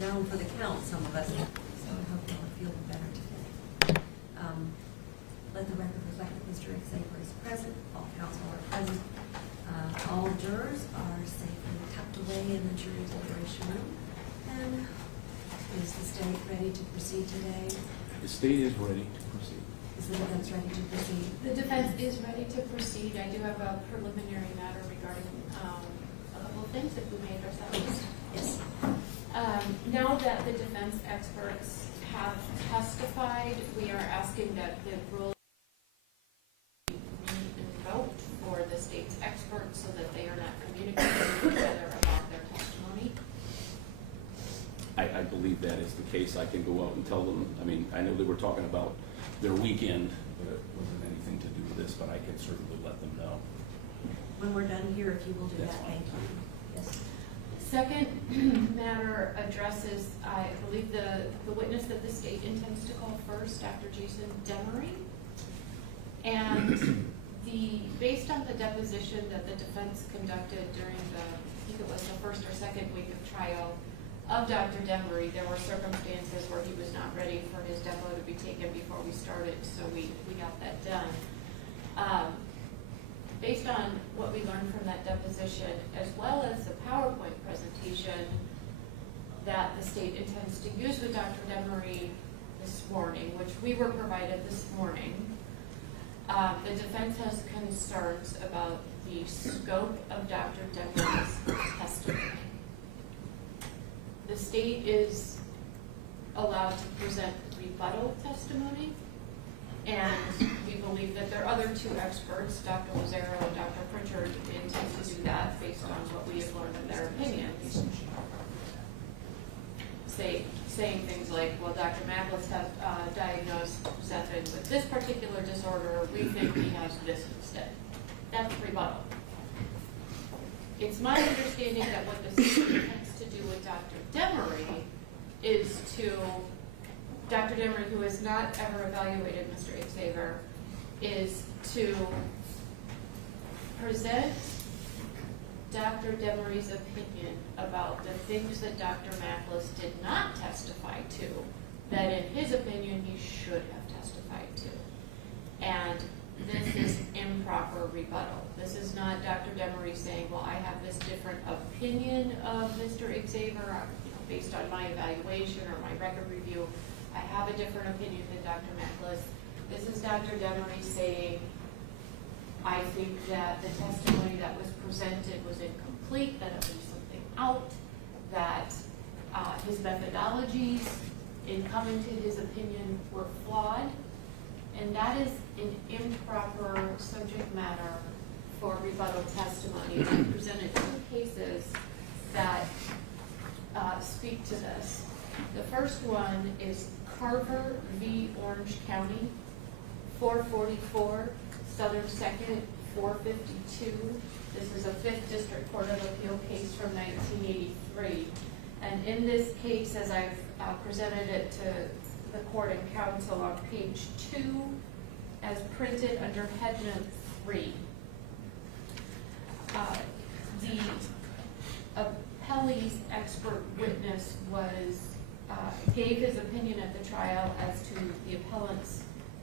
known for the count, some of us, so I hope you all feel better today. Let the record reflect that Mr. Xavier is present, all counsel are present, all jurors are safely tucked away in the jury deliberation room. And is the state ready to proceed today? The state is ready to proceed. Is the defense ready to proceed? The defense is ready to proceed. I do have a preliminary matter regarding a couple of things, if we may address that first. Yes. Now that the defense experts have testified, we are asking that the rule be invoked for the state's experts so that they are not communicating with each other about their testimony. I believe that is the case. I can go out and tell them. I mean, I know they were talking about their weekend, but it wasn't anything to do with this, but I can certainly let them know. When we're done here, if you will do That's that, fine. thank you. Yes. Second matter addresses, I believe, the witness that the state intends to call first, Dr. Jason Demy. And based on the deposition that the defense conducted during I think it was the first or second week of trial of Dr. Demy, there were circumstances where he was not ready for his demo to be taken before we started, so we got that done. Based on what we learned from that deposition, as well as the PowerPoint presentation that the state intends to use with Dr. Demy this morning, which we were provided this morning, the defense has concerns about the scope of Dr. Demy's testimony. The state is allowed to present rebuttal testimony, and we believe that their other two experts, Dr. Lazaro and Dr. Pritchard, intend to do that based on what we have learned in their opinions. Saying things like, well, Dr. Macklis has diagnosed Zephyr with this particular disorder, we think he has this instead. That's rebuttal. It's my understanding that what the state intends to do with Dr. Demy is to, Dr. Demy, who has not ever evaluated Mr. Xavier, is to present Dr. Demy's opinion about the things that Dr. Macklis did not testify to, that in his opinion he should have testified to. And this is improper rebuttal. This is not Dr. Demy saying, well, I have this different opinion of Mr. Xavier, based on my evaluation or my record review. I have a different opinion than Dr. Macklis. This is Dr. Demy saying, I think that the testimony that was presented was incomplete, that it leaves something out, that his methodologies in coming to his opinion were flawed, and that is an improper subject matter for rebuttal testimony. I presented two cases that speak to this. The first one is Carver v. Orange County, 444 Southern 2nd, 452. This is a 5th District Court of Appeal case from 1983. And in this case, as I've presented it to the court and counsel on page 2, as printed under headnote 3, the appellee's expert witness gave his opinion at the trial as to the appellant's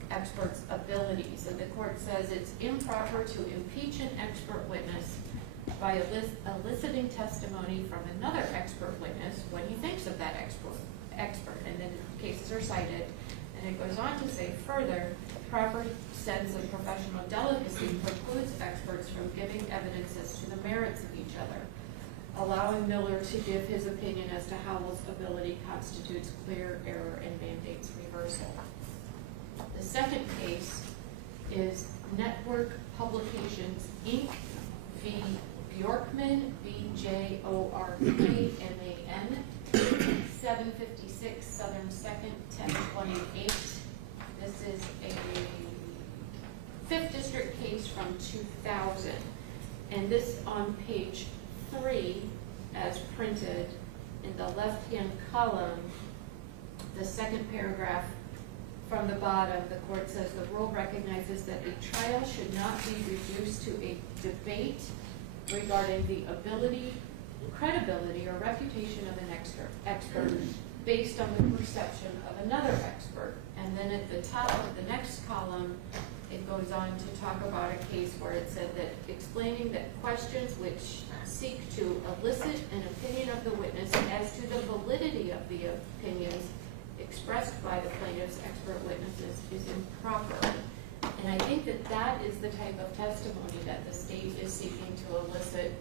expert's abilities, and the court says it's improper to impeach an expert witness by eliciting testimony from another expert witness when he thinks of that expert, and then cases are cited, and it goes on to say further, proper sense of professional delicacy precludes experts from giving evidence as to the merits of each other, allowing Miller to give his opinion as to Howell's ability constitutes clear error and mandates reversal. The second case is Network Publications, Inc. v. Bjorkman, B-J-O-R-K-M-A-N, 756 Southern 2nd, 1028. This is a 5th District case from 2000. And this on page 3, as printed in the left-hand column, the second paragraph from the bottom, the court says the rule recognizes that a trial should not be reduced to a debate regarding the ability credibility or reputation of an expert based on the perception of another expert. And then at the top of the next column, it goes on to talk about a case where it said that explaining that questions which seek to elicit an opinion of the witness as to the validity of the opinions expressed by the plaintiff's expert witnesses is improper. And I think that that is the type of testimony that the state is seeking to elicit,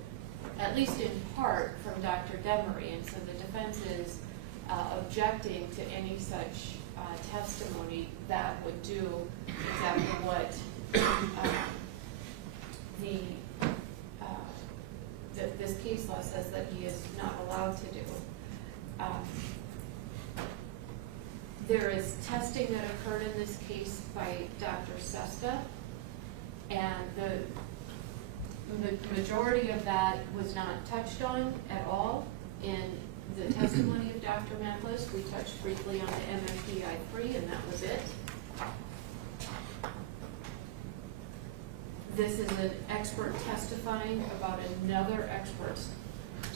at least in part, from Dr. Demy. And so the defense is objecting to any such testimony that would do exactly what this case law says that he is not allowed to do. There is testing that occurred in this case by Dr. Sesta, and the majority of that was not touched on at all in the testimony of Dr. Maples. We touched briefly on the MMPI-3, and that was it. This is an expert testifying about another expert's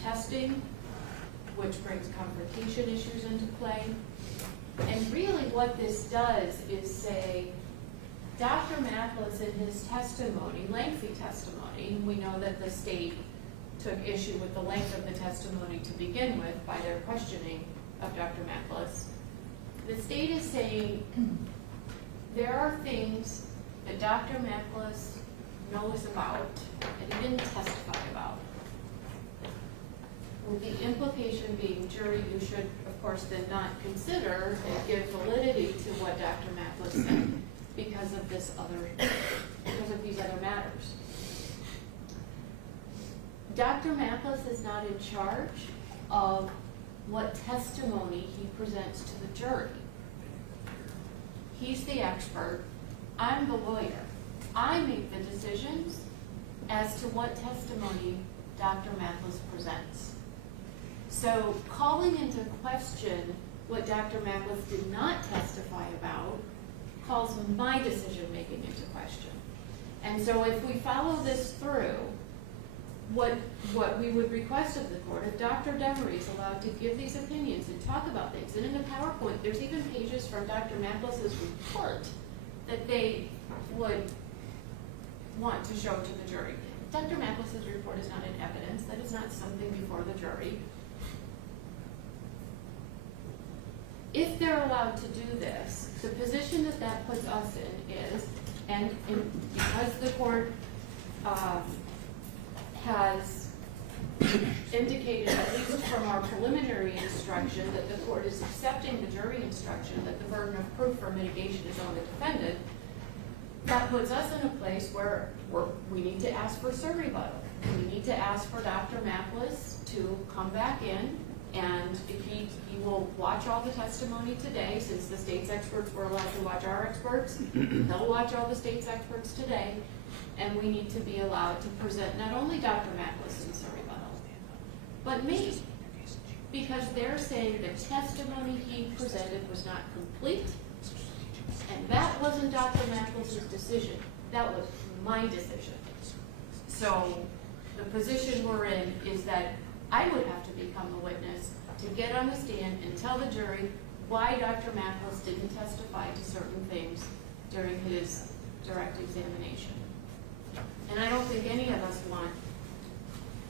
testing, which brings confrontation issues into play. And really what this does is say, Dr. Maples in his testimony, lengthy testimony, we know that the state took issue with the length of the testimony to begin with by their questioning of Dr. Maples. The state is saying there are things that Dr. Maples knows about that he didn't testify about. With the implication being, jury, you should, of course, then not consider and give validity to what Dr. Maples said because of these other matters. Dr. Maples is not in charge of what testimony he presents to the jury. He's the expert. I'm the lawyer. I make the decisions as to what testimony Dr. Maples presents. So calling into question what Dr. Maples did not testify about calls my decision-making into question. And so if we follow this through, what we would request of the court, if Dr. Demy is allowed to give these opinions and talk about things, and in the PowerPoint, there's even pages from Dr. Maples' report that they would want to show to the jury. Dr. Maples' report is not in evidence. That is not something before the jury. If they're allowed to do this, the position that that puts us in is, and because the court has indicated, at least from our preliminary instruction, that the court is accepting the jury instruction that the burden of proof for mitigation is on the defendant, that puts us in a place where we need to ask for a rebuttal. We need to ask for Dr. Maples to come back in, and if he will watch all the testimony today, since the state's experts were allowed to watch our experts, they'll watch all the state's experts today, and we need to be allowed to present not only Dr. Maples in rebuttal, but me, because they're saying the testimony he presented was not complete, and that wasn't Dr. Maples' decision. That was my decision. So the position we're in is that I would have to become a witness to get on the stand and tell the jury why Dr. Maples didn't testify to certain things during his direct examination. And I don't think any of us want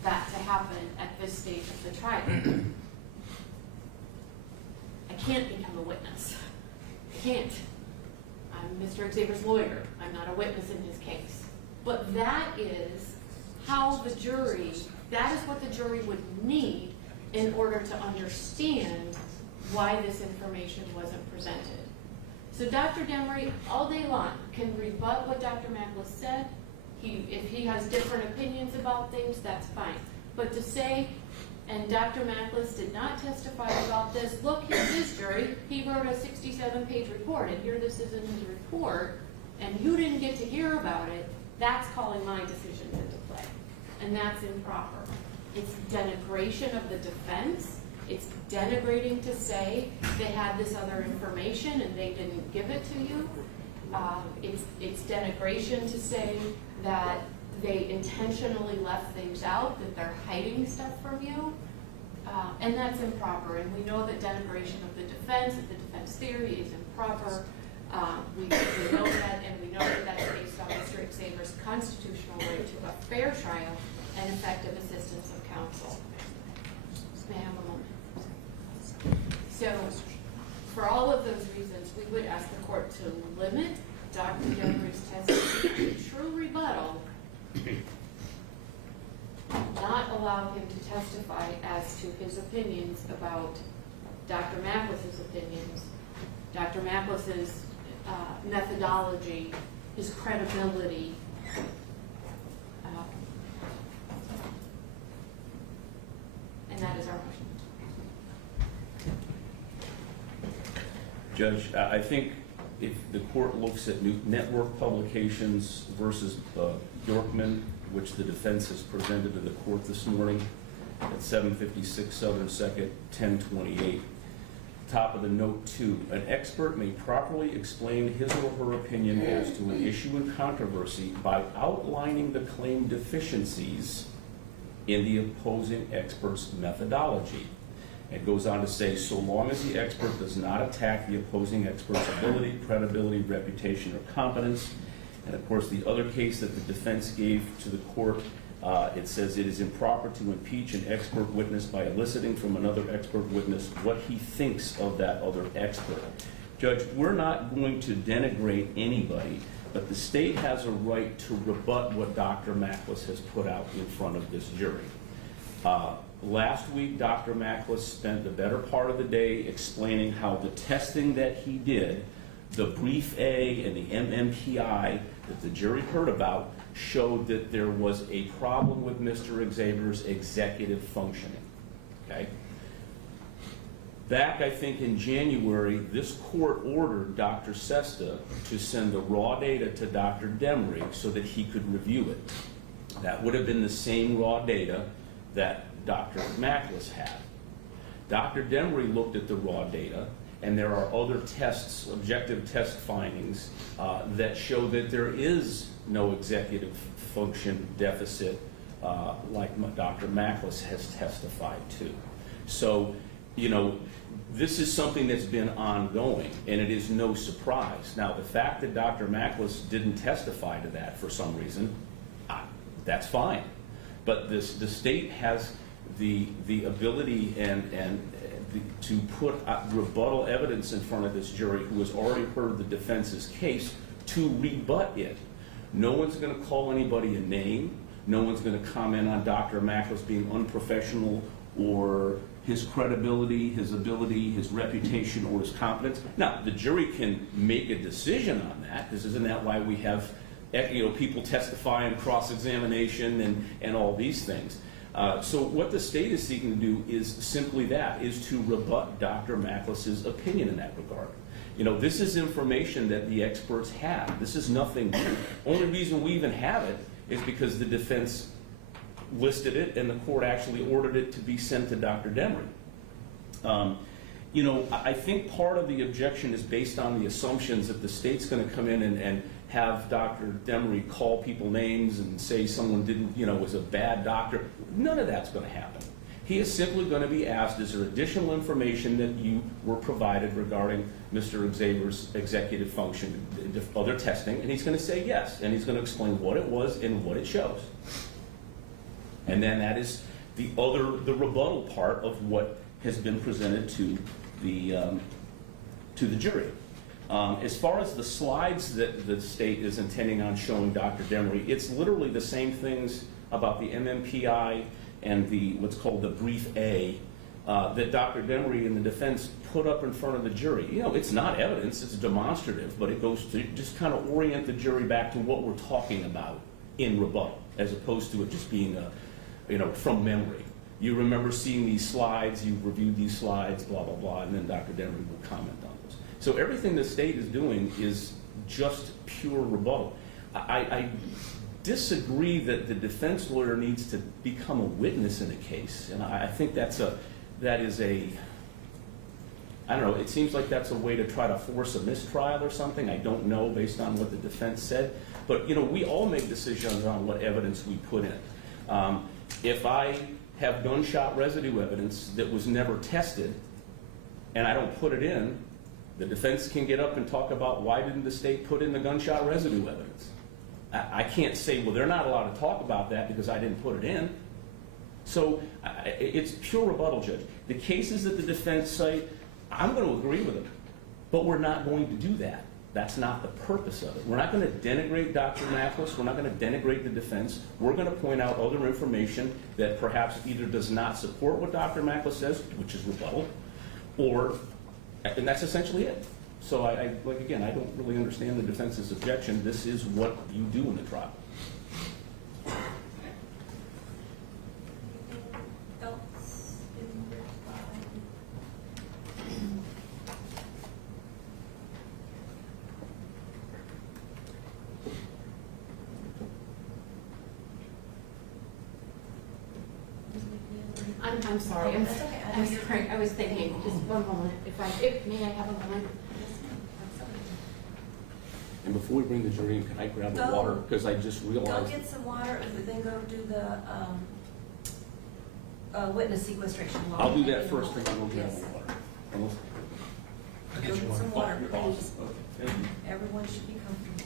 that to happen at this stage of the trial. I can't become a witness. I can't. I'm Mr. Xavier's lawyer. I'm not a witness in his case. But that is how the jury, that is what the jury would need in order to understand why this information wasn't presented. So Dr. Demy, all day long, can rebut what Dr. Maples said. If he has different opinions about things, that's fine. But to say, and Dr. Maples did not testify about this, look, here's his jury. He wrote a 67-page report, and here this is in his report, and you didn't get to hear about it, that's calling my decisions into play. And that's improper. It's denigration of the defense. It's denigrating to say they had this other information and they didn't give it to you. It's denigration to say that they intentionally left things out, that they're hiding stuff from you, and that's improper. And we know that denigration of the defense theory is improper. We know that, and we know that that's based on Mr. Xaver's constitutional right to a fair trial and effective assistance of counsel. May I have a moment? So, for all of those reasons, we would ask the court to limit Dr. Demery's testimony to true rebuttal, not allow him to testify as to his opinions about Dr. Macklis's opinions, Dr. Macklis's methodology, his credibility. And that is our motion. Judge, I think if the court looks at network publications versus Yorkman, which the defense has presented to the court this morning at 756 Southern 2nd, 1028, top of the note 2, an expert may properly explain his or her opinion as to an issue in controversy by outlining the claimed deficiencies in the opposing expert's methodology. It goes on to say, so long as the expert does not attack the opposing expert's ability, credibility, reputation, or competence. And of course, the other case that the defense gave to the court, it says it is improper to impeach an expert witness by eliciting from another expert witness what he thinks of that other expert. Judge, we're not going to denigrate anybody, but the state has a right to rebut what Dr. Macklis has put out in front of this jury. Last week, Dr. Macklis spent the better part of the day explaining how the testing that he did, the brief A and the MMPI that the jury heard about, showed that there was a problem with Mr. Xaver's executive functioning. Okay? Back, I think, in January, this court ordered Dr. Sesta to send the raw data to Dr. Demery so that he could review it. That would have been the same raw data that Dr. Macklis had. Dr. Demery looked at the raw data, and there are other tests, objective test findings, that show that there is no executive function deficit like Dr. Macklis has testified to. So, you know, this is something that's been ongoing, and it is no surprise. Now, the fact that Dr. Macklis didn't testify to that for some reason, that's fine. But the state has the ability to put rebuttal evidence in front of this jury who has already heard the defense's case to rebut it. No one's going to call anybody a name. No one's going to comment on Dr. Macklis being unprofessional or his credibility, his ability, his reputation, or his competence. Now, the jury can make a decision on that, because isn't that why we have people testify in cross-examination and all these things. So what the state is seeking to do is simply that, is to rebut Dr. Macklis's opinion in that regard. You know, this is information that the experts have. This is nothing new. Only reason we even have it is because the defense listed it and the court actually ordered it to be sent to Dr. Demery. You know, I think part of the objection is based on the assumptions that the state's going to come in and have Dr. Demery call people names and say someone didn't, was a bad doctor. None of that's going to happen. He is simply going to be asked, is there additional information that you were provided regarding Mr. Xaver's executive function, other testing? And he's going to say yes, and he's going to explain what it was and what it shows. And then that is the rebuttal part of what has been presented to the jury. As far as the slides that the state is intending on showing Dr. Demery, it's literally the same things about the MMPI and what's called the brief A that Dr. Demery and the defense put up in front of the jury. You know, it's not evidence, it's demonstrative, but it goes to just kind of orient the jury back to what we're talking about in rebuttal, as opposed to it just being from memory. You remember seeing these slides, you reviewed these slides, blah, blah, blah, and then Dr. Demery will comment on those. So everything the state is doing is just pure rebuttal. I disagree that the defense lawyer needs to become a witness in a case, and I think that is a I don't know, it seems like that's a way to try to force a mistrial or something. I don't know based on what the defense said. But, you know, we all make decisions on what evidence we put in. If I have gunshot residue evidence that was never tested and I don't put it in, the defense can get up and talk about why didn't the state put in the gunshot residue evidence. I can't say, well, they're not allowed to talk about that because I didn't put it in. So it's pure rebuttal, Judge. The cases that the defense cite, I'm going to agree with them, but we're not going to do that. That's not the purpose of it. We're not going to denigrate Dr. Mathis. We're not going to denigrate the defense. We're going to point out other information that perhaps either does not support what Dr. Mathis says, which is rebuttal, or, and that's essentially it. So like again, I don't really understand the defense's objection. This is what you do in the trial. Anything else in your file? I'm sorry. Oh, that's okay. I'm sorry. I was thinking, just one moment. If may I have a moment? And before we bring the jury in, can I grab the water? Because I just Go realized. get some water and then go do the witness sequestration law. I'll do that first, and then we'll grab Yes. the water. Unless- Go get some water, Oh, you're awesome. please. Okay, thank you. Everyone should be comfortable.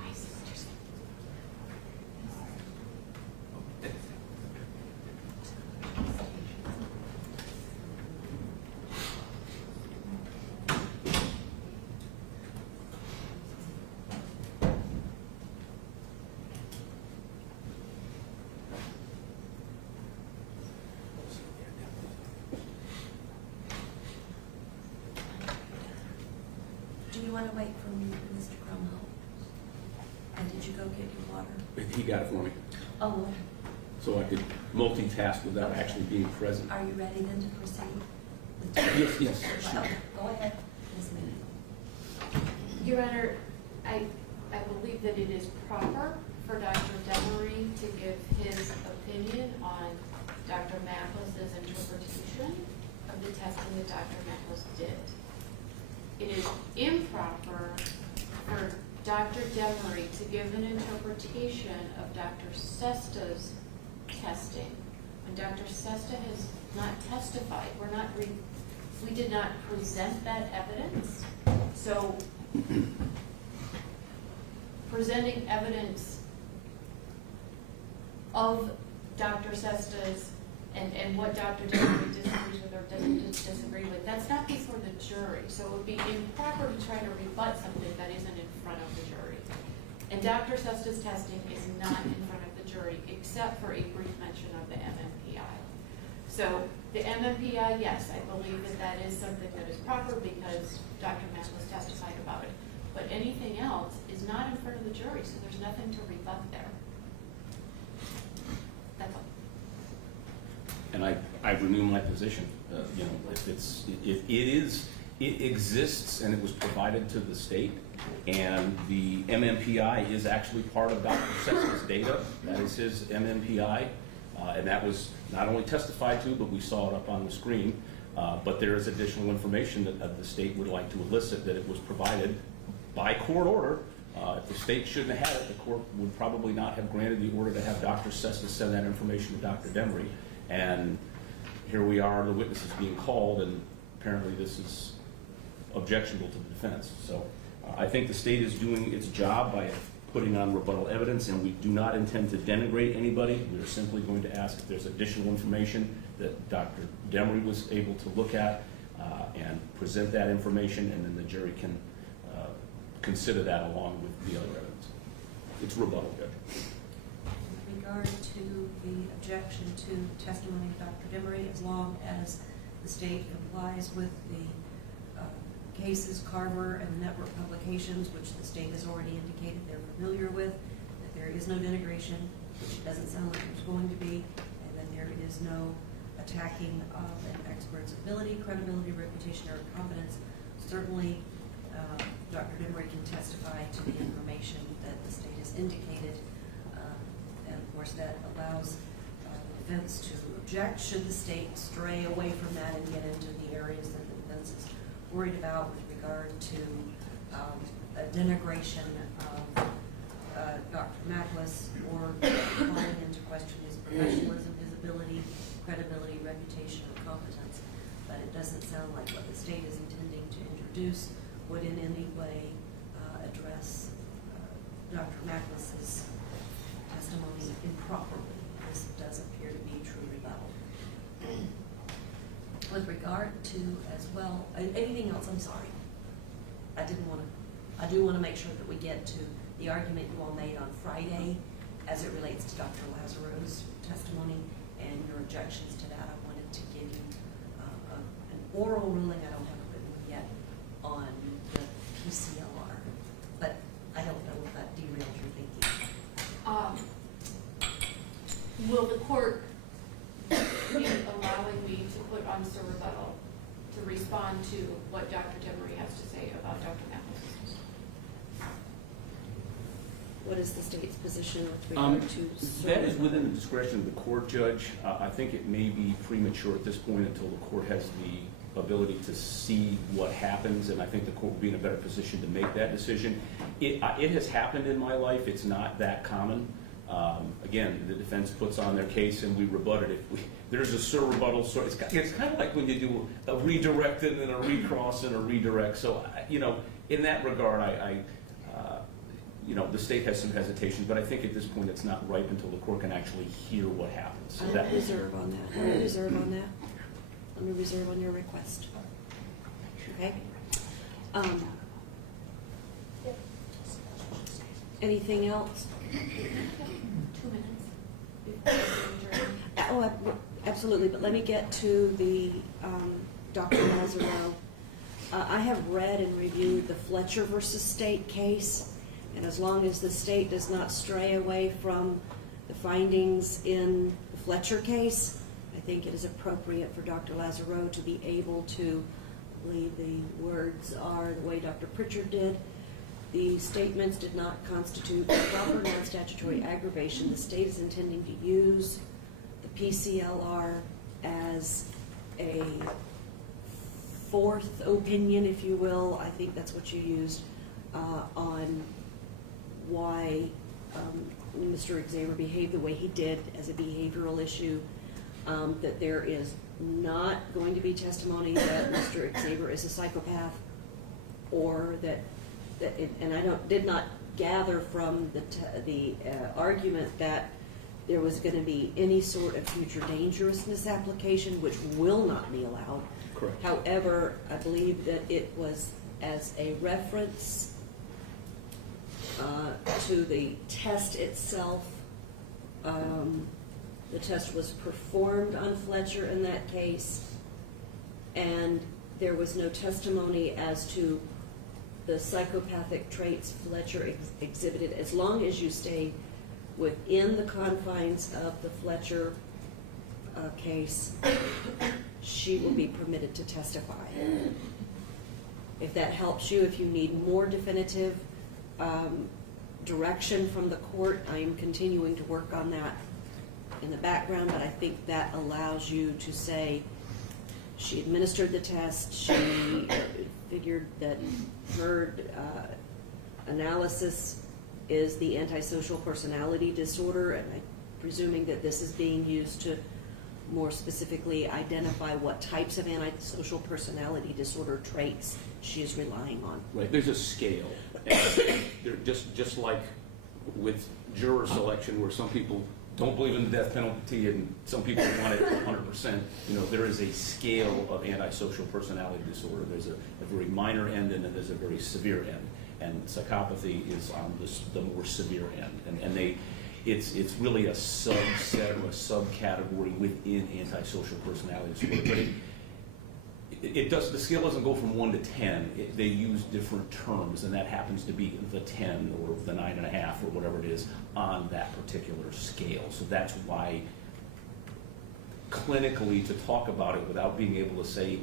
I see what you're saying. Do you want to wait for Mr. Cromwell? And did you go get your water? He got it for me, Oh, so I could multitask without actually being present. are you ready then to proceed? Yes, yes. Okay, go ahead, Ms. Minnie. Your Honor, I believe that it is proper for Dr. Demy to give his opinion on Dr. Mathis's interpretation of the testing that Dr. Mathis did. It is improper for Dr. Demy to give an interpretation of Dr. Sesta's testing when Dr. Sesta has not testified. We did not present that evidence. So presenting evidence of Dr. Sesta's and what Dr. Demy disagrees with or doesn't disagree with, that's not before the jury. So it would be improper to try to rebut something that isn't in front of the jury. And Dr. Sesta's testing is not in front of the jury, except for a brief mention of the MMPI. So the MMPI, yes, I believe that that is something that is proper because Dr. Mathis testified about it. But anything else is not in front of the jury, so there's nothing to rebut there. That's all. And I renew my position. You know, if it exists and it was provided to the state, and the MMPI is actually part of Dr. Sesta's data. That is his MMPI, and that was not only testified to, but we saw it up on the screen. But there is additional information that the state would like to elicit that it was provided by court order. If the state shouldn't have had it, the court would probably not have granted the order to have Dr. Sesta send that information to Dr. Demy. And here we are, the witness is being called, and apparently this is objectionable to the defense. So I think the state is doing its job by putting on rebuttal evidence, and we do not intend to denigrate anybody. We're simply going to ask if there's additional information that Dr. Demy was able to look at and present that information, and then the jury can consider that along with the other evidence. It's rebuttal, Judge. With regard to the objection to testimony of Dr. Demy, as long as the state complies with the cases, Carver and the network publications, which the state has already indicated they're familiar with, that there is no denigration, which doesn't sound like there's going to be, and then there is no attacking of an expert's ability, credibility, reputation, or competence. Certainly, Dr. Demy can testify to the information that the state has indicated course, that allows the defense to object should the state stray away from that and get into the areas that the defense is worried about with regard to a denigration of Dr. Macklis or calling into question his professionalism, his ability, credibility, reputation, or competence. But it doesn't sound like what the state is intending to introduce would in any way address Dr. Macklis's testimony improperly. This does appear to be true rebuttal. With regard to as well, anything else? I'm sorry. I do want to make sure that we get to the argument you all made on Friday as it relates to Dr. Lazaro's testimony and your objections to that. I wanted to give you an oral ruling. I don't have a written one yet on the PCLR, but I don't know if that derailed your thinking. Will the court be allowing me to put on Sir rebuttal to respond to what Dr. Demy has to say about Dr. Macklis? What is the state's position with regard to Sir? That is within the discretion of the court, Judge. I think it may be premature at this point until the court has the ability to see what happens, and I think the court will be in a better position to make that decision. It has happened in my life. It's not that common. Again, the defense puts on their case and we rebut it. There's a Sir rebuttal, so it's kind of like when you do a redirect and then a recross and a redirect. So, in that regard, the state has some hesitation, but I think at this point it's not ripe until the court can actually hear what happens. So I'm going to reserve on that. I'm going to reserve on that. I'm going to reserve on your request. Okay? Anything else? 2 minutes before we adjourn. Oh, absolutely. But let me get to the Dr. Lazaro. I have read and reviewed the Fletcher versus State case, and as long as the state does not stray away from the findings in the Fletcher case, I think it is appropriate for Dr. Lazaro to be able to, I believe the words are the way Dr. Pritchard did, the statements did not constitute proper non-statutory aggravation. The state is intending to use the PCLR as a fourth opinion, if you will. I think that's what you used on why Mr. Xavier behaved the way he did as a behavioral issue, that there is not going to be testimony that Mr. Xavier is a psychopath, or that and I did not gather from the argument that there was going to be any sort of future dangerousness application, which will not be allowed. Correct. However, I believe that it was as a reference to the test itself. The test was performed on Fletcher in that case, and there was no testimony as to the psychopathic traits Fletcher exhibited. As long as you stay within the confines of the Fletcher case, she will be permitted to testify. If that helps you, if you need more definitive direction from the court, I am continuing to work on that in the background, but I think that allows you to say she administered the test, she figured that her analysis is the antisocial personality disorder, and I'm presuming that this is being used to more specifically identify what types of antisocial personality disorder traits she is relying on. Right, there's a scale. And they're just like with juror selection, where some people don't believe in the death penalty and some people want it 100%. There is a scale of antisocial personality disorder. There's a very minor end and then there's a very severe end. And psychopathy is on the more severe end. And it's really a subset or a subcategory within antisocial personality disorder. But the scale doesn't go from 1 to 10. They use different terms, and that happens to be the 10 or the 9.5 or whatever it is on that particular scale. So that's why clinically to talk about it without being able to say,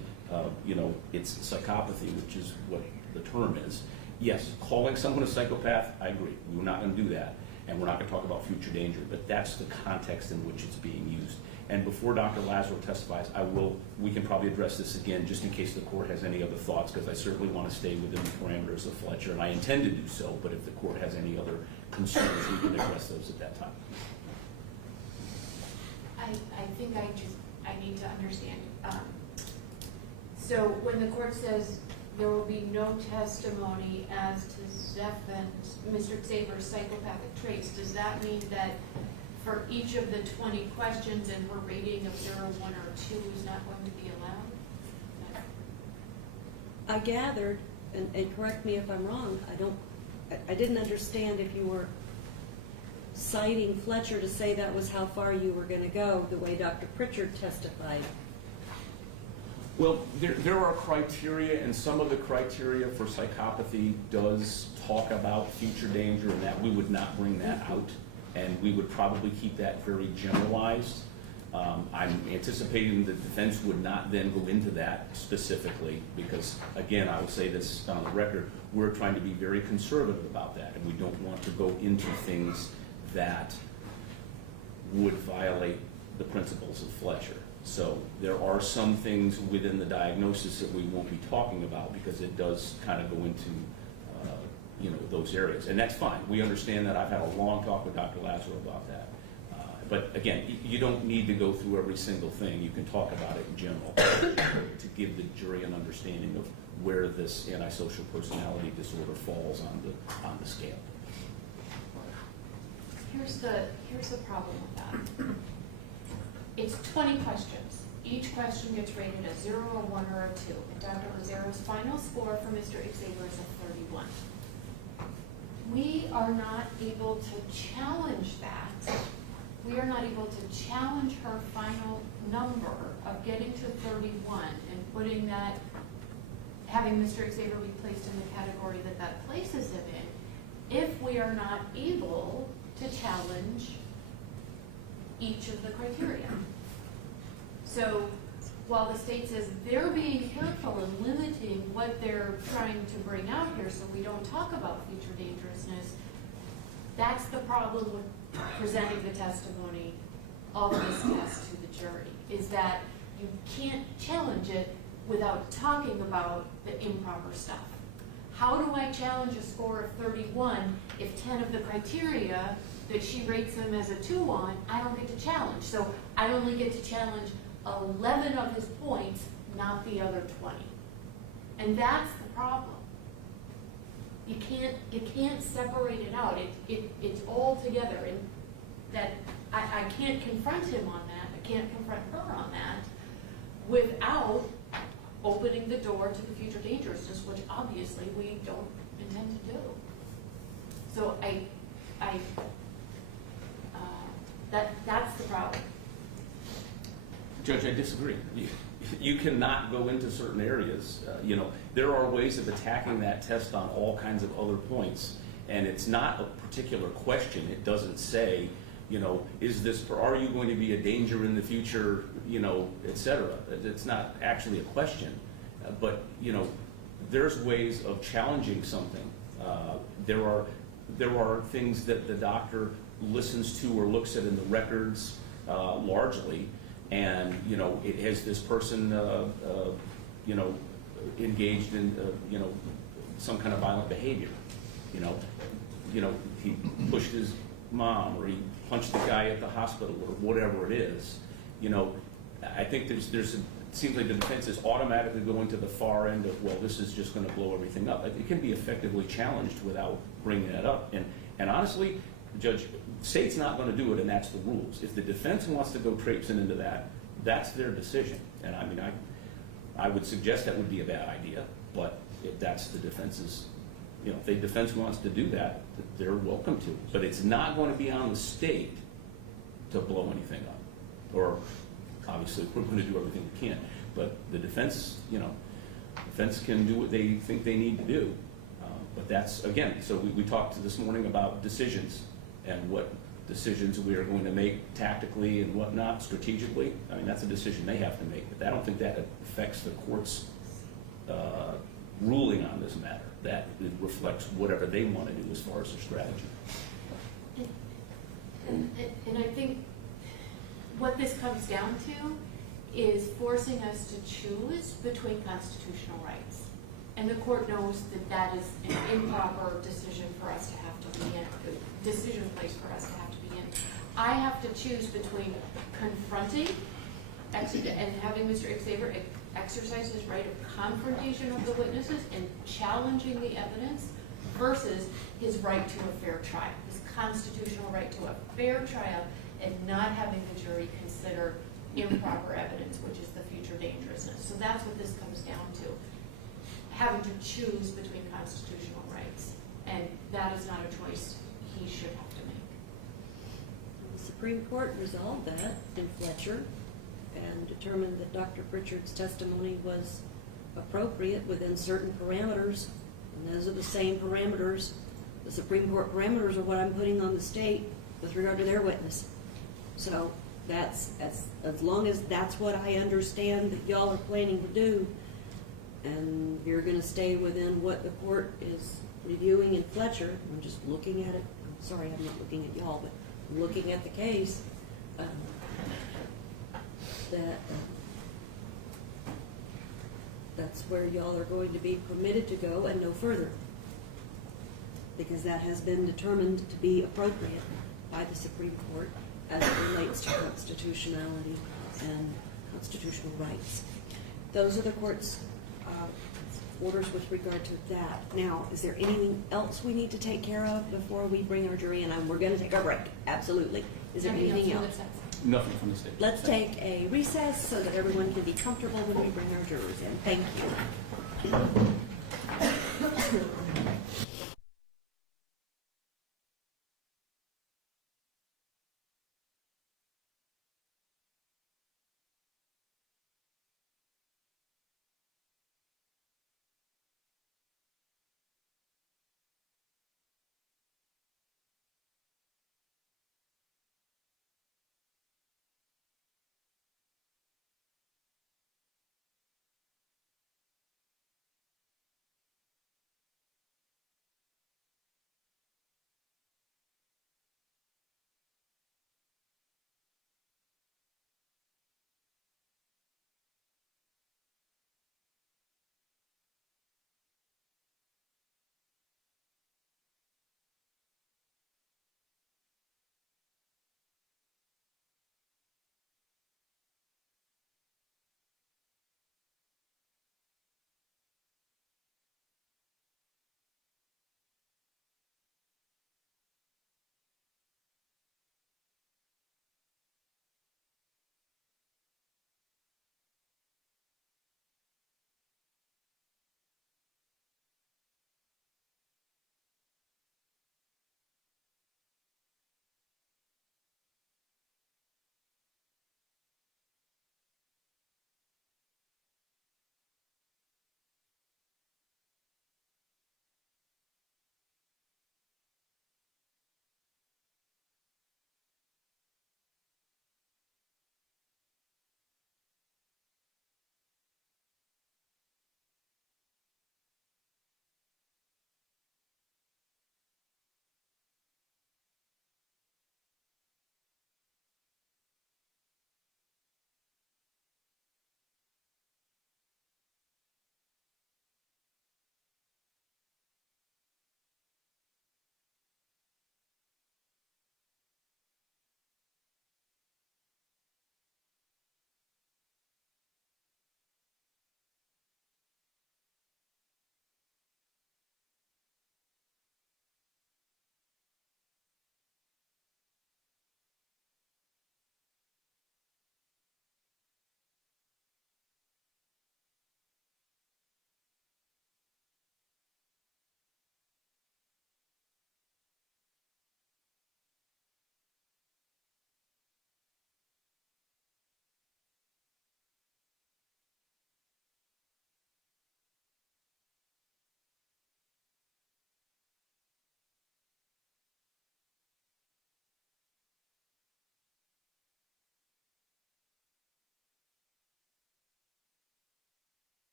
it's psychopathy, which is what the term is. Yes, calling someone a psychopath, I agree. We're not going to do that. and we're not going to talk about future danger, but that's the context in which it's being used. And before Dr. Lazaro testifies, we can probably address this again just in case the court has any other thoughts, because I certainly want to stay within the parameters of Fletcher, and I intend to do so, but if the court has any other concerns, we can address those at that time. I think I need to understand. So when the court says there will be no testimony as to Mr. Xaver's psychopathic traits, does that mean that for each of the 20 questions and her rating of 0, 1, or 2 is not going to be allowed? I gathered, and correct me if I'm wrong, I didn't understand if you were citing Fletcher to say that was how far you were going to go, the way Dr. Pritchard testified. Well, there are criteria, and some of the criteria for psychopathy does talk about future danger, and that we would not bring that out, and we would probably keep that very generalized. I'm anticipating the defense would not then go into that specifically because, again, I will say this on the record, we're trying to be very conservative about that, and we don't want to go into things that would violate the principles of Fletcher. So there are some things within the diagnosis that we won't be talking about because it does kind of go into those areas, and that's fine. We understand that. I've had a long talk with Dr. Lazaro about that. But again, you don't need to go through every single thing. You can talk about it in general to give the jury an understanding of where this antisocial personality disorder falls on the scale. Here's the problem with that. It's 20 questions. Each question gets rated a 0, a 1, or a 2. And Dr. Lazaro's final score for Mr. Xaver is a 31. We are not able to challenge that. We are not able to challenge her final number of getting to 31 and putting that, having Mr. Xaver be placed in the category that places him in, if we are not able to challenge each of the criteria. So while the state says they're being careful in limiting what they're trying to bring out here so we don't talk about future dangerousness, that's the problem with presenting the testimony of this test to the jury, is that you can't challenge it without talking about the improper stuff. How do I challenge a score of 31 if 10 of the criteria that she rates him as a 2 on, I don't get to challenge? So I only get to challenge 11 of his points, not the other 20. And that's the problem. You can't separate it out. It's all together, and that I can't confront him on that. I can't confront her on that without opening the door to the future dangerousness, which obviously we don't intend to do. So that's the problem. Judge, I disagree. You cannot go into certain areas. There are ways of attacking that test on all kinds of other points, and it's not a particular question. It doesn't say, are you going to be a danger in the future, et cetera. It's not actually a question, but there's ways of challenging something. There are things that the doctor listens to or looks at in the records largely. And, it has this person, engaged in, some kind of violent behavior. He pushed his mom, or he punched the guy at the hospital, or whatever it is. I think it seems like the defense is automatically going to the far end of, well, this is just going to blow everything up. It can be effectively challenged without bringing that up. And honestly, Judge, state's not going to do it, and that's the rules. If the defense wants to go traipsing into that, that's their decision. And I would suggest that would be a bad idea, but if that's the defense's, if the defense wants to do that, they're welcome to. But it's not going to be on the state to blow anything up. Or obviously we're going to do everything we can. But the defense, defense can do what they think they need to do. But that's, again, so we talked this morning about decisions and what decisions we are going to make tactically and whatnot, strategically. That's a decision they have to make. But I don't think that affects the court's ruling on this matter. That it reflects whatever they want to do as far as their strategy. comes down to is forcing us to choose between constitutional rights. And the court knows that that is an improper decision for us to have to be in, decision place for us to have to be in. I have to choose between confronting and having Mr. Xavier exercise his right of confrontation of the witnesses and challenging the evidence versus his right to a fair trial, his constitutional right to a fair trial, and not having the jury consider improper evidence, which is the future dangerousness. So that's what this comes down to, having to choose between constitutional rights. And that is not a choice he should have to make. The Supreme Court resolved that in Fletcher and determined that Dr. Pritchard's testimony was appropriate within certain parameters, and those are the same parameters. The Supreme Court parameters are what I'm putting on the state with regard to their witness. So that's as long as that's what I understand that y'all are planning to do, and you're going to stay within what the court is reviewing in Fletcher. I'm just looking at it. I'm sorry, I'm not looking at y'all, but I'm looking at the case. That's where y'all are going to be permitted to go and no further, because that has been determined to be appropriate by the Supreme Court as it relates to constitutionality and constitutional rights. Those are the court's orders with regard to that. Now, is there anything else we need to take care of before we bring our jury in? And we're going to take our break. Absolutely. Is there anything else? Nothing from the state. Let's take a recess so that everyone can be comfortable when we bring our jurors in. Thank you.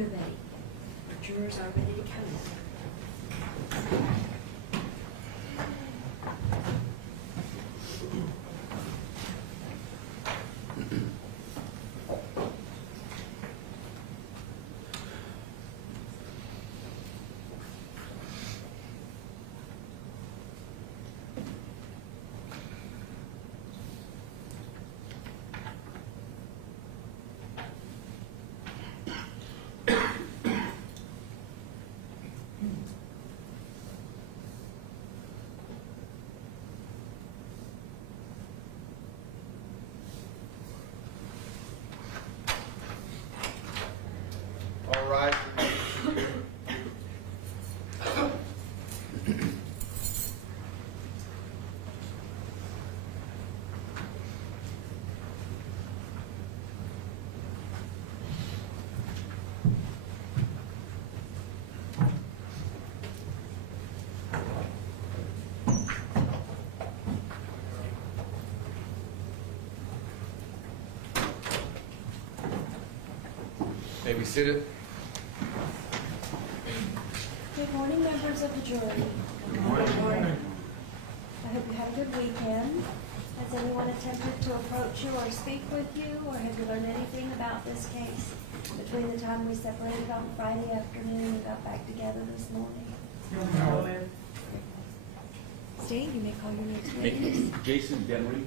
They're ready. Our jurors are ready to come in. All right. May be seated. Good morning, members of the jury. Good morning. I hope you had a good weekend. Has anyone attempted to approach you or speak with you, or have you learned anything about this case between the time we separated on Friday afternoon and got back together this morning? No. Steve, you may call your next witness. Jason Demy.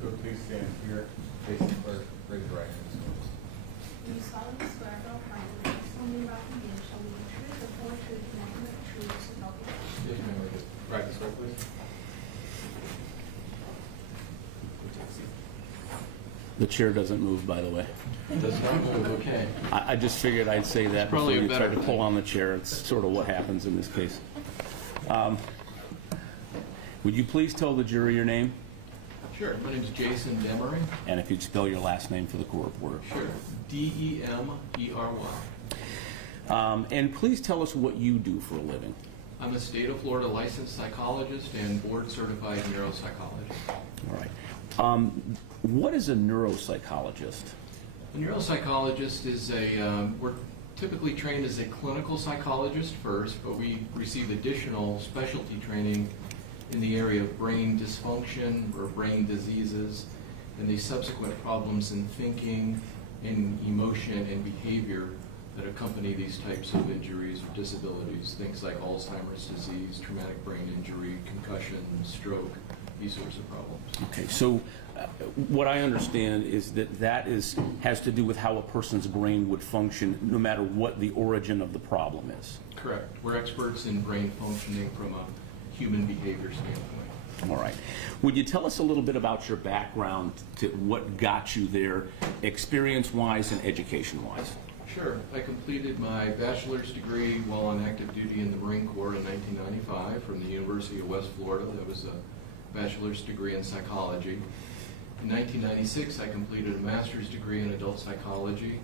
So please stand here, facing clerk, raise your right hand. Do you solemnly swear or affirm that the testimony about the meeting shall be the truth, the whole truth, and nothing but the truth, so help you God? Yes, ma'am, we just practice roll, please. The chair doesn't move, by the way. Does not move, okay. I just figured I'd say that before probably a you better tried to pull thing. on the chair. It's sort of what happens in this case. Would you please tell the jury your name? Sure, my name is Jason Demery. And if you'd spell your last name for the court reporter. Sure, D-E-M-E-R-Y. And please tell us what you do for a living. I'm a state of Florida licensed psychologist and board certified neuropsychologist. All right. What is a neuropsychologist? A neuropsychologist is we're typically trained as a clinical psychologist first, but we receive additional specialty training in the area of brain dysfunction or brain diseases and the subsequent problems in thinking, in emotion, and behavior that accompany these types of injuries or disabilities, things like Alzheimer's disease, traumatic brain injury, concussion, stroke, these sorts of problems. Okay, so what I understand is that has to do with how a person's brain would function no matter what the origin of the problem is. Correct. We're experts in brain functioning from a human behavior standpoint. All right. Would you tell us a little bit about your background, to what got you there, experience-wise and education-wise? Sure. I completed my bachelor's degree while on active duty in the Marine Corps in 1995 from the University of West Florida. That was a bachelor's degree in psychology. In 1996, I completed a master's degree in adult psychology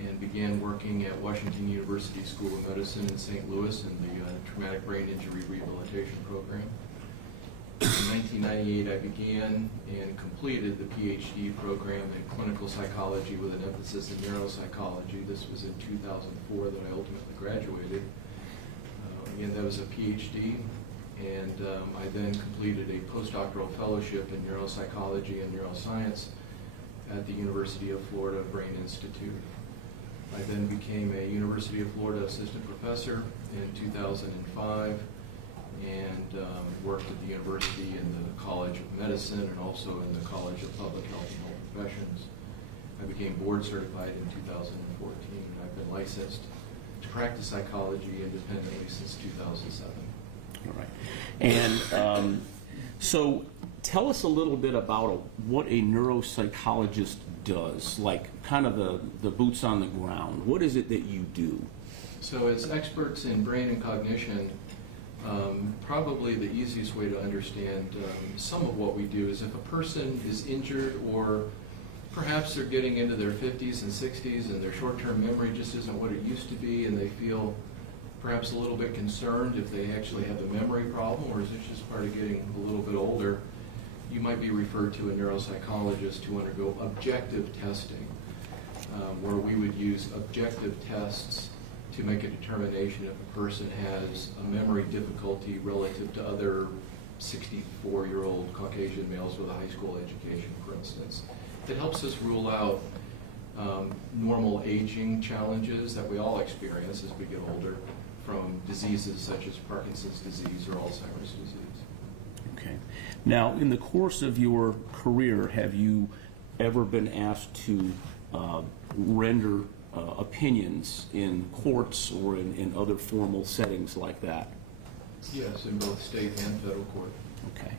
and began working at Washington University School of Medicine in St. Louis in the Traumatic Brain Injury Rehabilitation Program. In 1998, I began and completed the PhD program in clinical psychology with an emphasis in neuropsychology. This was in 2004 that I ultimately graduated. Again, that was a PhD, and I then completed a postdoctoral fellowship in neuropsychology and neuroscience at the University of Florida Brain Institute. I then became a University of Florida assistant professor in 2005 and worked at the university in the College of Medicine and also in the College of Public Health and Health Professions. I became board certified in 2014, and I've been licensed to practice psychology independently since 2007. All right. And So tell us a little bit about what a neuropsychologist does, like kind of the boots on the ground. What is it that you do? So as experts in brain and cognition, probably the easiest way to understand some of what we do is if a person is injured, or perhaps they're getting into their 50s and 60s and their short-term memory just isn't what it used to be, and they feel perhaps a little bit concerned if they actually have a memory problem, or is it just part of getting a little bit older, you might be referred to a neuropsychologist to undergo objective testing, where we would use objective tests to make a determination if a person has a memory difficulty relative to other 64-year-old Caucasian males with a high school education, for instance. It helps us rule out normal aging challenges that we all experience as we get older from diseases such as Parkinson's disease or Alzheimer's disease. Okay. Now, in the course of your career, have you ever been asked to render opinions in courts or in other formal settings like that? Yes, in both state and federal court. Okay.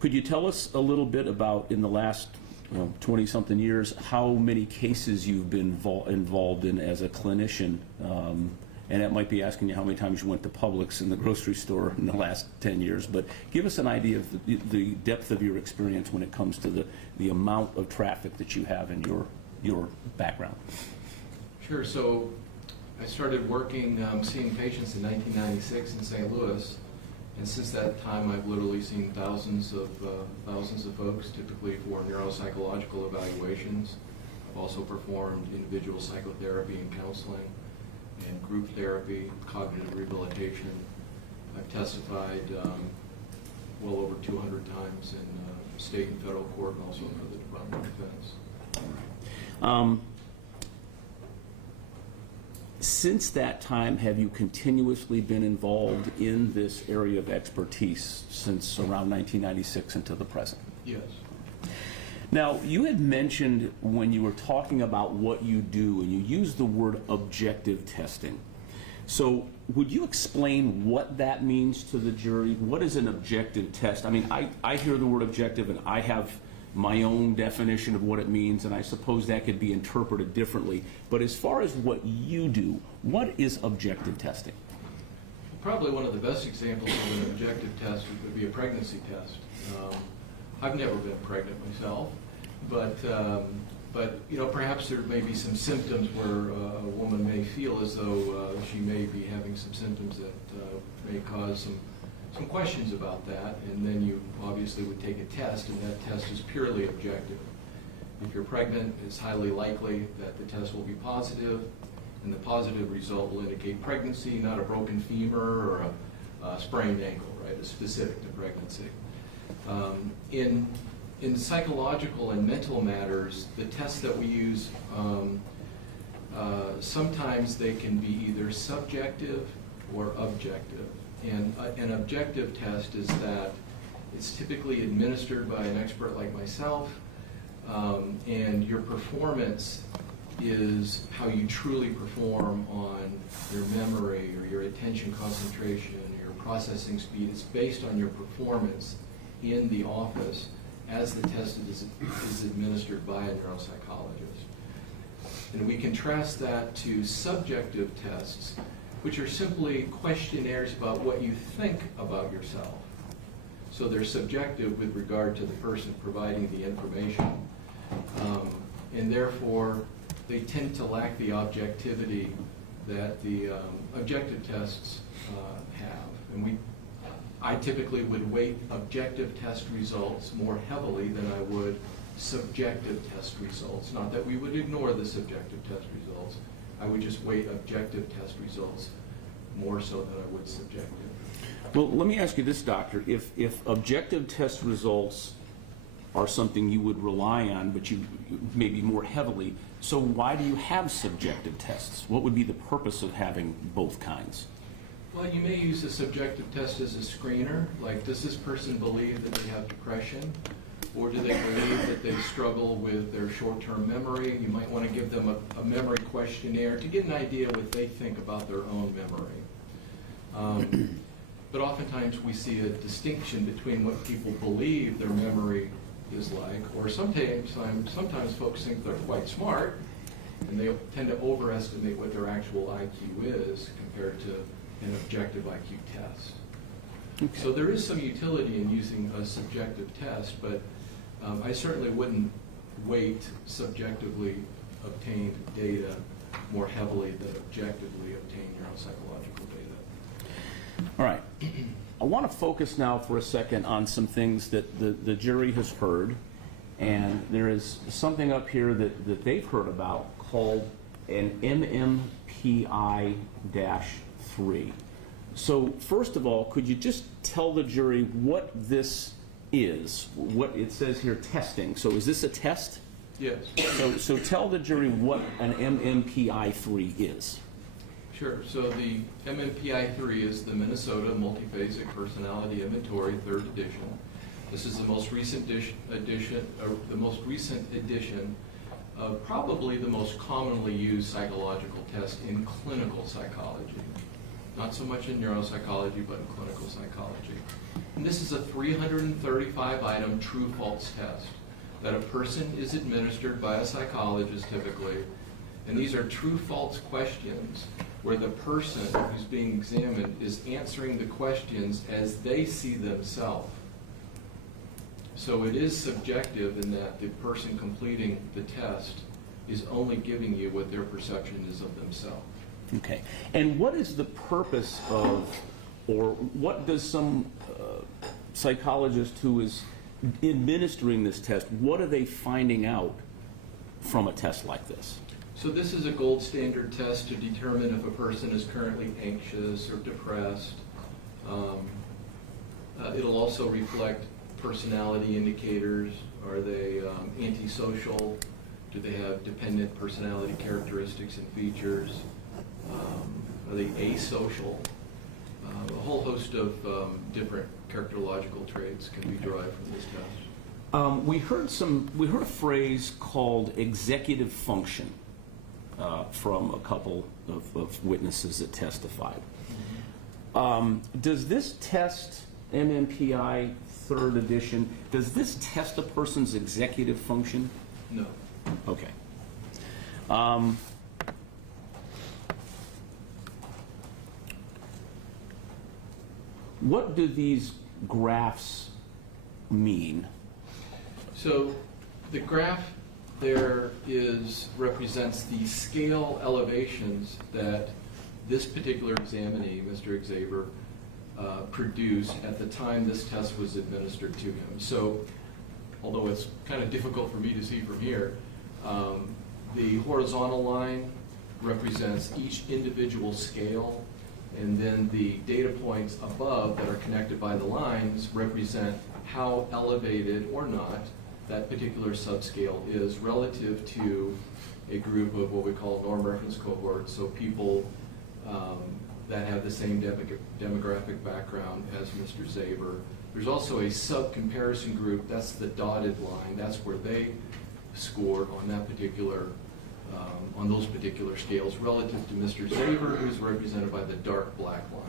Could you tell us a little bit about, in the last 20-something years, how many cases you've been involved in as a clinician? And that might be asking you how many times you went to Publix in the grocery store in the last 10 years, but give us an idea of the depth of your experience when it comes to the amount of traffic that you have in your background. Sure. So I started working, seeing patients in 1996 in St. Louis, and since that time I've literally seen thousands of folks, typically for neuropsychological evaluations. I've also performed individual psychotherapy and counseling, and group therapy, cognitive rehabilitation. I've testified well over 200 times in state and federal court, and also for the Department of Defense. Since that time, have you continuously been involved in this area of expertise since around 1996 until the present? Yes. Now, you had mentioned when you were talking about what you do, and you used the word objective testing. So would you explain what that means to the jury? What is an objective test? I mean, I hear the word objective, and I have my own definition of what it means, and I suppose that could be interpreted differently. But as far as what you do, what is objective testing? Probably one of the best examples of an objective test would be a pregnancy test. I've never been pregnant myself, but perhaps there may be some symptoms where a woman may feel as though she may be having some symptoms that may cause some questions about that, and then you obviously would take a test, and that test is purely objective. If you're pregnant, it's highly likely that the test will be positive, and the positive result will indicate pregnancy, not a broken femur or a sprained ankle, right? It's specific to pregnancy. In psychological and mental matters, the tests that we use, sometimes they can be either subjective or objective. And an objective test is that it's typically administered by an expert like myself, and your performance is how you truly perform on your memory or your attention concentration or your processing speed. It's based on your performance in the office as the test is administered by a neuropsychologist. And we contrast that to subjective tests, which are simply questionnaires about what you think about yourself. So they're subjective with regard to the person providing the information, and therefore they tend to lack the objectivity that the objective tests have. And I typically would weight objective test results more heavily than I would subjective test results. Not that we would ignore the subjective test results. I would just weight objective test results more so than I would subjective. Well, let me ask you this, doctor. If objective test results are something you would rely on, but you maybe more heavily, so why do you have subjective tests? What would be the purpose of having both kinds? Well, you may use a subjective test as a screener, like does this person believe that they have depression, or do they believe that they struggle with their short-term memory? You might want to give them a memory questionnaire to get an idea what they think about their own memory. but oftentimes we see a distinction between what people believe their memory is like, or sometimes folks think they're quite smart, and they tend to overestimate what their actual IQ is compared to an objective IQ test. Okay. So there is some utility in using a subjective test, but I certainly wouldn't weight subjectively obtained data more heavily than objectively obtained neuropsychological data. All right. I want to focus now for a second on some things that the jury has heard, and there is something up here that they've heard about called an MMPI-3. So first of all, could you just tell the jury what this is? What it says here, testing. So is this a test? Yes. So tell the jury what an MMPI-3 is. Sure. So the MMPI-3 is the Minnesota Multiphasic Personality Inventory, 3rd edition. This is the most recent edition of probably the most commonly used psychological test in clinical psychology. Not so much in neuropsychology, but in clinical psychology. And this is a 335-item true-false test that a person is administered by a psychologist typically. And these are true-false questions where the person who's being examined is answering the questions as they see themselves. So it is subjective in that the person completing the test is only giving you what their perception is of themselves. Okay. And what is the purpose of, or what does some psychologist who is administering this test, what are they finding out from a test like this? So this is a gold standard test to determine if a person is currently anxious or depressed. It'll also reflect personality indicators. Are they antisocial? Do they have dependent personality characteristics and features? Are they asocial? A whole host of different characterological traits can be derived from this test. We heard a phrase called executive function from a couple of witnesses that testified. Does this test, MMPI 3rd edition, does this test a person's executive function? No. Okay. What do these graphs mean? So the graph there represents the scale elevations that this particular examinee, Mr. Xaver, produced at the time this test was administered to him. So although it's kind of difficult for me to see from here, the horizontal line represents each individual scale, and then the data points above that are connected by the lines represent how elevated or not that particular subscale is relative to a group of what we call norm reference cohorts, so people that have the same demographic background as Mr. Xaver. There's also a sub-comparison group, that's the dotted line, that's where they scored on that particular, on those particular scales relative to Mr. Xaver, who's represented by the dark black line.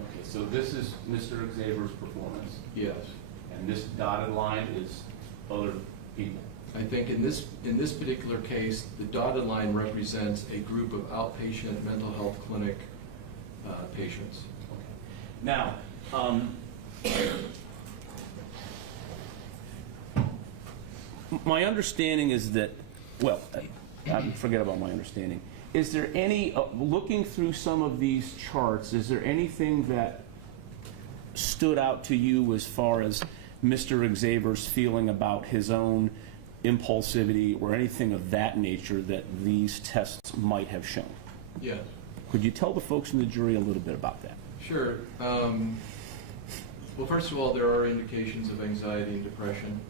Okay, so this is Mr. Xaver's performance. Yes. And this dotted line is other people. I think in this particular case, the dotted line represents a group of outpatient mental health clinic patients. Okay. Now, my understanding is that, well, forget about my understanding. Is there any, looking through some of these charts, is there anything that stood out to you as far as Mr. Xaver's feeling about his own impulsivity or anything of that nature that these tests might have shown? Yes. Could you tell the folks in the jury a little bit about that? Sure. Well, first of all, there are indications of anxiety and depression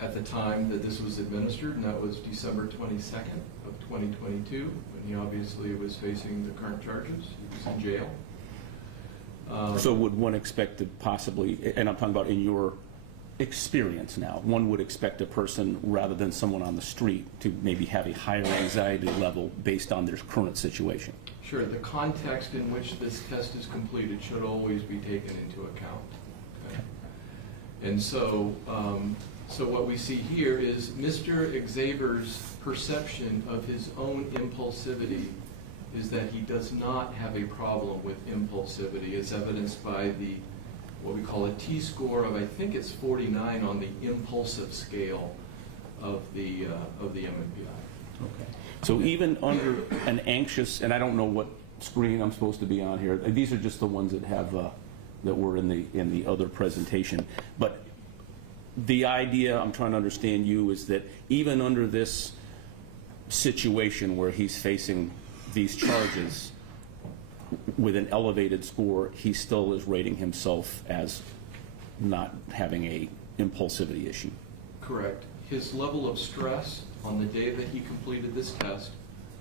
at the time that this was administered, and that was December 22nd of 2022, when he obviously was facing the current charges. He was in jail. So would one expect to possibly, and I'm talking about in your experience now. One would expect a person, rather than someone on the street, to maybe have a higher anxiety level based on their current situation. Sure, the context in which this test is completed should always be taken into account. Okay? And so, so what we see here is Mr. Xavier's perception of his own impulsivity is that he does not have a problem with impulsivity, as evidenced by the what we call a T-score of, I think it's 49 on the impulsive scale of the MMPI. Okay. So even under an anxious, and I don't know what screen I'm supposed to be on here. These are just the ones that have that were in the other presentation. But the idea, I'm trying to understand you, is that even under this situation where he's facing these charges with an elevated score, he still is rating himself as not having a impulsivity issue. Correct. His level of stress on the day that he completed this test,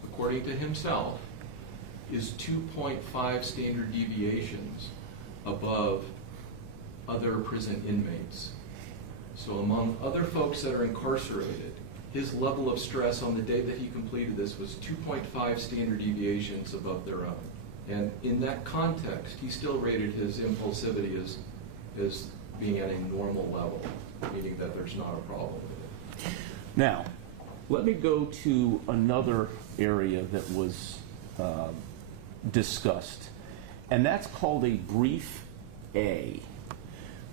according to himself, is 2.5 standard deviations above other prison inmates. So among other folks that are incarcerated, his level of stress on the day that he completed this was 2.5 standard deviations above their own. And in that context, he still rated his impulsivity as being at a normal level, meaning that there's not a problem with it. Now, let me go to another area that was discussed, and that's called a brief A.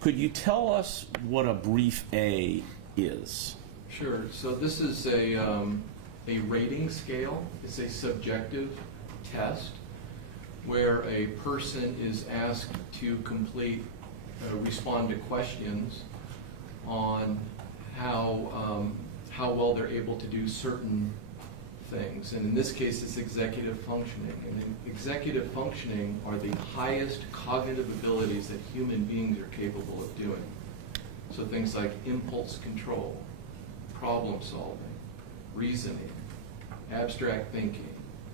Could you tell us what a brief A is? Sure. So this is a rating scale. It's a subjective test where a person is asked to respond to questions on how well they're able to do certain things. And in this case, it's executive functioning. And executive functioning are the highest cognitive abilities that human beings are capable of doing. So things like impulse control, problem solving, reasoning, abstract thinking,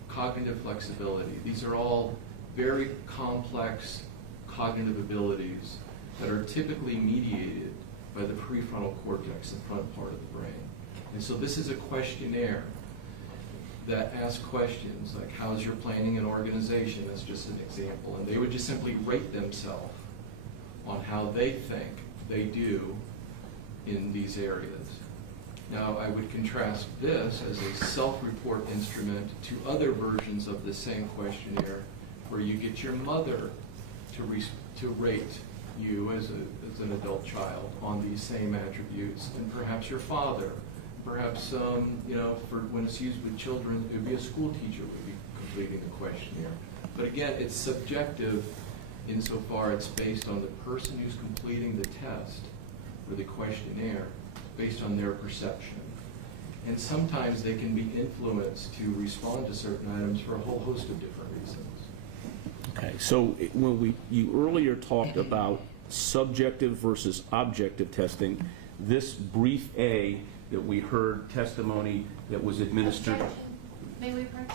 cognitive flexibility. These are all very complex cognitive abilities that are typically mediated by the prefrontal cortex, the front part of the brain. And so this is a questionnaire that asks questions like, how's your planning and organization? That's just an example. And they would just simply rate themselves on how they think they do in these areas. Now, I would contrast this as a self-report instrument to other versions of the same questionnaire where you get your mother to rate you as an adult child on these same attributes, and perhaps your father, perhaps for when it's used with children, it would be a school teacher would be completing the questionnaire. But again, it's subjective insofar it's based on the person who's completing the test or the questionnaire based on their perception. And sometimes they can be influenced to respond to certain items for a whole host of different reasons. Okay, so when you earlier talked about subjective versus objective testing, this brief A that we heard testimony that was administered. Objection. May we approach?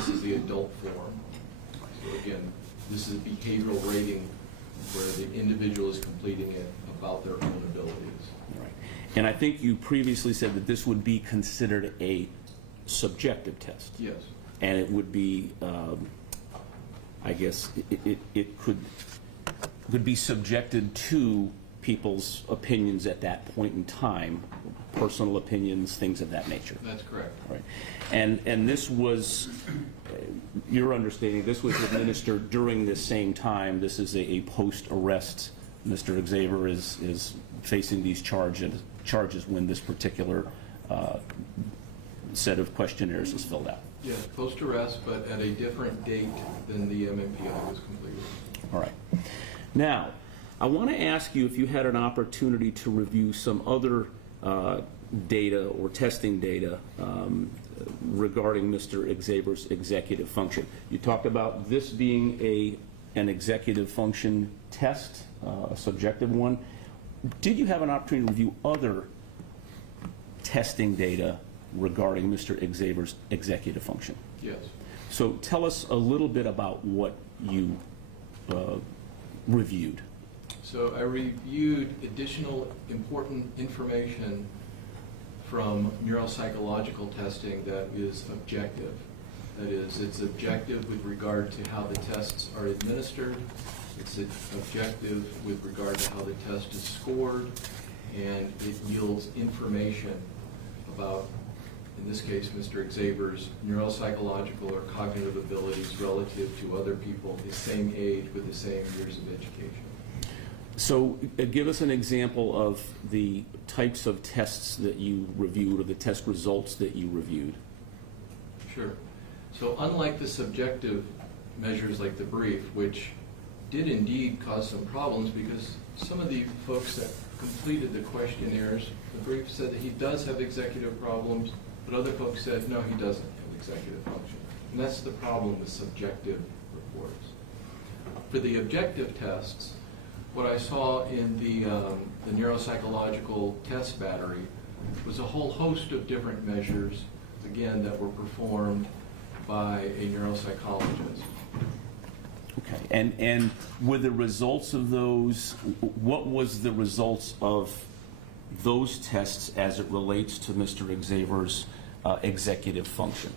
this is the adult form. So again, this is a behavioral rating where the individual is completing it about their own abilities. Right. And I think you previously said that this would be considered a subjective test. Yes. And it would be, I guess, it could be subjected to people's opinions at that point in time, personal opinions, things of that nature. That's correct. Right. And this was, your understanding, this was administered during this same time. This is a post-arrest. Mr. Xavier is facing these charges when this particular set of questionnaires was filled out. Yes, post-arrest, but at a different date than the MMPI was completed. All right. Now, I want to ask you if you had an opportunity to review some other data or testing data regarding Mr. Xavier's executive function. You talked about this being an executive function test, a subjective one. Did you have an opportunity to review other testing data regarding Mr. Xavier's executive function? Yes. So tell us a little bit about what you reviewed. So I reviewed additional important information from neuropsychological testing that is objective. That is, it's objective with regard to how the tests are administered. It's objective with regard to how the test is scored, and it yields information about, in this case, Mr. Xavier's neuropsychological or cognitive abilities relative to other people the same age with the same years of education. So give us an example of the types of tests that you reviewed or the test results that you reviewed. Sure. So unlike the subjective measures like the brief, which did indeed cause some problems because some of the folks that completed the questionnaires, the brief said that he does have executive problems, but other folks said, no, he doesn't have executive function. And that's the problem with subjective reports. For the objective tests, what I saw in the neuropsychological test battery was a whole host of different measures, again, that were performed by a neuropsychologist. Okay. And were the results of those, what was the results of those tests as it relates to Mr. Xavier's executive function?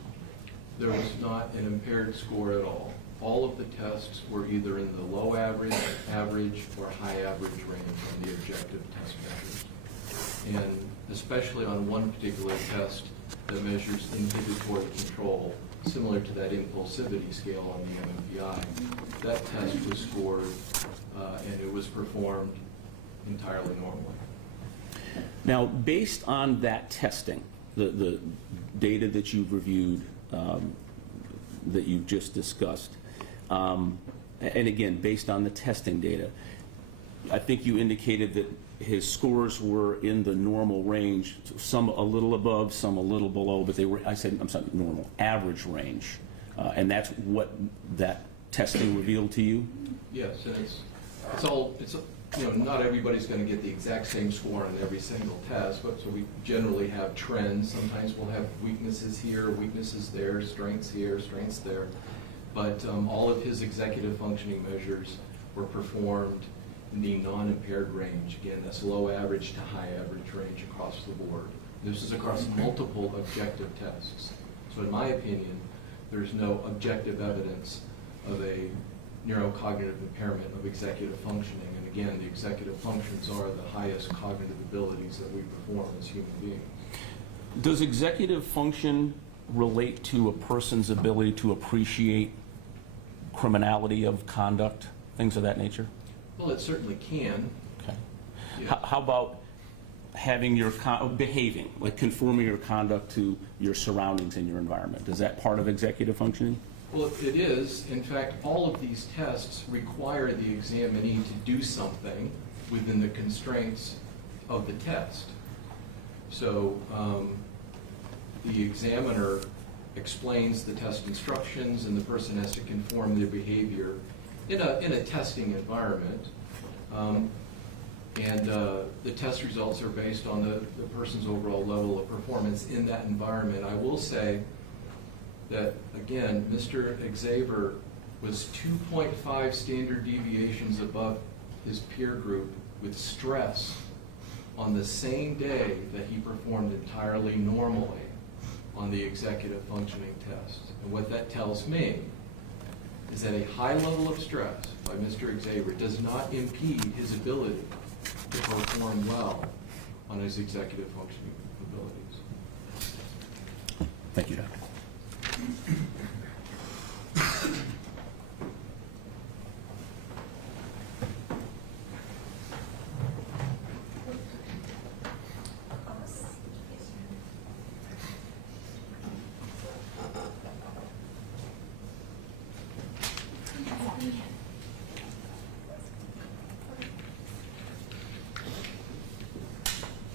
There was not an impaired score at all. All of the tests were either in the low average, average, or high average range on the objective test measures. And especially on one particular test that measures inhibitory control, similar to that impulsivity scale on the MMPI, that test was scored and it was performed entirely normally. Now, based on that testing, the data that you've reviewed, that you've just discussed, and again, based on the testing data, I think you indicated that his scores were in the normal range, some a little above, some a little below, but they were, I'm sorry, normal, average range. And that's what that testing revealed to you? Yes, and it's you know, not everybody's going to get the exact same score on every single test, but so we generally have trends. Sometimes we'll have weaknesses here, weaknesses there, strengths here, strengths there. But all of his executive functioning measures were performed in the non-impaired range. Again, that's low average to high average range across the board. This is across multiple objective tests. So in my opinion, there's no objective evidence of a neurocognitive impairment of executive functioning. And again, the executive functions are the highest cognitive abilities that we perform as human beings. Does executive function relate to a person's ability to appreciate criminality of conduct, things of that nature? Well, it certainly can. Okay. Yeah. How about having your behaving, like conforming your conduct to your surroundings and your environment? Is that part of executive functioning? Well, it is. In fact, all of these tests require the examinee to do something within the constraints of the test. So the examiner explains the test instructions, and the person has to conform their behavior in a testing environment. And the test results are based on the person's overall level of performance in that environment. I will say that, again, Mr. Xavier was 2.5 standard deviations above his peer group with stress on the same day that he performed entirely normally on the executive functioning test. And what that tells me is that a high level of stress by Mr. Xavier does not impede his ability to perform well on his executive functioning abilities. Thank you, Doctor.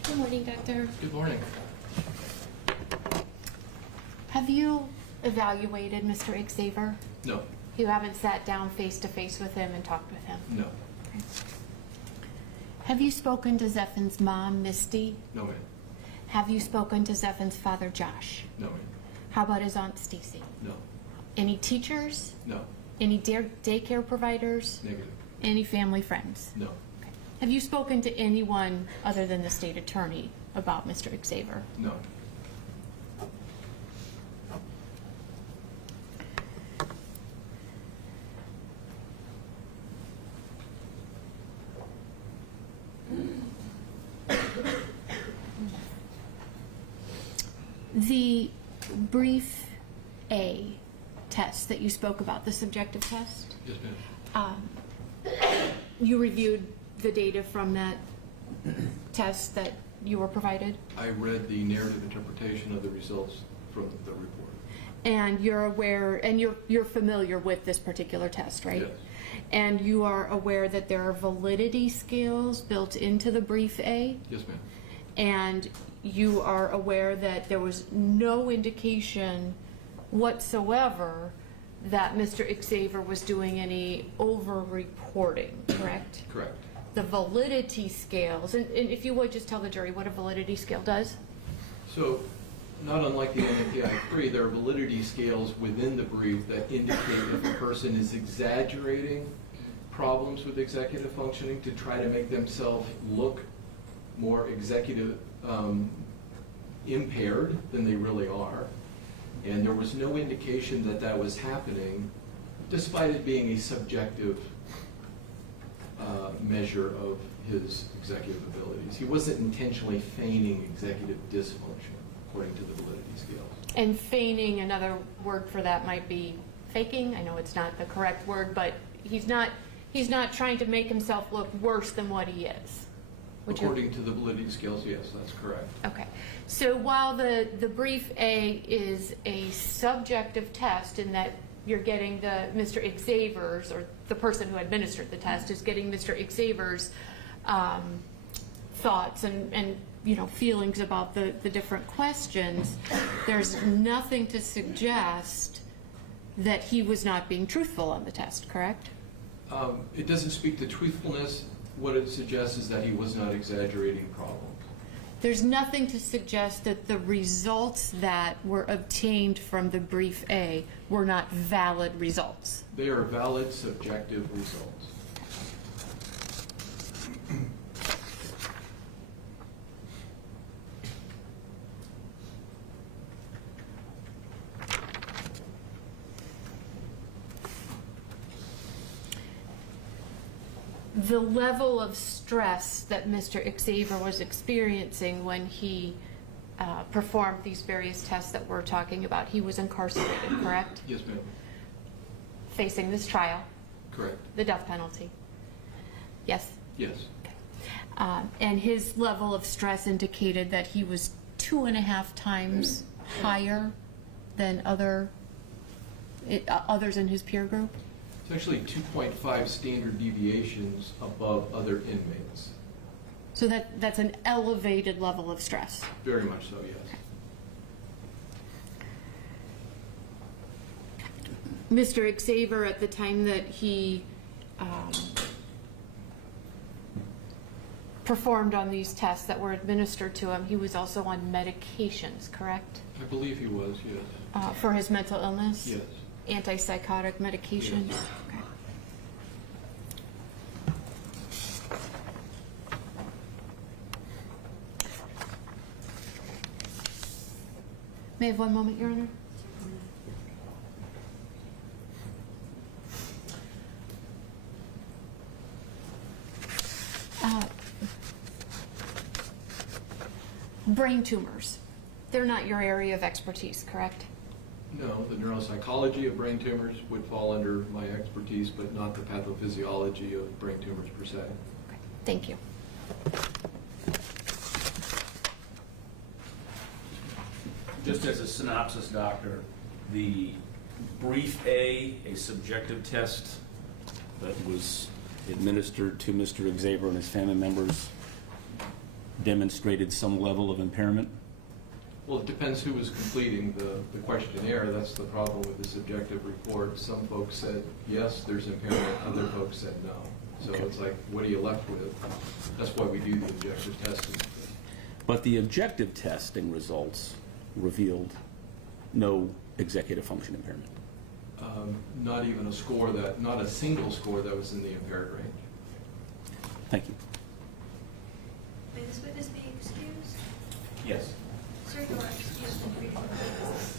Good morning, Doctor. Good morning. Have you evaluated Mr. Xavier? No. You haven't sat down face to face with him and talked with him? No. Okay. Have you spoken to Zephin's mom, Misty? No, ma'am. Have you spoken to Zephin's father, Josh? No, ma'am. How about his aunt, Stacy? No. Any teachers? No. Any daycare providers? Negative. Any family friends? No. Okay. Have you spoken to anyone other than the state attorney about Mr. Xavier? No. The brief A test that you spoke about, the subjective test, Yes, ma'am. you reviewed the data from that test that you were provided? I read the narrative interpretation of the results from the report. And you're aware, and you're familiar with this particular test, right? Yes. And you are aware that there are validity scales built into the brief A? Yes, ma'am. And you are aware that there was no indication whatsoever that Mr. Xavier was doing any over-reporting, correct? Correct. The validity scales, and if you would just tell the jury what a validity scale does? So, not unlike the NFPI-3, there are validity scales within the brief that indicate if a person is exaggerating problems with executive functioning to try to make themselves look more executive impaired than they really are. And there was no indication that that was happening, despite it being a subjective measure of his executive abilities. He wasn't intentionally feigning executive dysfunction, according to the validity scales. And feigning, another word for that might be faking. I know it's not the correct word, but he's not trying to make himself look worse than what he is. According to the validity scales, yes, that's correct. Okay. So while the brief A is a subjective test in that you're getting Mr. Xavier's, or the person who administered the test is getting Mr. Xavier's thoughts and feelings about the different questions, there's nothing to suggest that he was not being truthful on the test, correct? It doesn't speak to truthfulness. What it suggests is that he was not exaggerating problems. There's nothing to suggest that the results that were obtained from the brief A were not valid results. They are valid subjective results. The level of stress that Mr. Xavier was experiencing when he performed these various tests that we're talking about, he was incarcerated, correct? Yes, ma'am. Facing this trial, Correct. the death penalty. Yes? Yes. And his level of stress indicated that he was 2.5 times higher than others in his peer group? It's actually 2.5 standard deviations above other inmates. So that's an elevated level of stress. Very much so, yes. Mr. Xavier, at the time that he performed on these tests that were administered to him, he was also on medications, correct? I believe he was, yes. For his mental illness? Yes. Antipsychotic medications? Yes. Okay. May I have one moment, Your Honor? Brain tumors. They're not your area of expertise, correct? No, the neuropsychology of brain tumors would fall under my expertise, but not the pathophysiology of brain tumors per se. Okay. Thank you. Just as a synopsis, doctor, the brief A subjective test that was administered to Mr. Xavier and his family members, demonstrated some level of impairment? Well, it depends who was completing the questionnaire. That's the problem with the subjective report. Some folks said, yes, there's impairment. Other folks said no. So Okay. it's like, what are you left with? That's why we do the objective testing. But the objective testing results revealed no executive function impairment. Not even a score not a single score that was in the impaired range. Thank you. May this witness be excused? Yes. Sir, you are excused from reading the witness.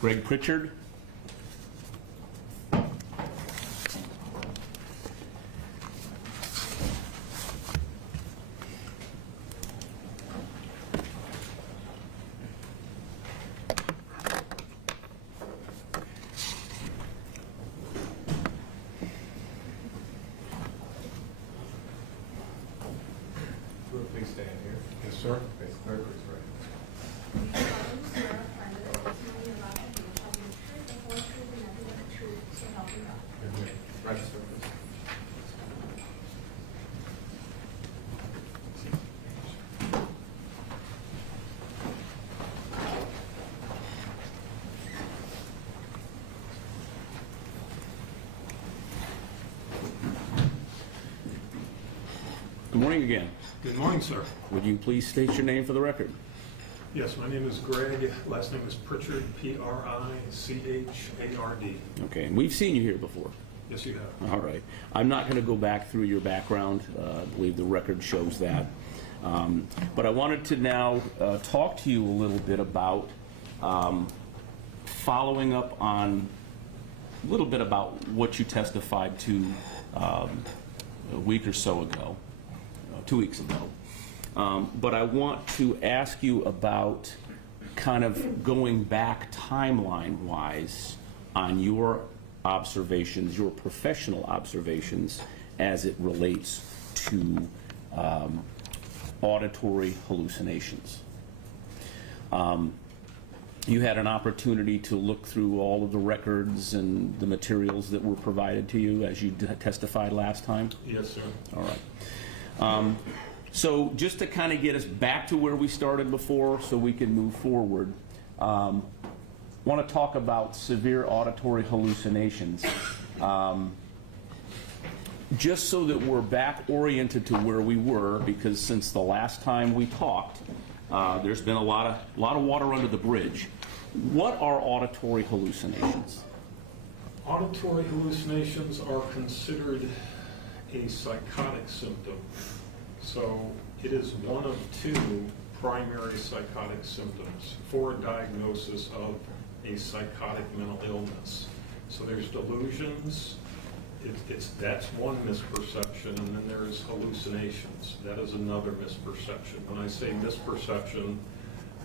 Greg Pritchard. Please stand here. Yes, sir. Face the clerk, please, right. Do you solemnly swear or affirm that the testimony you're about to give shall be the truth, the whole truth, and nothing but the truth, so help you God? Register, please. Good morning again. Good morning, sir. Would you please state your name for the record? Yes, my name is Greg. Last name is Pritchard, P-R-I-C-H-A-R-D. Okay, and we've seen you here before. Yes, you have. All right. I'm not going to go back through your background. I believe the record shows that. But I wanted to now talk to you a little bit about following up on a little bit about what you testified to a week or so ago, 2 weeks ago. But I want to ask you about kind of going back timeline-wise on your observations, your professional observations, as it relates to auditory hallucinations. You had an opportunity to look through all of the records and the materials that were provided to you as you testified last time? Yes, sir. All right. So just to kind of get us back to where we started before so we can move forward, want to talk about severe auditory hallucinations. Just so that we're back oriented to where we were, because since the last time we talked, there's been a lot of water under the bridge. What are auditory hallucinations? Auditory hallucinations are considered a psychotic symptom. So it is one of two primary psychotic symptoms for a diagnosis of a psychotic mental illness. So there's delusions, that's one misperception, and then there's hallucinations. That is another misperception. When I say misperception,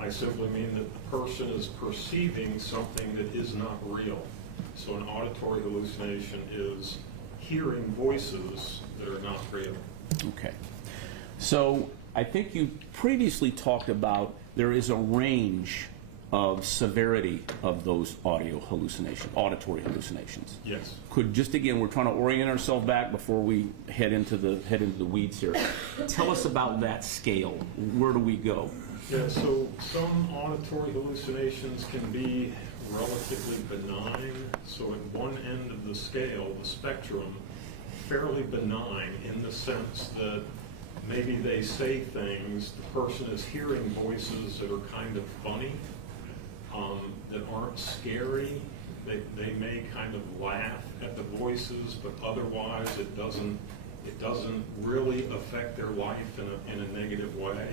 I simply mean that the person is perceiving something that is not real. So an auditory hallucination is hearing voices that are not real. Okay. So I think you previously talked about there is a range of severity of those auditory hallucinations. Yes. Could just, again, we're trying to orient ourselves back before we head into the weeds here. Tell us about that scale. Where do we go? Yeah, so some auditory hallucinations can be relatively benign. So at one end of the scale, the spectrum, fairly benign in the sense that maybe they say things, the person is hearing voices that are kind of funny, that aren't scary. They may kind of laugh at the voices, but otherwise it doesn't really affect their life in a negative way.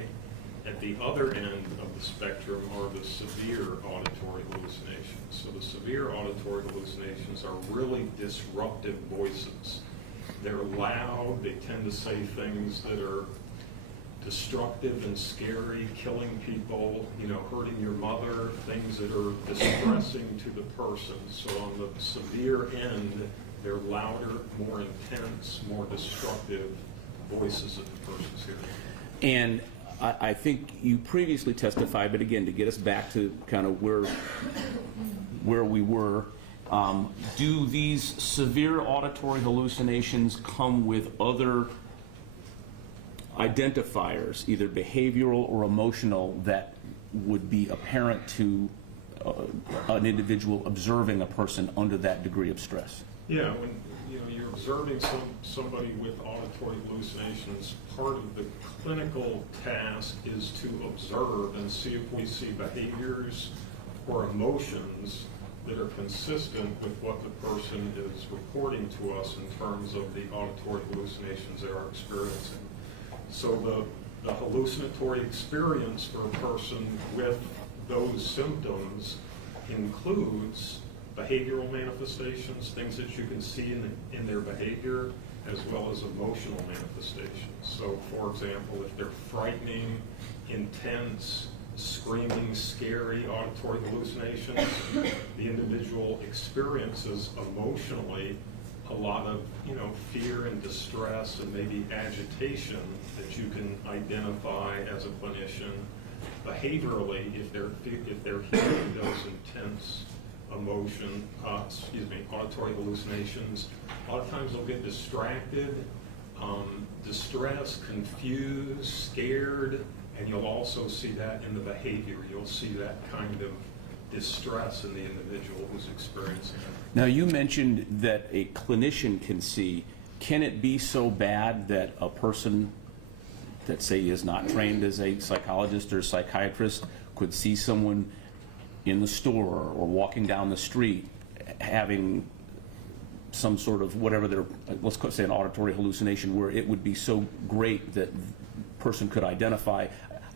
At the other end of the spectrum are the severe auditory hallucinations. So the severe auditory hallucinations are really disruptive voices. They're loud, they tend to say things that are destructive and scary, killing people, hurting your mother, things that are distressing to the person. So on the severe end, they're louder, more intense, more destructive voices that the person's hearing. And I think you previously testified, but again, to get us back to kind of where we were, do these severe auditory hallucinations come with other identifiers, either behavioral or emotional, that would be apparent to an individual observing a person under that degree of stress? Yeah, when you're observing somebody with auditory hallucinations, part of the clinical task is to observe and see if we see behaviors or emotions that are consistent with what the person is reporting to us in terms of the auditory hallucinations they are experiencing. So the hallucinatory experience for a person with those symptoms includes behavioral manifestations, things that you can see in their behavior, as well as emotional manifestations. So, for example, if they're frightening, intense, screaming, scary auditory hallucinations, the individual experiences emotionally a lot of fear and distress and maybe agitation that you can identify as a clinician. Behaviorally, if they're hearing those intense auditory hallucinations, a lot of times they'll get distracted, distressed, confused, scared, and you'll also see that in the behavior. You'll see that kind of distress in the individual who's experiencing it. Now, you mentioned that a clinician can see. Can it be so bad that a person that, say, is not trained as a psychologist or psychiatrist could see someone in the store or walking down the street having some sort of whatever their, let's say, an auditory hallucination, where it would be so great that the person could identify,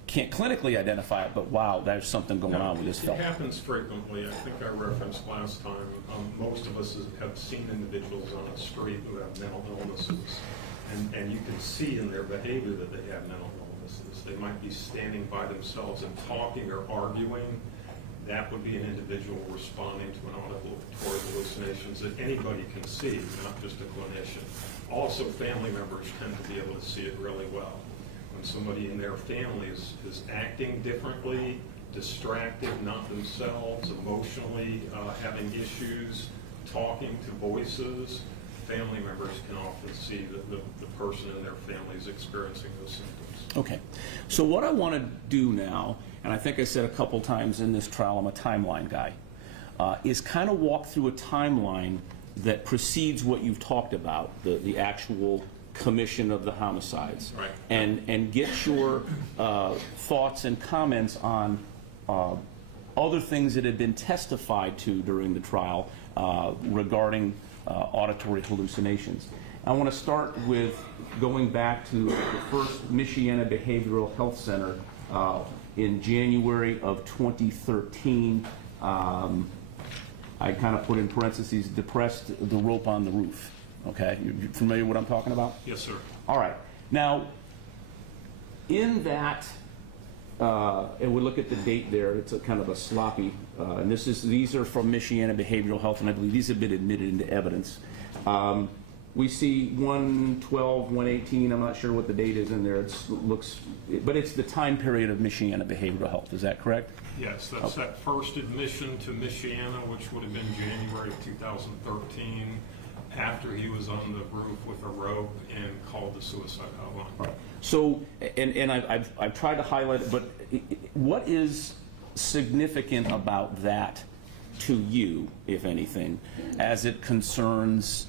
can't clinically identify it, but wow, there's something going on with this fellow? It happens frequently. I think I referenced last time, most of us have seen individuals on the street who have mental illnesses, and you can see in their behavior that they have mental illnesses. They might be standing by themselves and talking or arguing. That would be an individual responding to an auditory hallucinations that anybody can see, not just a clinician. Also, family members tend to be able to see it really well. When somebody in their family is acting differently, distracted, not themselves, emotionally having issues, talking to voices, family members can often see that the person in their family is experiencing those symptoms. Okay. So what I want to do now, and I think I said a couple times in this trial, I'm a timeline guy, is kind of walk through a timeline that precedes what you've talked about, the actual commission of the homicides, right, and get your thoughts and comments on other things that have been testified to during the trial regarding auditory hallucinations. I want to start with going back to the first Michiana Behavioral Health Center in January of 2013. I kind of put in parentheses, depressed the rope on the roof. Okay, you familiar with what I'm talking about? Yes, sir. All right. Now, in that, and we look at the date there, it's a kind of a sloppy, and these are from Michiana Behavioral Health, and I believe these have been admitted into evidence. we see 112, 118, I'm not sure what the date is in there, but it's the time period of Michiana Behavioral Health, is that correct? Yes, that's that first admission to Michiana, which would have been January of 2013, after he was on the roof with a rope and called the suicide hotline. All right. So, and I've tried to highlight it, but what is significant about that to you, if anything, as it concerns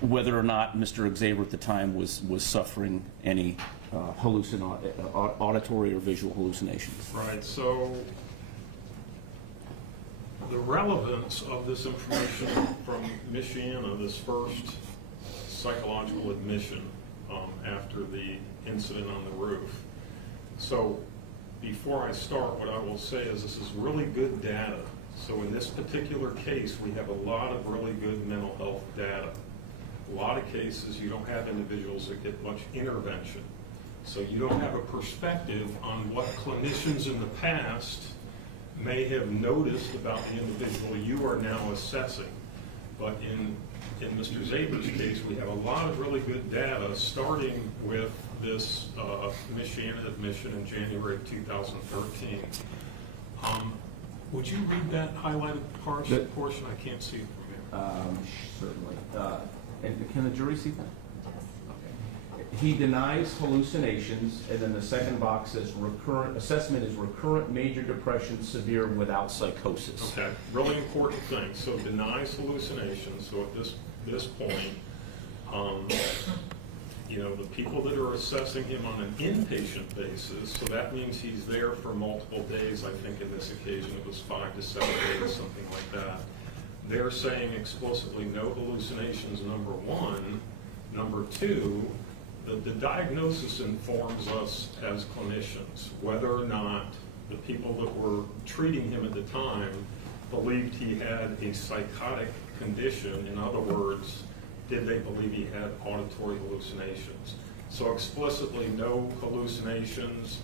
whether or not Mr. Xavier at the time was suffering any auditory or visual hallucinations? Right, so the relevance of this information from Michiana, this first psychological admission after the incident on the roof. So before I start, what I will say is this is really good data. So in this particular case, we have a lot of really good mental health data. A lot of cases, you don't have individuals that get much intervention. So you don't have a perspective on what clinicians in the past may have noticed about the individual you are now assessing. But in Mr. Zaber's case, we have a lot of really good data, starting with this Michiana admission in January of 2013. Would you read that highlighted portion? I can't see it from here. Certainly. And can the jury see that? Okay. He denies hallucinations, and then the second box says assessment is recurrent major depression, severe without psychosis. Okay, really important thing. So denies hallucinations. So at this point, the people that are assessing him on an inpatient basis, so that means he's there for multiple days. I think in this occasion it was 5 to 7 days, something like that. They're saying explicitly no hallucinations, number one. Number two, the diagnosis informs us as clinicians whether or not the people that were treating him at the time believed he had a psychotic condition. In other words, did they believe he had auditory hallucinations? So explicitly no hallucinations.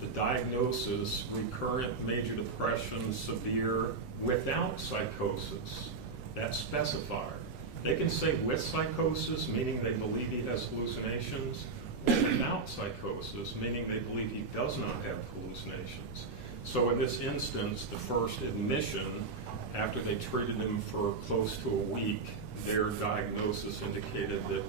The diagnosis, recurrent major depression, severe, without psychosis. That's specified. They can say with psychosis, meaning they believe he has hallucinations, or without psychosis, meaning they believe he does not have hallucinations. So in this instance, the first admission, after they treated him for close to a week, their diagnosis indicated that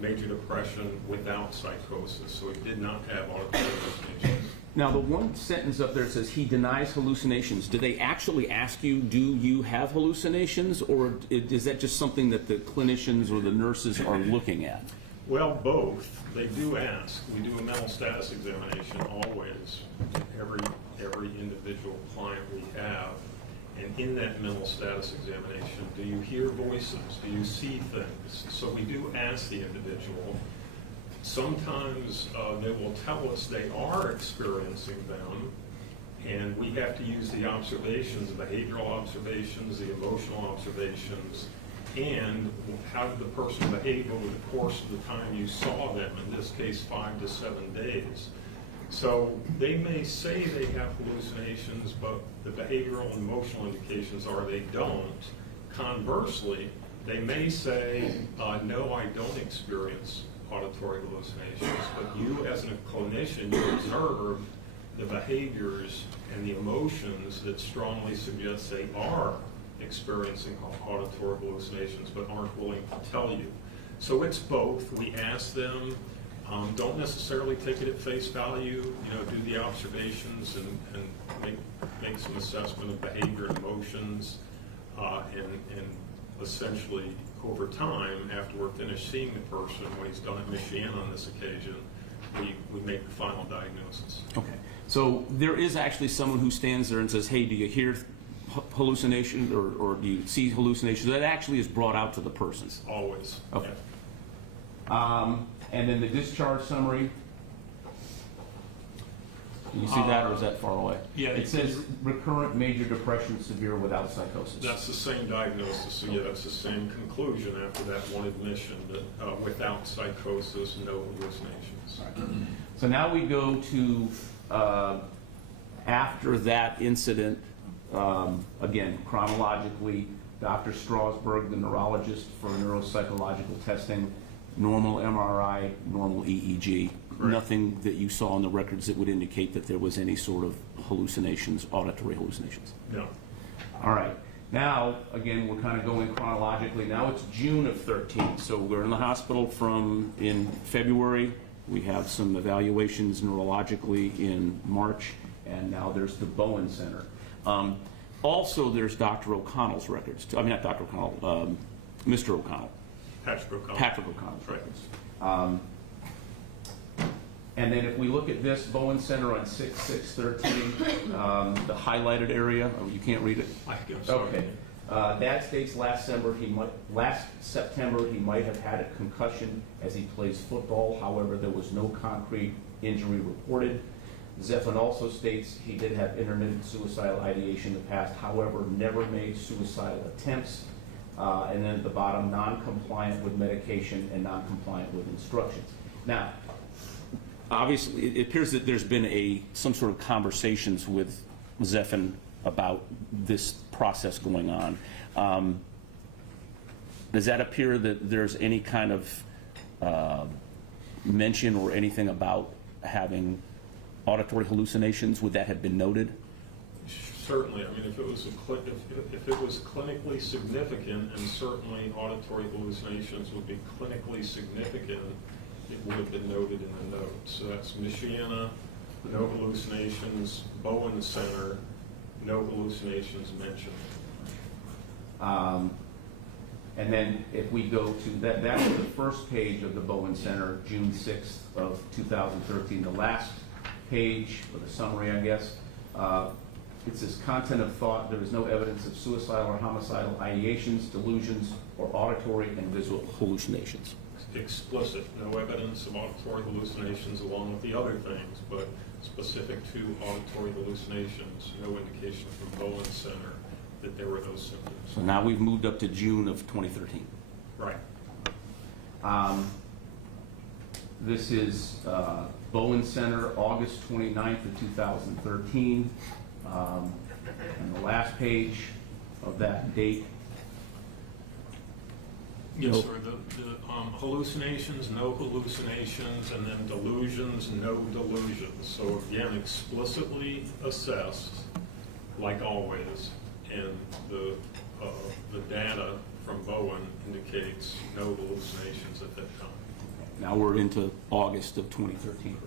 major depression without psychosis, so he did not have auditory hallucinations. Now, the one sentence up there says he denies hallucinations. Do they actually ask you, do you have hallucinations, or is that just something that the clinicians or the nurses are looking at? Well, both. They do ask. We do a mental status examination always, every individual client we have. And in that mental status examination, do you hear voices? Do you see things? So we do ask the individual. Sometimes they will tell us they are experiencing them, and we have to use the observations, the behavioral observations, the emotional observations, and how did the person behave over the course of the time you saw them, in this case 5 to 7 days. So they may say they have hallucinations, but the behavioral and emotional indications are they don't. Conversely, they may say, no, I don't experience auditory hallucinations, but you as a clinician, you observe the behaviors and the emotions that strongly suggest they are experiencing auditory hallucinations, but aren't willing to tell you. So it's both. We ask them. Don't necessarily take it at face value, do the observations and make some assessment of behavior and emotions, and essentially over time, after we're finished seeing the person, when he's done at Michiana on this occasion, we make the final diagnosis. Okay, so there is actually someone who stands there and says, hey, do you hear hallucinations or do you see hallucinations? That actually is brought out to the person. Always. Okay. Yeah. And then the discharge summary, can you see that, or is that far away? Yeah. It says recurrent major depression, severe without psychosis. That's the same diagnosis, so yeah, that's the same conclusion after that one admission, that without psychosis, no hallucinations. Right. So now we go to after that incident, again, chronologically, Dr. Strasberg, the neurologist, for neuropsychological testing, normal MRI, normal EEG. Correct. Nothing that you saw in the records that would indicate that there was any sort of hallucinations, auditory hallucinations. No. All right. Now, again, we're kind of going chronologically. Now it's June of 13. So we're in the hospital in February. We have some evaluations neurologically in March, and now there's the Bowen Center. Also, there's Dr. O'Connell's records. I mean, not Dr. O'Connell, Mr. O'Connell. Patrick O'Connell. Patrick O'Connell's Right. records. And then if we look at this Bowen Center on 6/6/13, the highlighted area, oh, you can't read it? I can, sorry. Okay. That states last September he might have had a concussion as he plays football. However, there was no concrete injury reported. Zephyr also states he did have intermittent suicidal ideation in the past, however, never made suicidal attempts. And then at the bottom, non-compliant with medication and non-compliant with instructions. Now, obviously, it appears that there's been some sort of conversations with Zephyr about this process going on. Does that appear that there's any kind of mention or anything about having auditory hallucinations? Would that have been noted? Certainly. I mean, if it was clinically significant, and certainly auditory hallucinations would be clinically significant, it would have been noted in the notes. So that's Michiana, no hallucinations, Bowen Center, no hallucinations mentioned. And then if we go to that's the first page of the Bowen Center, June 6th of 2013. The last page, or the summary, I guess, it says content of thought. There is no evidence of suicidal or homicidal ideations, delusions, or auditory and visual hallucinations. Explicit, no evidence of auditory hallucinations along with the other things, but specific to auditory hallucinations, no indication from Bowen Center that there were those symptoms. So now we've moved up to June of 2013. Right. This is Bowen Center, August 29th of 2013. And the last page of that date. Yes, sir. The hallucinations, no hallucinations, and then delusions, no delusions. So again, explicitly assessed, like always, and the data from Bowen indicates no hallucinations at that time. Now we're into August of 2013.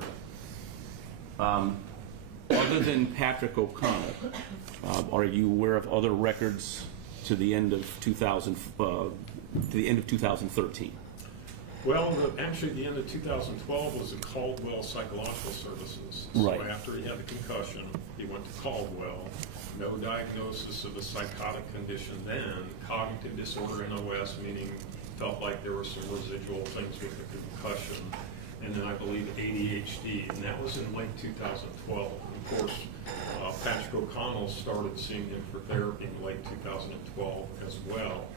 Other than Patrick O'Connell, are you aware of other records to the end of 2013? Well, actually, the end of 2012 was at Caldwell Psychological Services. Right. So after he had a concussion, he went to Caldwell. No diagnosis of a psychotic condition then. Cognitive disorder in OS, meaning felt like there were some residual things with the concussion. And then I believe ADHD, and that was in late 2012. And of course, Patrick O'Connell started seeing him for therapy in late 2012 as well,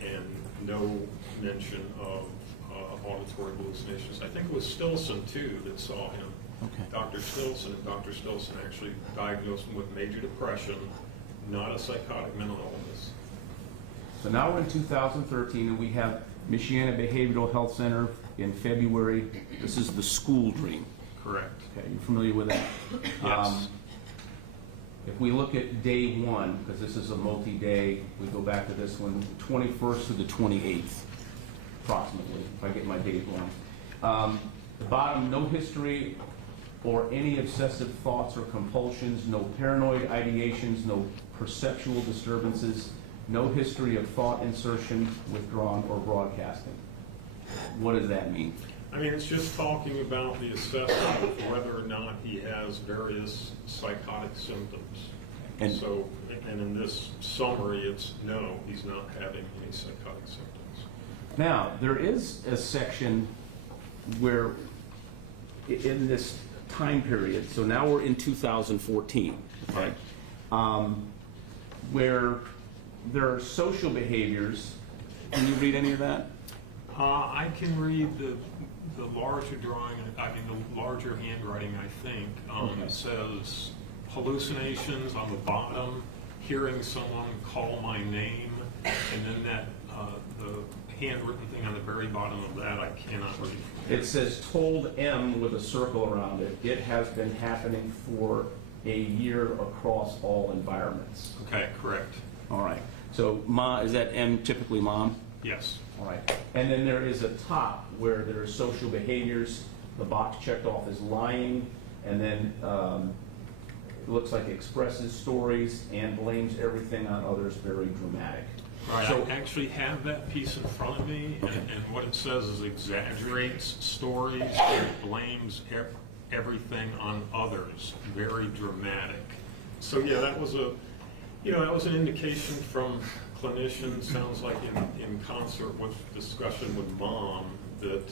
and no mention of auditory hallucinations. I think it was Stillson, too, that saw him. Okay. Dr. Stillson, and Dr. Stillson actually diagnosed him with major depression, not a psychotic mental illness. So now we're in 2013, and we have Michiana Behavioral Health Center in February. This is the school dream. Correct. Okay, you're familiar with that? Yes. If we look at day one, because this is a multi-day, we go back to this one, 21st to the 28th, approximately, if I get my date wrong. The bottom, no history or any obsessive thoughts or compulsions, no paranoid ideations, no perceptual disturbances, no history of thought insertion, withdrawn, or broadcasting. What does that mean? I mean, it's just talking about the assessment of whether or not he has various psychotic symptoms. And in this summary, it's no, he's not having any psychotic symptoms. now, there is a section where, in this time period, so now we're in 2014, okay, where there are social behaviors. Can you read any of that? I can read the larger drawing, I mean the larger handwriting, I think. Okay. It says hallucinations on the bottom, hearing someone call my name, And then that, the handwritten thing on the very bottom of that, I cannot read. It says told M with a circle around it. It has been happening for a year across all environments. Okay, correct. All right. So is that M typically mom? Yes. All right. And then there is a top where there are social behaviors. The box checked off is lying, and then it looks like expresses stories and blames everything on others, very dramatic. Right, So, I actually have that piece in front of me, Okay. and what it says is exaggerates stories and blames everything on others, very dramatic. So yeah, that was an indication from clinicians, sounds like in concert with discussion with mom, that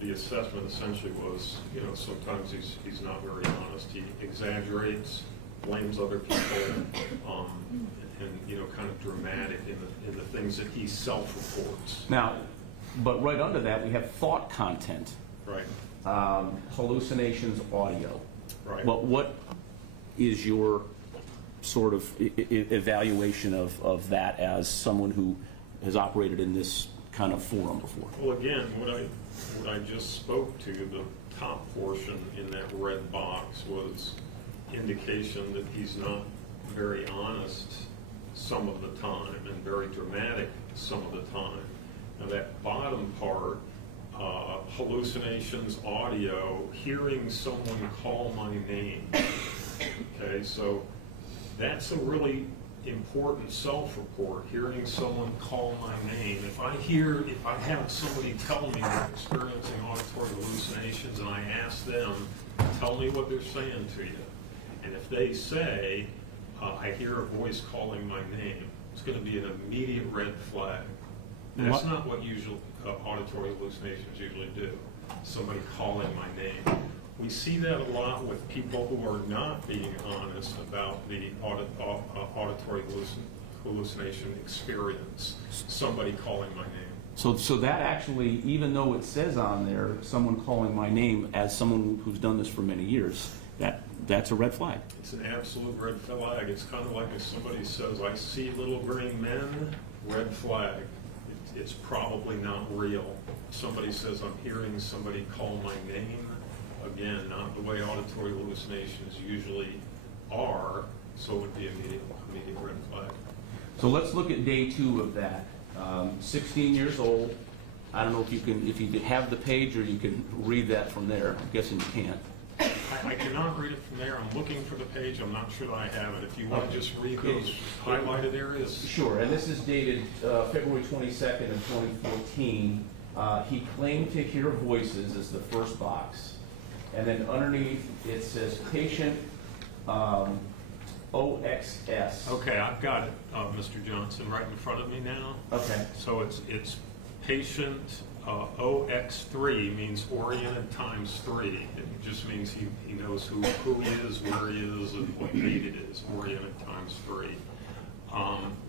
the assessment essentially was, sometimes he's not very honest. He exaggerates, blames other people, and kind of dramatic in the things that he self-reports. now, but right under that, we have thought content, Right, hallucinations, audio. right. What is your sort of evaluation of that as someone who has operated in this kind of forum before? Well, again, what I just spoke to, the top portion in that red box was indication that he's not very honest some of the time and very dramatic some of the time. Now that bottom part, hallucinations, audio, hearing someone call my name. Okay, so that's a really important self-report, hearing someone call my name. If I have somebody tell me they're experiencing auditory hallucinations and I ask them, tell me what they're saying to you. And if they say, I hear a voice calling my name, it's going to be an immediate red flag. That's not what usual auditory hallucinations usually do, somebody calling my name. We see that a lot with people who are not being honest about the auditory hallucination experience, somebody calling my name. So that actually, even though it says on there, someone calling my name, as someone who's done this for many years, that's a red flag. It's an absolute red flag. It's kind of like if somebody says, I see little green men, red flag. It's probably not real. Somebody says, I'm hearing somebody call my name, again, not the way auditory hallucinations usually are, so it would be immediate red flag. So let's look at day 2 of that. 16 years old. I don't know if you have the page or you can read that from there. I'm guessing you can't. I cannot read it from there. I'm looking for the page. I'm not sure that I have it. If you want to just read those highlighted areas. Sure, and this is dated February 22nd of 2014. He claimed to hear voices as the first box. And then underneath it says patient OXS. Okay, I've got it, Mr. Johnson, right in front of me now. Okay. So it's patient OX3 means oriented times 3. It just means he knows who he is, where he is, and what date it is. Oriented times 3.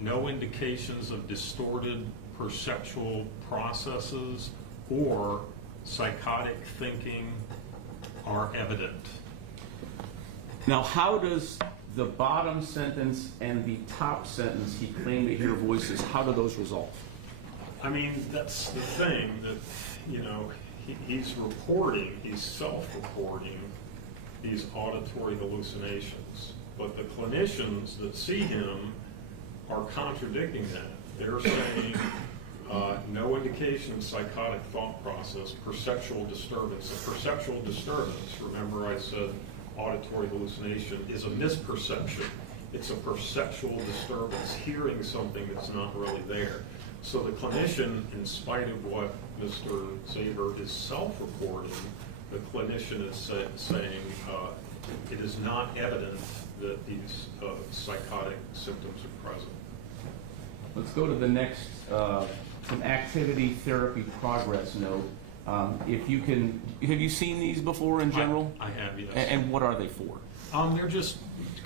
No indications of distorted perceptual processes or psychotic thinking are evident. Now, how does the bottom sentence and the top sentence, he claimed to hear voices, how do those resolve? I mean, that's the thing, that, he's self-reporting these auditory hallucinations, but the clinicians that see him are contradicting that. They're saying no indication of psychotic thought process, perceptual disturbance. A perceptual disturbance, remember I said auditory hallucination is a misperception. It's a perceptual disturbance, hearing something that's not really there. So the clinician, in spite of what Mr. Zaber is self-reporting, the clinician is saying it is not evident that these psychotic symptoms are present. Let's go to the next, some activity therapy progress note. If you can, have you seen these before in general? I have, yes. And what are they for? They're just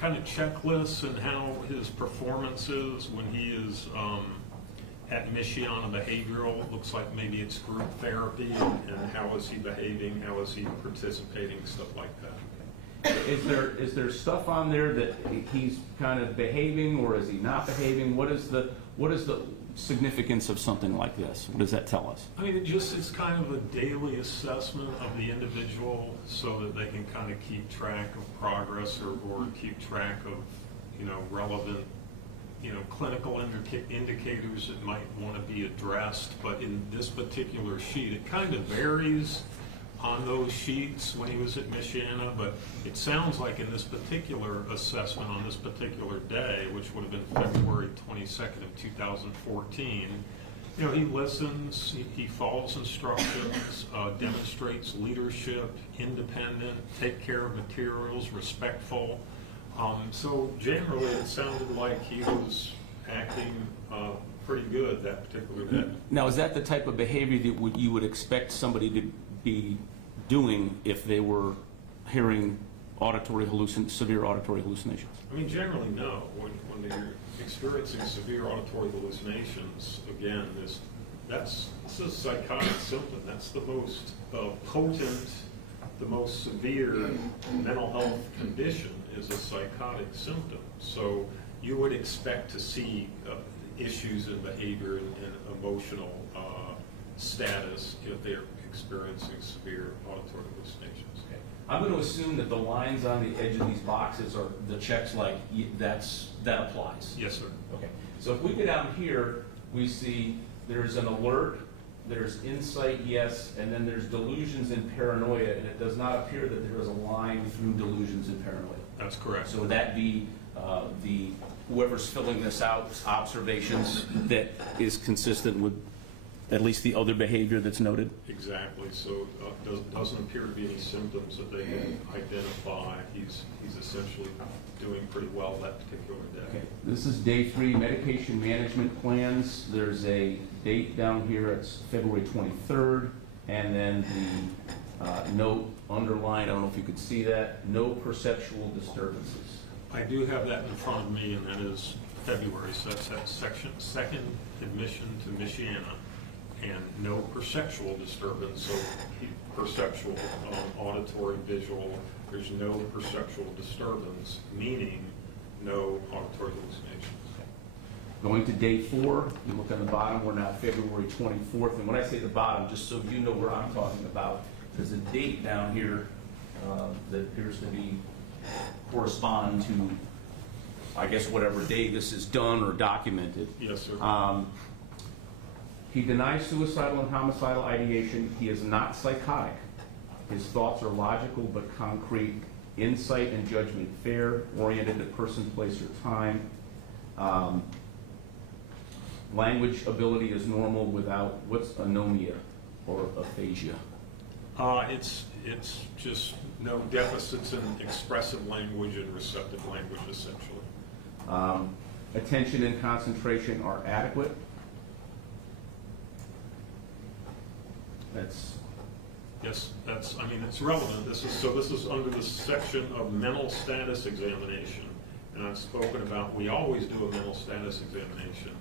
kind of checklists and how his performance is when he is at Michiana Behavioral. It looks like maybe it's group therapy, and how is he behaving, how is he participating, stuff like that. Is there stuff on there that he's kind of behaving, or is he not behaving? What is the significance of something like this? What does that tell us? I mean, it's kind of a daily assessment of the individual so that they can kind of keep track of progress or keep track of, relevant, clinical indicators that might want to be addressed. But in this particular sheet, it kind of varies on those sheets when he was at Michiana, but it sounds like in this particular assessment on this particular day, which would have been February 22nd of 2014, he listens, he follows instructions, demonstrates leadership, independent, take care of materials, respectful. So generally it sounded like he was acting pretty good that particular day. Now, is that the type of behavior that you would expect somebody to be doing if they were hearing severe auditory hallucinations? I mean, generally, no. When they're experiencing severe auditory hallucinations, again, this is a psychotic symptom. That's the most potent, the most severe mental health condition is a psychotic symptom. So you would expect to see issues in behavior and emotional status if they're experiencing severe auditory hallucinations. Okay. I'm going to assume that the lines on the edge of these boxes are the checks like that applies. Yes, sir. Okay. So if we get down here, we see there's an alert, there's insight, yes, and then there's delusions and paranoia, and it does not appear that there is a line through delusions and paranoia. That's correct. So would that be whoever's filling this out, observations that is consistent with at least the other behavior that's noted? Exactly. So doesn't appear to be any symptoms that they can identify. He's essentially doing pretty well that particular day. Okay. This is day 3, medication management plans. There's a date down here. It's February 23rd, and then the note underlined. I don't know if you could see that. No perceptual disturbances. I do have that in front of me, and that is February. So that's that second admission to Michiana. And no perceptual disturbance, so perceptual, auditory, visual, there's no perceptual disturbance, meaning no auditory hallucinations. Going to day 4, you look on the bottom, we're now February 24th, and when I say the bottom, just so you know where I'm talking about, there's a date down here that appears to correspond to, I guess, whatever day this is done or documented. Yes, sir. He denies suicidal and homicidal ideation. He is not psychotic. His thoughts are logical but concrete. Insight and judgment fair, oriented at person, place, or time. Language ability is normal without, what's anomia or aphasia? It's just no deficits in expressive language and receptive language, essentially. Attention and concentration are adequate. It's relevant. This is under the section of mental status examination. And I've spoken about, we always do a mental status examination.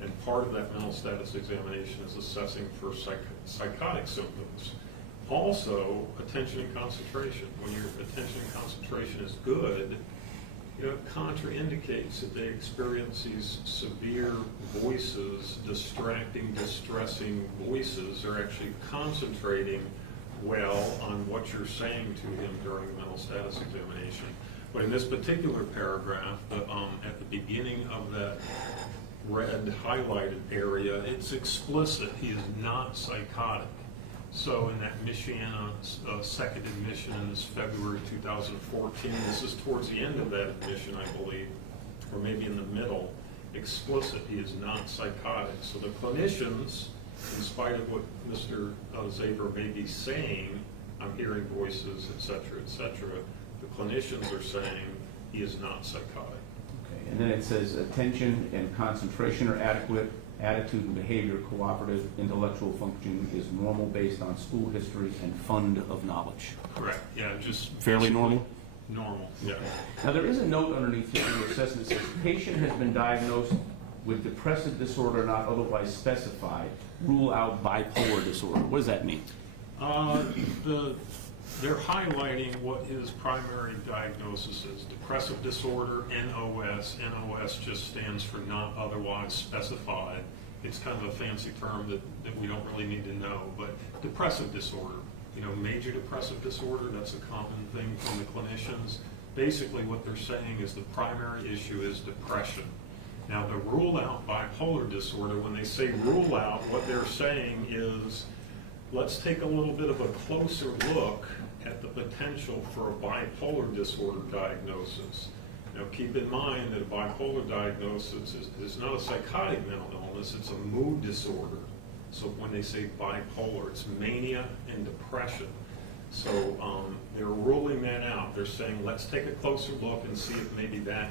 And part of that mental status examination is assessing for psychotic symptoms. Also, attention and concentration. When your attention and concentration is good, it contraindicates that they experience these severe voices, distracting, distressing voices. They're actually concentrating well on what you're saying to him during the mental status examination. But in this particular paragraph, at the beginning of that red highlighted area, it's explicit. He is not psychotic. So in that Michiana second admission in this February 2014, this is towards the end of that admission, I believe, or maybe in the middle, explicit, he is not psychotic. So the clinicians, in spite of what Mr. Zabra may be saying, I'm hearing voices, et cetera, the clinicians are saying he is not psychotic. Okay. And then it says attention and concentration are adequate. Attitude and behavior, cooperative, intellectual functioning is normal based on school history and fund of knowledge. Correct. Yeah, just fairly normal. Normal. Yeah. Now there is a note underneath here in the assessment that says patient has been diagnosed with depressive disorder not otherwise specified. Rule out bipolar disorder. What does that mean? The They're highlighting what his primary diagnosis is: depressive disorder, NOS. NOS just stands for not otherwise specified. It's kind of a fancy term that we don't really need to know, but depressive disorder, major depressive disorder, that's a common thing from the clinicians. Basically what they're saying is the primary issue is depression. Now, the rule out bipolar disorder, when they say rule out, what they're saying is, let's take a little bit of a closer look at the potential for a bipolar disorder diagnosis. Now, keep in mind that a bipolar diagnosis is not a psychotic mental illness, it's a mood disorder. So when they say bipolar, it's mania and depression. So they're ruling that out. They're saying, let's take a closer look and see if maybe that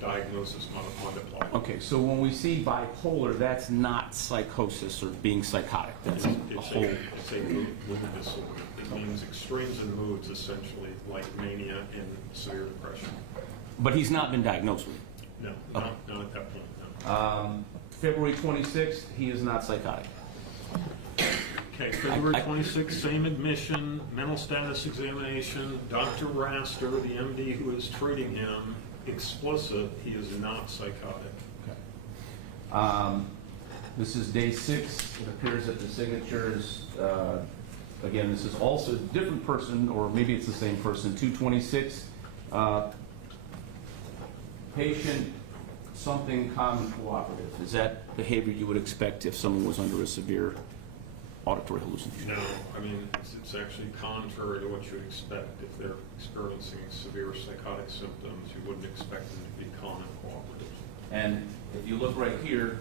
diagnosis might apply. Okay, so when we see bipolar, that's not psychosis or being psychotic. That's a whole. It's a mood disorder. It means extremes in moods, essentially, like mania and severe depression. But he's not been diagnosed with it. No, not at that point, no. February 26th, he is not psychotic. Okay, February 26th, same admission, mental status examination, Dr. Raster, the MD who is treating him, explicit, he is not psychotic. Okay. This is day 6. It appears that the signatures, again, this is also a different person, or maybe it's the same person, 226. Patient, something common cooperative. Is that behavior you would expect if someone was under a severe auditory hallucination? No, I mean, it's actually contrary to what you would expect. If they're experiencing severe psychotic symptoms, you wouldn't expect them to be common cooperative. And if you look right here,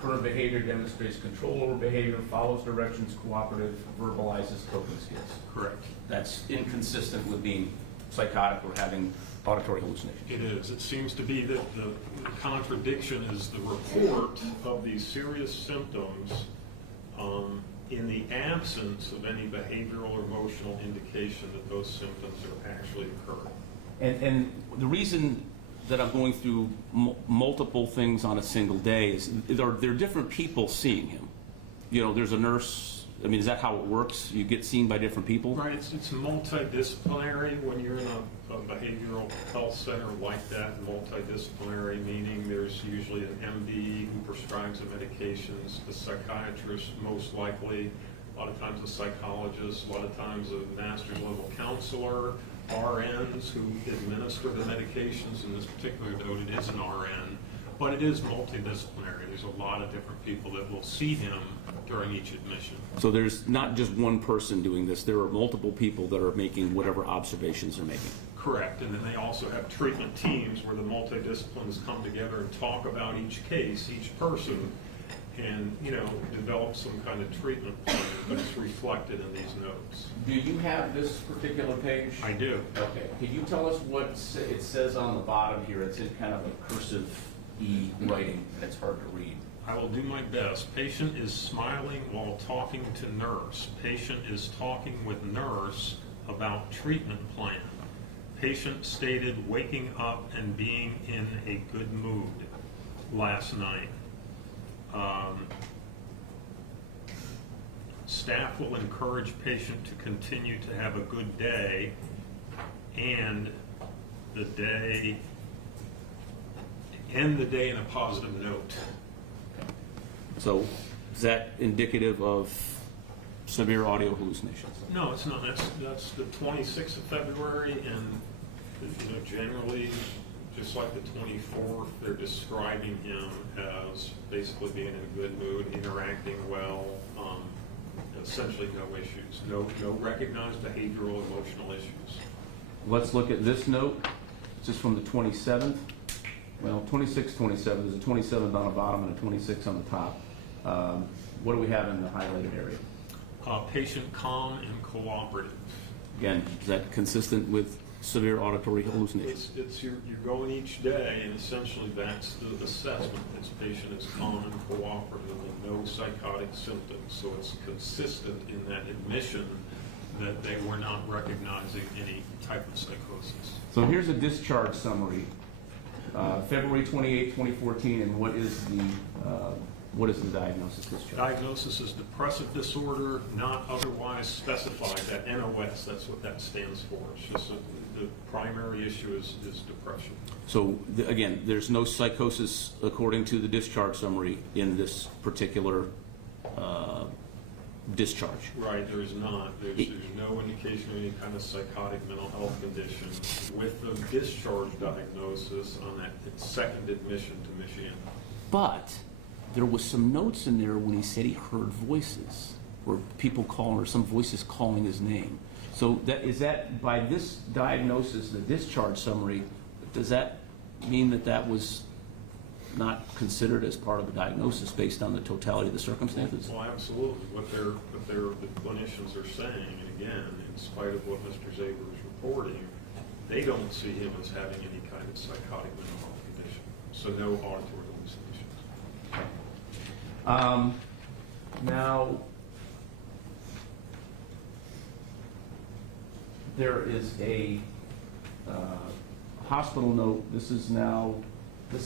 current behavior demonstrates control over behavior, follows directions, cooperative, verbalizes coping skills. Correct. That's inconsistent with being psychotic or having auditory hallucinations. It is. It seems to be that the contradiction is the report of these serious symptoms in the absence of any behavioral or emotional indication that those symptoms are actually occurring. And the reason that I'm going through multiple things on a single day is there are different people seeing him. There's a nurse. I mean, is that how it works? You get seen by different people? Right. It's multidisciplinary when you're in a behavioral health center like that. Multidisciplinary meaning there's usually an MD who prescribes the medications, the psychiatrist most likely, a lot of times a psychologist, a lot of times a master's level counselor, RNs who administer the medications. In this particular note, it is an RN, but it is multidisciplinary. There's a lot of different people that will see him during each admission. So there's not just one person doing this. There are multiple people that are making whatever observations they're making. Correct. And then they also have treatment teams where the multidisciplines come together and talk about each case, each person, and develop some kind of treatment plan that's reflected in these notes. Do you have this particular page? I do. Okay. Can you tell us what it says on the bottom here? It's in kind of a cursive E writing, and it's hard to read. I will do my best. Patient is smiling while talking to nurse. Patient is talking with nurse about treatment plan. Patient stated waking up and being in a good mood last night. Staff will encourage patient to continue to have a good day and end the day in a positive note. So is that indicative of severe audio hallucinations? No, it's not. That's the 26th of February, and generally, just like the 24th, they're describing him as basically being in a good mood, interacting well, essentially no issues, no recognized behavioral emotional issues. Let's look at this note. This is from the 27th. Well, 26, 27. There's a 27 on the bottom and a 26 on the top. What do we have in the highlighted area? Patient calm and cooperative. Again, is that consistent with severe auditory hallucinations? You're going each day, and essentially that's the assessment. This patient is calm and cooperative and no psychotic symptoms. So it's consistent in that admission that they were not recognizing any type of psychosis. So here's a discharge summary. February 28, 2014, and what is the What is the diagnosis discharge? Diagnosis is depressive disorder, not otherwise specified, that NOS, that's what that stands for. It's just the primary issue is depression. So, again, there's no psychosis according to the discharge summary in this particular discharge. Right, there is not. There's no indication of any kind of psychotic mental health condition with the discharge diagnosis on that second admission to Michigan. But there was some notes in there when he said he heard voices, or people calling, or some voices calling his name. So is that by this diagnosis, the discharge summary, does that mean that that was not considered as part of the diagnosis based on the totality of the circumstances? Well, absolutely. What the clinicians are saying, and again, in spite of what Mr. Zaber is reporting, they don't see him as having any kind of psychotic mental health condition. So no auditory hallucinations. Now, there is a hospital note. This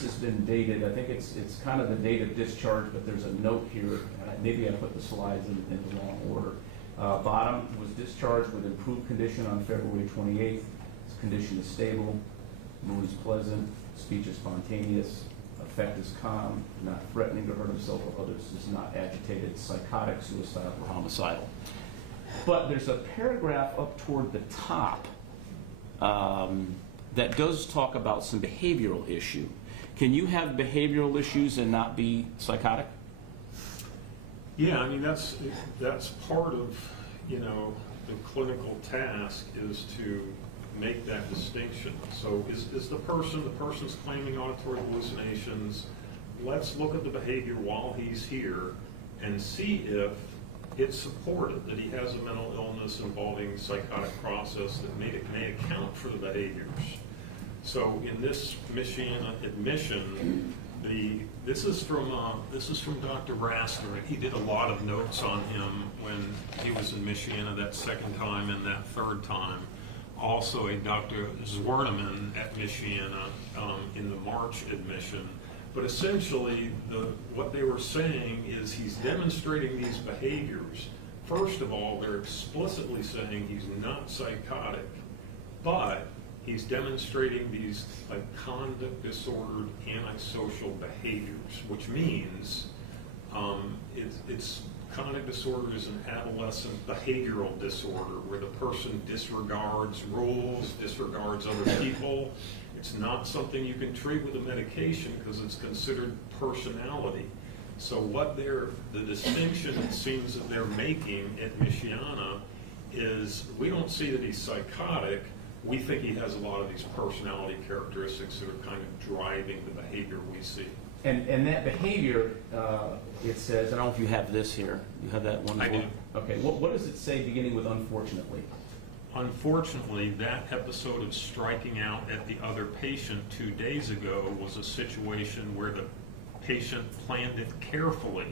has been dated. I think it's kind of the date of discharge, but there's a note here. Maybe I put the slides in the wrong order. Bottom was discharged with improved condition on February 28th. His condition is stable. Mood is pleasant. Speech is spontaneous. Affect is calm. Not threatening to hurt himself or others. Is not agitated, psychotic, suicidal, or homicidal. But there's a paragraph up toward the top that does talk about some behavioral issue. Can you have behavioral issues and not be psychotic? Yeah, I mean that's part of the clinical task is to make that distinction. So is the person's claiming auditory hallucinations? Let's look at the behavior while he's here and see if it's supported that he has a mental illness involving psychotic process that may account for the behaviors. So in this Michigan admission, this is from Dr. Rassler. He did a lot of notes on him when he was in Michigan that second time and that third time. Also a Dr. Zwerneman at Michigan in the March admission. But essentially, what they were saying is he's demonstrating these behaviors. First of all, they're explicitly saying he's not psychotic, but he's demonstrating these conduct disordered antisocial behaviors, which means it's conduct disorder is an adolescent behavioral disorder where the person disregards rules, disregards other people. It's not something you can treat with a medication because it's considered personality. So the distinction it seems that they're making at Michiana is we don't see that he's psychotic. We think he has a lot of these personality characteristics that are kind of driving the behavior we see. And that behavior, it says, I don't know if you have this here. You have that one? I do. Okay, what does it say beginning with unfortunately? Unfortunately, that episode of striking out at the other patient 2 days ago was a situation where the patient planned it carefully.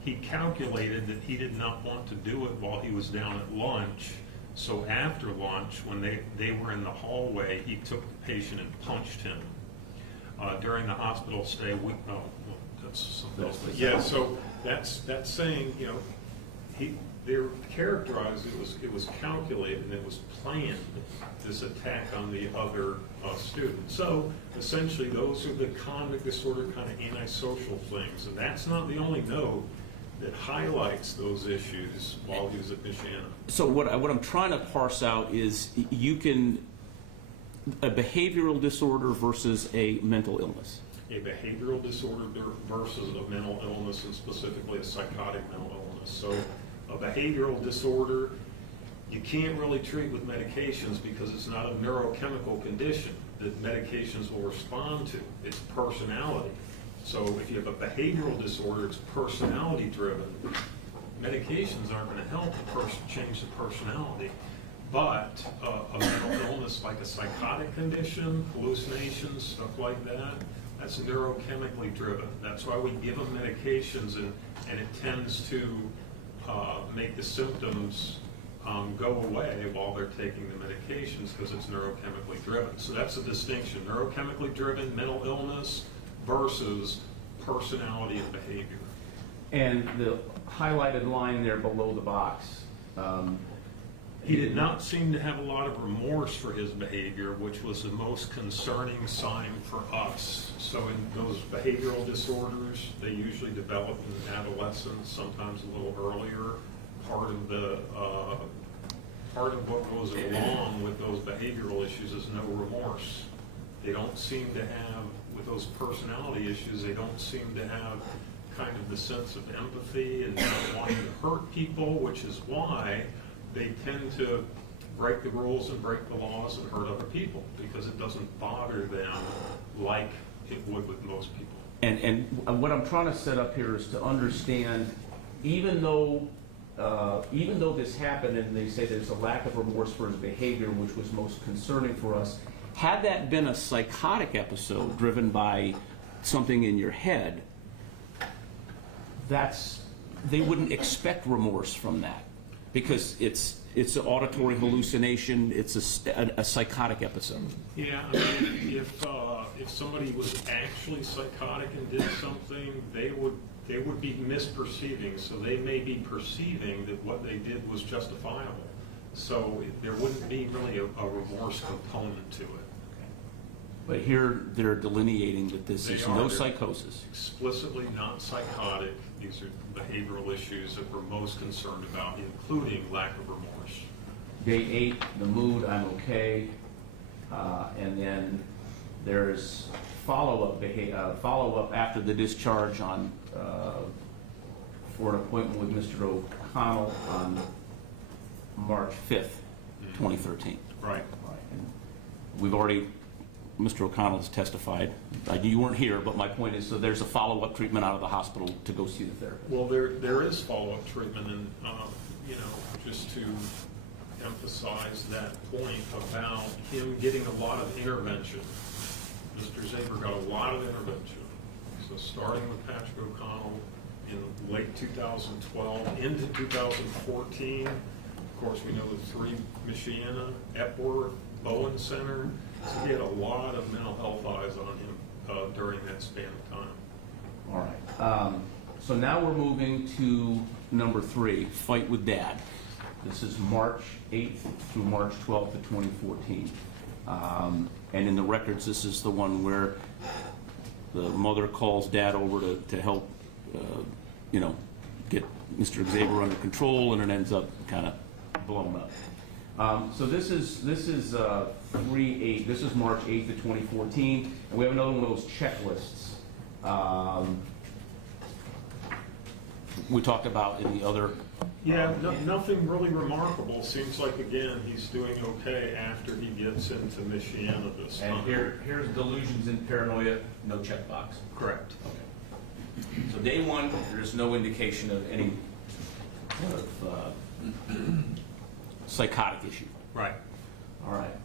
He calculated that he did not want to do it while he was down at lunch. So after lunch, when they were in the hallway, he took the patient and punched him. During the hospital stay, that's something else. Yeah, so that's saying, they're characterized, it was calculated and it was planned, this attack on the other student. So essentially those are the conduct disorder kind of antisocial things, and that's not the only note that highlights those issues while he was at Michiana. So what I'm trying to parse out is a behavioral disorder versus a mental illness. A behavioral disorder versus a mental illness, and specifically a psychotic mental illness. So a behavioral disorder, you can't really treat with medications because it's not a neurochemical condition that medications will respond to. It's personality. So if you have a behavioral disorder, it's personality driven. Medications aren't going to help the person change the personality. But a mental illness like a psychotic condition, hallucinations, stuff like that, that's neurochemically driven. That's why we give them medications, and it tends to make the symptoms go away while they're taking the medications because it's neurochemically driven. So that's a distinction. Neurochemically driven mental illness versus personality and behavior. And the highlighted line there below the box, He did not seem to have a lot of remorse for his behavior, which was the most concerning sign for us. So in those behavioral disorders, they usually develop in adolescence, sometimes a little earlier. Part of what goes along with those behavioral issues is no remorse. They don't seem to have, with those personality issues, they don't seem to have kind of the sense of empathy and not wanting to hurt people, which is why they tend to break the rules and break the laws and hurt other people, because it doesn't bother them like it would with most people. and what I'm trying to set up here is to understand, even though this happened and they say there's a lack of remorse for his behavior, which was most concerning for us, had that been a psychotic episode driven by something in your head, they wouldn't expect remorse from that, because it's an auditory hallucination, it's a psychotic episode. Yeah, I mean, if somebody was actually psychotic and did something, they would be misperceiving, so they may be perceiving that what they did was justifiable. So there wouldn't be really a remorse component to it. But here they're delineating that this is no They're psychosis. explicitly not psychotic. These are behavioral issues that we're most concerned about, including lack of remorse. Day 8, the mood, I'm okay. And then there's follow-up after the discharge on for an appointment with Mr. O'Connell on March 5th, 2013. Right. And we've already, Mr. O'Connell has testified. You weren't here, but my point is, so there's a follow-up treatment out of the hospital to go see the therapist. Well, there is follow-up treatment, and just to emphasize that point about him getting a lot of intervention. Mr. Zaber got a lot of intervention. So starting with Patrick O'Connell in late 2012 into 2014, of course we know the 3, Michiana, Epworth, Bowen Center. So he had a lot of mental health eyes on him during that span of time. All right. So now we're moving to number 3, Fight with Dad. This is March 8th through March 12th of 2014. And in the records, this is the one where the mother calls Dad over to help, get Mr. Xavier under control, and it ends up kind of blown up. So this is 3/8. This is March 8th of 2014, and we have another one of those checklists we talked about in the other. Yeah, nothing really remarkable. Seems like, again, he's doing okay after he gets into Michiana this time. And here's delusions and paranoia, no checkbox. Correct. Okay. So day 1, there's no indication of any kind of psychotic issue. Right. All right.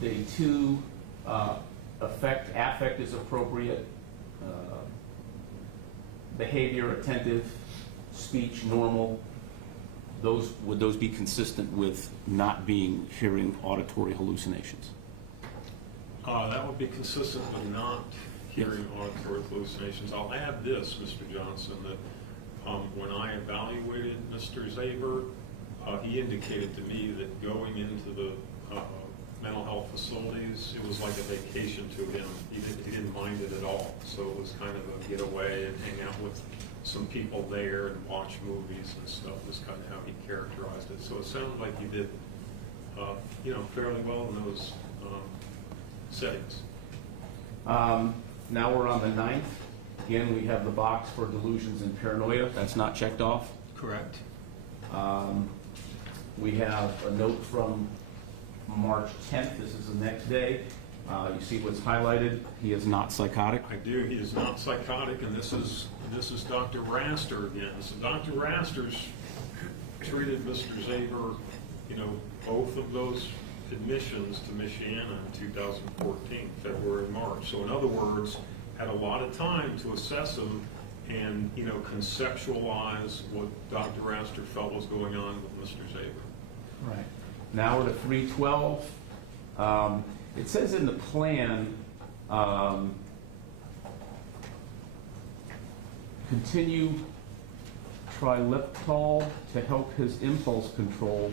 Day 2, affect is appropriate. Behavior, attentive. Speech, normal. Would those be consistent with not being hearing auditory hallucinations? That would be consistent with not hearing auditory hallucinations. I'll add this, Mr. Johnson, that when I evaluated Mr. Zaber, he indicated to me that going into the mental health facilities, it was like a vacation to him. He didn't mind it at all. So it was kind of a getaway and hang out with some people there and watch movies and stuff. Was kind of how he characterized it. So it sounded like he did, fairly well in those settings. Now we're on the 9th. Again, we have the box for delusions and paranoia. That's not checked off. Correct. We have a note from March 10th. This is the next day. You see what's highlighted. He is not psychotic. I do. He is not psychotic, and this is Dr. Raster again. So Dr. Raster's treated Mr. Zaber, both of those admissions to Michiana in 2014, February, March. So in other words, had a lot of time to assess him and conceptualize what Dr. Raster felt was going on with Mr. Zaber. Right. Now we're to 3/12. It says in the plan Continue triliptol to help his impulse control.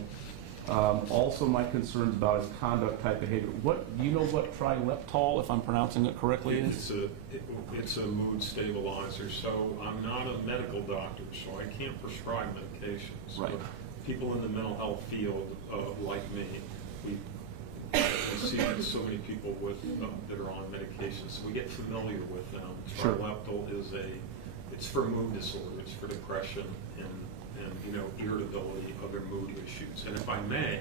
Also, my concerns about his conduct type behavior. What do you know what triliptol, if I'm pronouncing it correctly, is? It's a mood stabilizer. So I'm not a medical doctor, so I can't prescribe medications. Right. But people in the mental health field, like me, I see so many people with that are on medications, so we get familiar with them. Sure. Triliptol it's for mood disorders, for depression and irritability, other mood issues. And if I may,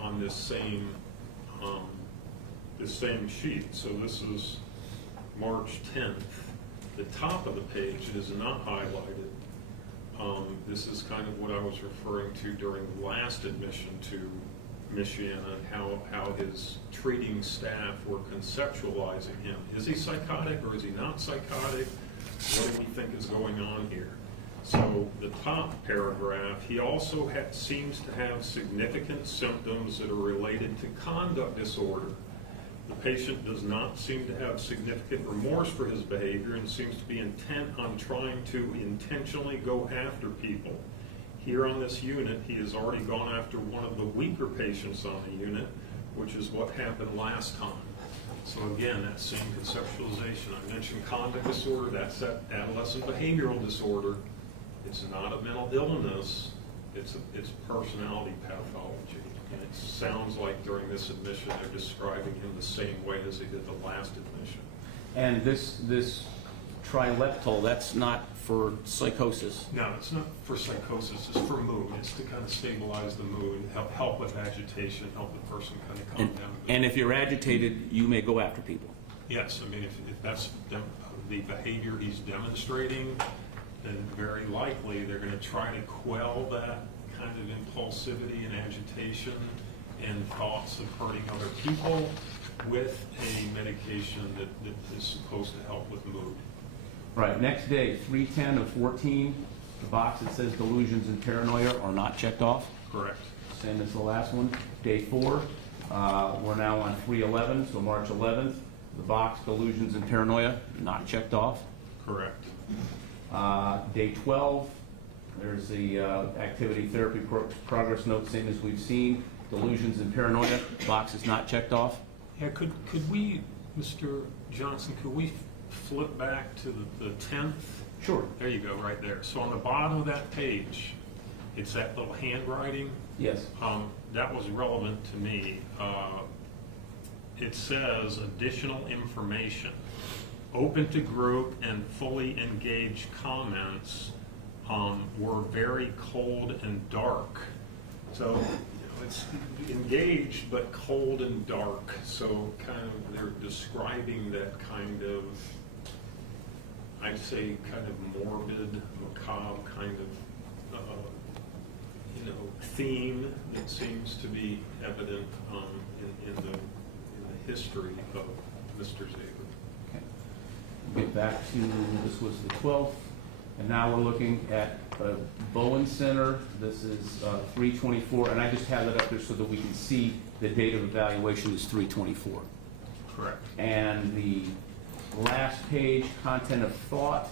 on this same sheet, so this is March 10th, the top of the page is not highlighted. This is kind of what I was referring to during the last admission to Michiana, and how his treating staff were conceptualizing him. Is he psychotic or is he not psychotic? What do we think is going on here? So the top paragraph, he also seems to have significant symptoms that are related to conduct disorder. The patient does not seem to have significant remorse for his behavior and seems to be intent on trying to intentionally go after people. Here on this unit, he has already gone after one of the weaker patients on the unit, which is what happened last time. So again, that same conceptualization. I mentioned conduct disorder, that's that adolescent behavioral disorder. It's not a mental illness, it's personality pathology. And it sounds like during this admission they're describing him the same way as they did the last admission. And this triliptol, that's not for psychosis? No, it's not for psychosis, it's for mood. It's to kind of stabilize the mood, help with agitation, help the person kind of calm down. And if you're agitated, you may go after people? Yes, I mean, if that's the behavior he's demonstrating, then very likely they're going to try to quell that kind of impulsivity and agitation and thoughts of hurting other people with a medication that is supposed to help with mood. Right, next day, 310 of 14, the box that says delusions and paranoia are not checked off. Correct. Same as the last one. Day 4, we're now on 311, so March 11th, the box delusions and paranoia not checked off. Correct. Day 12, there's the activity therapy progress note, same as we've seen. Delusions and paranoia, box is not checked off. Yeah, could we, Mr. Johnson, could we flip back to the 10th? Sure. There you go, right there. So on the bottom of that page, it's that little handwriting. Yes. That was relevant to me. It says additional information. Open to group and fully engaged comments were very cold and dark. So it's engaged but cold and dark. So kind of they're describing that kind of, I'd say, kind of morbid, macabre kind of theme that seems to be evident in the history of Mr. Zabel. Okay. Get back to, this was the 12th, and now we're looking at Bowen Center. This is 324, and I just have it up there so that we can see the date of evaluation is 324. Correct. And the last page, content of thought,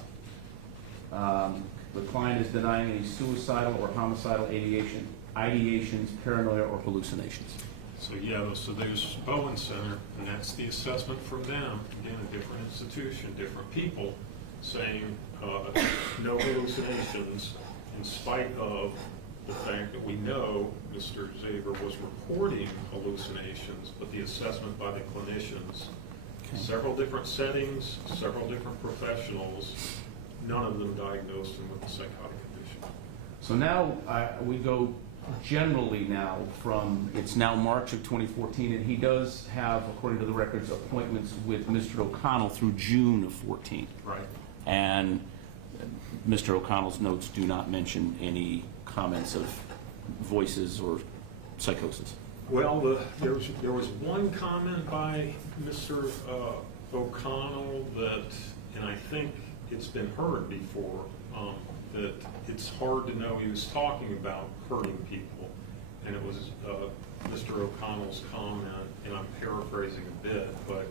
the client is denying any suicidal or homicidal ideations, paranoia, or hallucinations. So yeah, so there's Bowen Center, and that's the assessment from them, again, a different institution, different people, saying no hallucinations, in spite of the fact that we know Mr. Zaber was reporting hallucinations, but the assessment by the clinicians, several different settings, several different professionals, none of them diagnosed him with a psychotic condition. So now we go generally now from, it's now March of 2014, and he does have, according to the records, appointments with Mr. O'Connell through June of 14. Right. And Mr. O'Connell's notes do not mention any comments of voices or psychosis. Well, there was one comment by Mr. O'Connell that, and I think it's been heard before, that it's hard to know he was talking about hurting people. And it was Mr. O'Connell's comment, and I'm paraphrasing a bit, but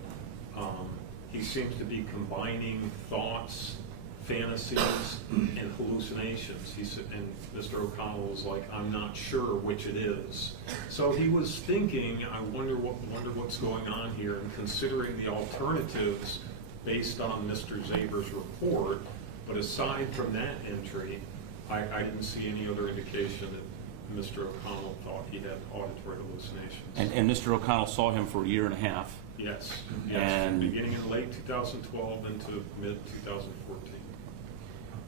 he seems to be combining thoughts, fantasies, and hallucinations. He said, and Mr. O'Connell was like, I'm not sure which it is. So he was thinking, I wonder what's going on here, and considering the alternatives based on Mr. Zaber's report. But aside from that entry, I didn't see any other indication that Mr. O'Connell thought he had auditory hallucinations. And Mr. O'Connell saw him for a year and a half. Yes, And beginning in late 2012 into mid-2014.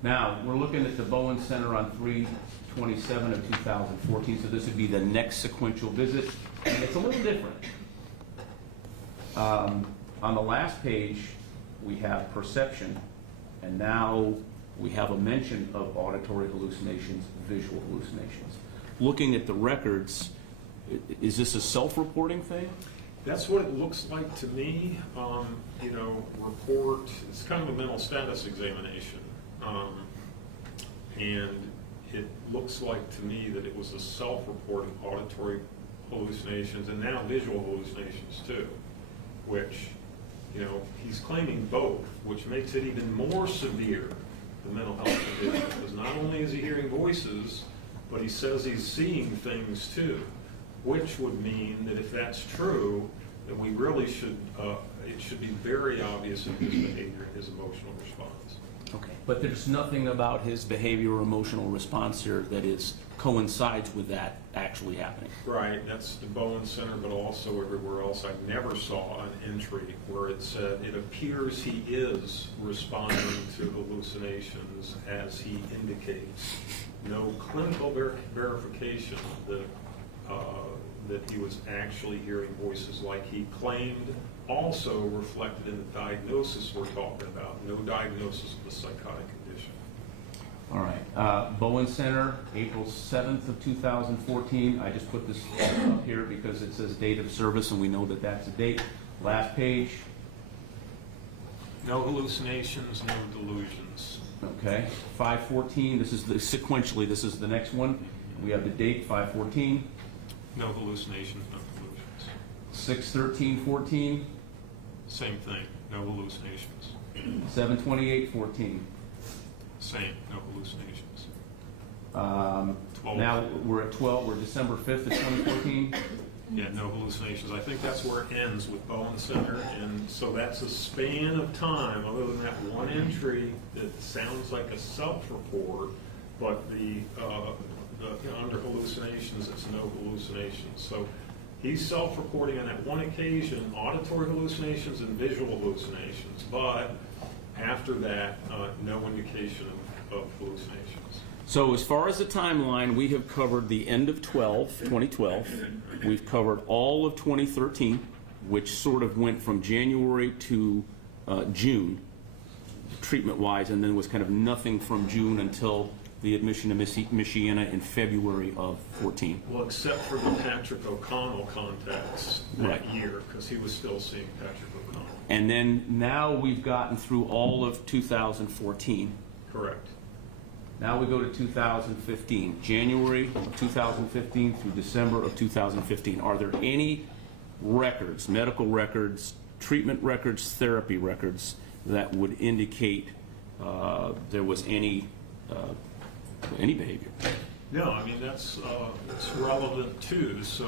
now, we're looking at the Bowen Center on 3/27 of 2014, so this would be the next sequential visit, and it's a little different. On the last page, we have perception, and now we have a mention of auditory hallucinations, visual hallucinations. Looking at the records, is this a self-reporting thing? That's what it looks like to me. Report, it's kind of a mental status examination. And it looks like to me that it was a self-reporting auditory hallucinations and now visual hallucinations too, which, he's claiming both, which makes it even more severe, the mental health condition, because not only is he hearing voices, but he says he's seeing things too, which would mean that if that's true, then we really should, it should be very obvious in his behavior and his emotional response. Okay. But there's nothing about his behavior or emotional response here that coincides with that actually happening. Right, that's the Bowen Center, but also everywhere else. I never saw an entry where it said it appears he is responding to hallucinations as he indicates. No clinical verification that he was actually hearing voices like he claimed, also reflected in the diagnosis we're talking about. No diagnosis of a psychotic condition. All right. Bowen Center, April 7th of 2014. I just put this up here because it says date of service, and we know that that's a date. Last page. No hallucinations, no delusions. Okay. 5/14. This is sequentially. This is the next one. We have the date 5/14. No hallucinations, no delusions. 6/13/14. Same thing, no hallucinations. 7/28/14. Same, no hallucinations. 12. Now we're at 12. We're December 5th of 2014. Yeah, no hallucinations. I think that's where it ends with Bowen Center, and so that's a span of time, other than that one entry that sounds like a self-report, but under hallucinations, it's no hallucinations. So he's self-reporting on that one occasion, auditory hallucinations and visual hallucinations, but after that, no indication of hallucinations. So as far as the timeline, we have covered the end of 2012. We've covered all of 2013, which sort of went from January to June, treatment-wise, and then was kind of nothing from June until the admission to Michiana in February of 14. Well, except for the Patrick O'Connell contacts that year, because he was still seeing Patrick O'Connell. And then now we've gotten through all of 2014. Correct. Now we go to 2015, January of 2015 through December of 2015. Are there any records, medical records, treatment records, therapy records that would indicate there was any behavior? No, I mean, that's relevant too. So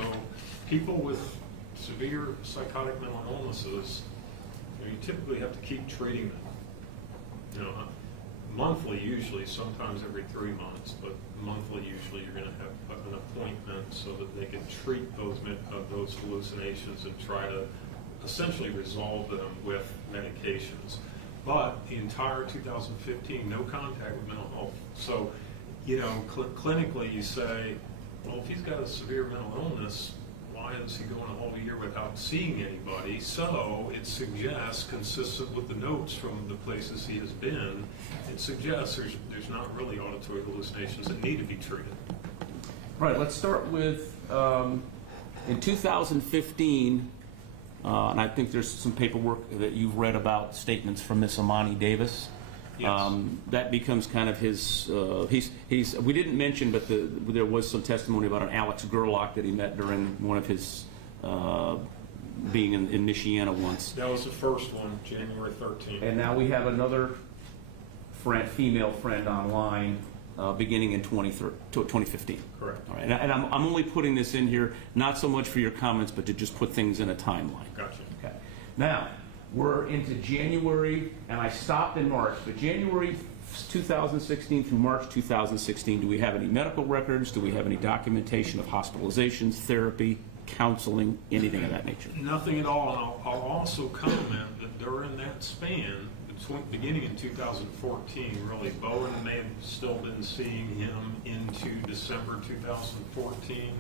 people with severe psychotic mental illnesses, you typically have to keep treating them. Monthly usually, sometimes every 3 months, but monthly usually you're going to have an appointment so that they can treat those hallucinations and try to essentially resolve them with medications. But the entire 2015, no contact with mental health. So, clinically you say, well, if he's got a severe mental illness, why is he going a whole year without seeing anybody? So it suggests, consistent with the notes from the places he has been, it suggests there's not really auditory hallucinations that need to be treated. Right, let's start with, in 2015, and I think there's some paperwork that you've read about statements from Miss Amani Davis. Yes. That becomes kind of his, we didn't mention, but there was some testimony about an Alex Gerlach that he met during one of his being in Michiana once. That was the first one, January 13th. And now we have another female friend online beginning in 2015. Correct. All right. And I'm only putting this in here, not so much for your comments, but to just put things in a timeline. Gotcha. Okay. Now, we're into January, and I stopped in March, but January 2016 through March 2016, do we have any medical records? Do we have any documentation of hospitalizations, therapy, counseling, anything of that nature? Nothing at all. And I'll also comment that during that span, beginning in 2014, really, Bowen may have still been seeing him into December 2014,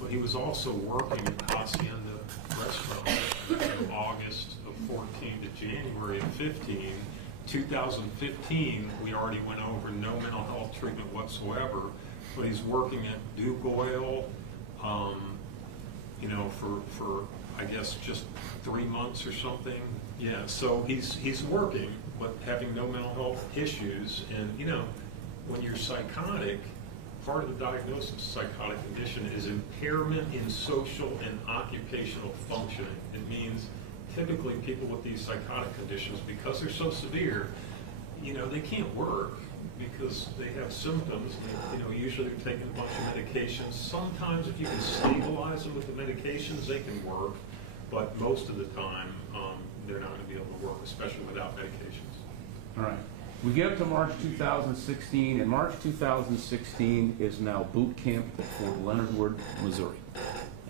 but he was also working at Hacienda Restaurant from August of 14 to January of 15. 2015, we already went over no mental health treatment whatsoever, but he's working at Duke Oil, for I guess just 3 months or something. Yeah, so he's working, but having no mental health issues. And when you're psychotic, part of the diagnosis of psychotic condition is impairment in social and occupational functioning. It means typically people with these psychotic conditions, because they're so severe, they can't work because they have symptoms. Usually they're taking a bunch of medications. Sometimes if you can stabilize them with the medications, they can work, but most of the time they're not going to be able to work, especially without medications. All right. We get up to March 2016, and March 2016 is now boot camp at Fort Leonard Wood, Missouri.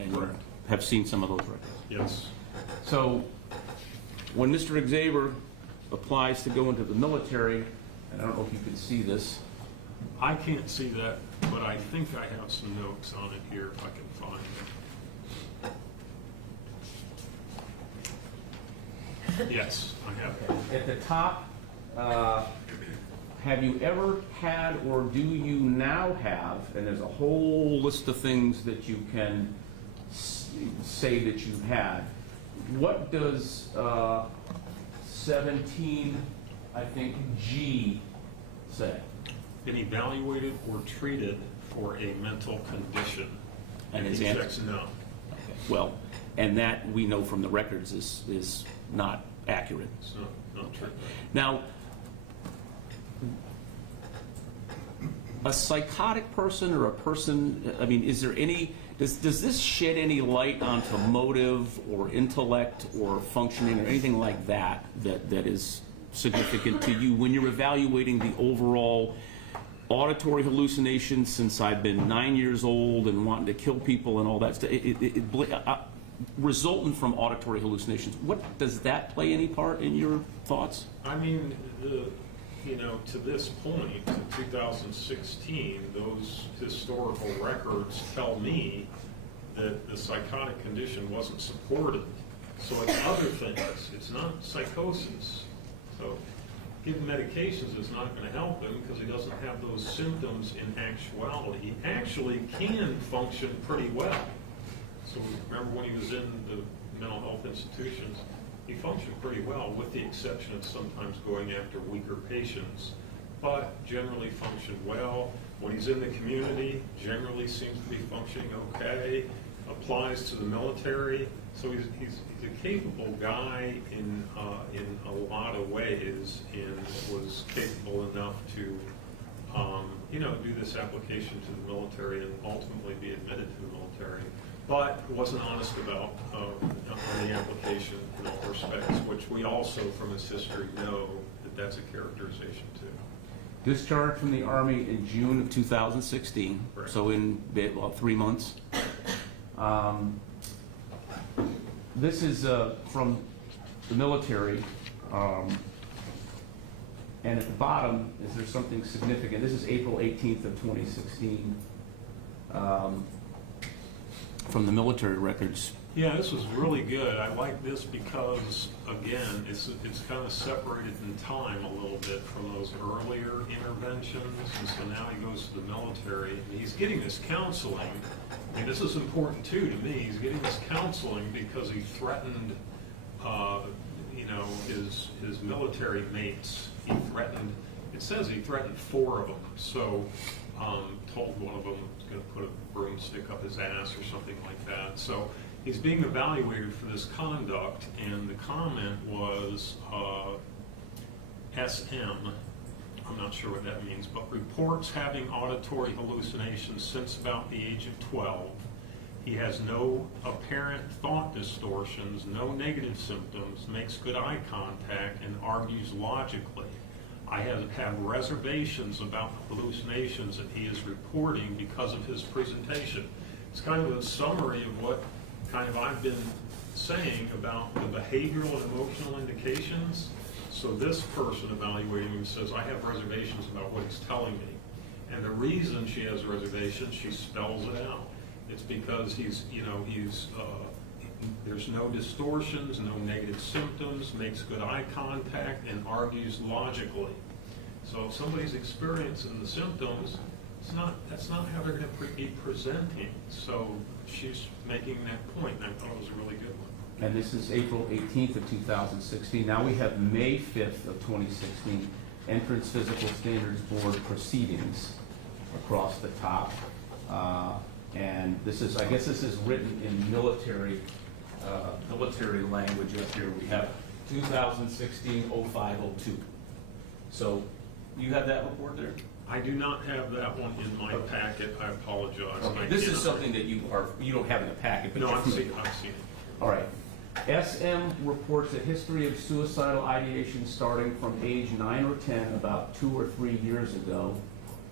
And you Correct. have seen some of those records. Yes. So when Mr. Xavier applies to go into the military, and I don't know if you can see this. I can't see that, but I think I have some notes on it here if I can find it. Yes, I have it. At the top, have you ever had or do you now have, and there's a whole list of things that you can say that you've had. What does 17, I think, G say? Been evaluated or treated for a mental condition. And he his answer? checks no. Okay. Well, and that we know from the records is not accurate. It's not true. Now, a psychotic person or a person, I mean, is there any, does this shed any light onto motive or intellect or functioning or anything like that that is significant to you when you're evaluating the overall auditory hallucinations since I've been 9 years old and wanting to kill people and all that stuff, resultant from auditory hallucinations? What does that play any part in your thoughts? I mean, to this point, in 2016, those historical records tell me that the psychotic condition wasn't supported. So it's other things. It's not psychosis. So giving medications is not going to help him because he doesn't have those symptoms in actuality. He actually can function pretty well. So remember when he was in the mental health institutions, he functioned pretty well, with the exception of sometimes going after weaker patients, but generally functioned well. When he's in the community, generally seems to be functioning okay, applies to the military. So he's a capable guy in a lot of ways, and was capable enough to do this application to the military and ultimately be admitted to the military. But wasn't honest about the application in all respects, which we also, from his history, know that that's a characterization too. Discharged from the Army in June of 2016, Correct. so in about 3 months. This is from the military, and at the bottom, is there something significant? This is April 18th of 2016. From the military records. Yeah, this was really good. I like this because, again, it's kind of separated in time a little bit from those earlier interventions, and so now he goes to the military, and he's getting this counseling. I mean, this is important too to me. He's getting this counseling because he threatened, his military mates. He threatened. It says he threatened 4 of them. So, told one of them was going to put a broomstick up his ass or something like that. So he's being evaluated for this conduct, and the comment was SM. I'm not sure what that means, but reports having auditory hallucinations since about the age of 12. He has no apparent thought distortions, no negative symptoms, makes good eye contact, and argues logically. I have reservations about the hallucinations that he is reporting because of his presentation. It's kind of a summary of what kind of I've been saying about the behavioral and emotional indications. So this person evaluating him says, I have reservations about what he's telling me. And the reason she has reservations, she spells it out. It's because there's no distortions, no negative symptoms, makes good eye contact, and argues logically. So if somebody's experiencing the symptoms, that's not how they're going to be presenting. So she's making that point, and I thought it was a really good one. And this is April 18th of 2016. Now we have May 5th of 2016, Entrance Physical Standards Board proceedings across the top. And this is, I guess this is written in military language up here. We have 2016-0502. So you have that report there? I do not have that one in my packet. I apologize. Okay. This is something that you don't have in the packet. But No, I've seen it. All right. SM reports a history of suicidal ideation starting from age 9 or 10, about 2 or 3 years ago.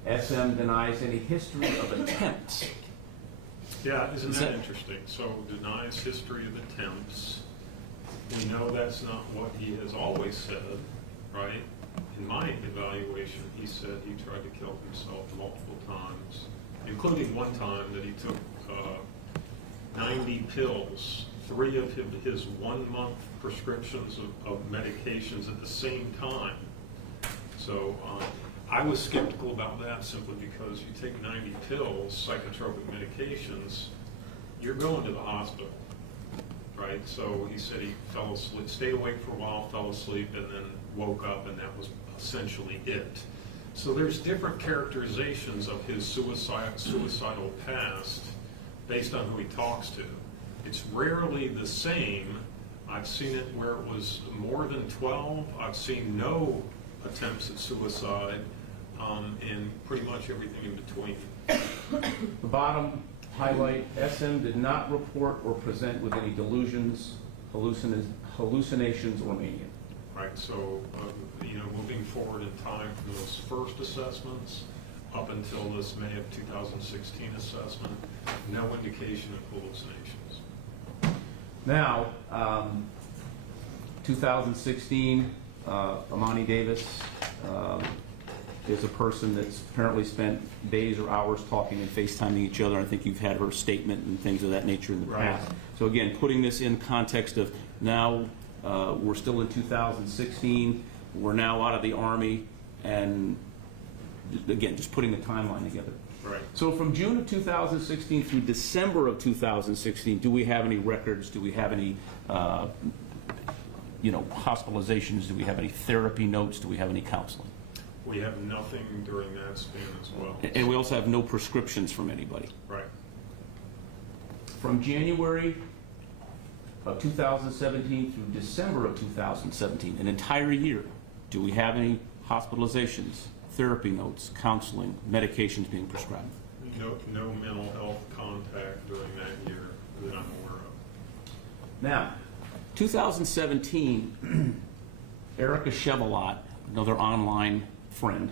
SM denies any history of attempts. Yeah, isn't that interesting? So denies history of attempts. We know that's not what he has always said, right? In my evaluation, he said he tried to kill himself multiple times, including one time that he took 90 pills, 3 of his 1-month prescriptions of medications at the same time. So I was skeptical about that simply because you take 90 pills, psychotropic medications, you're going to the hospital, right? So he said he fell asleep, stayed awake for a while, fell asleep, and then woke up, and that was essentially it. So there's different characterizations of his suicidal past based on who he talks to. It's rarely the same. I've seen it where it was more than 12. I've seen no attempts at suicide, and pretty much everything in between. The bottom highlight, SM did not report or present with any delusions, hallucinations, or mania. Right, so, moving forward in time from those first assessments up until this May of 2016 assessment, no indication of hallucinations. Now, 2016, Amani Davis is a person that's apparently spent days or hours talking and FaceTiming each other. I think you've had her statement and things of that nature in the past. So again, putting this in context of now we're still in 2016, we're now out of the Army, and again, just putting the timeline together. Right. So from June of 2016 through December of 2016, do we have any records? Do we have any hospitalizations? Do we have any therapy notes? Do we have any counseling? We have nothing during that span as well. And we also have no prescriptions from anybody. Right. From January of 2017 through December of 2017, an entire year, do we have any hospitalizations, therapy notes, counseling, medications being prescribed? No mental health contact during that year that I'm aware of. Now, 2017, Erica Chevalot, another online friend,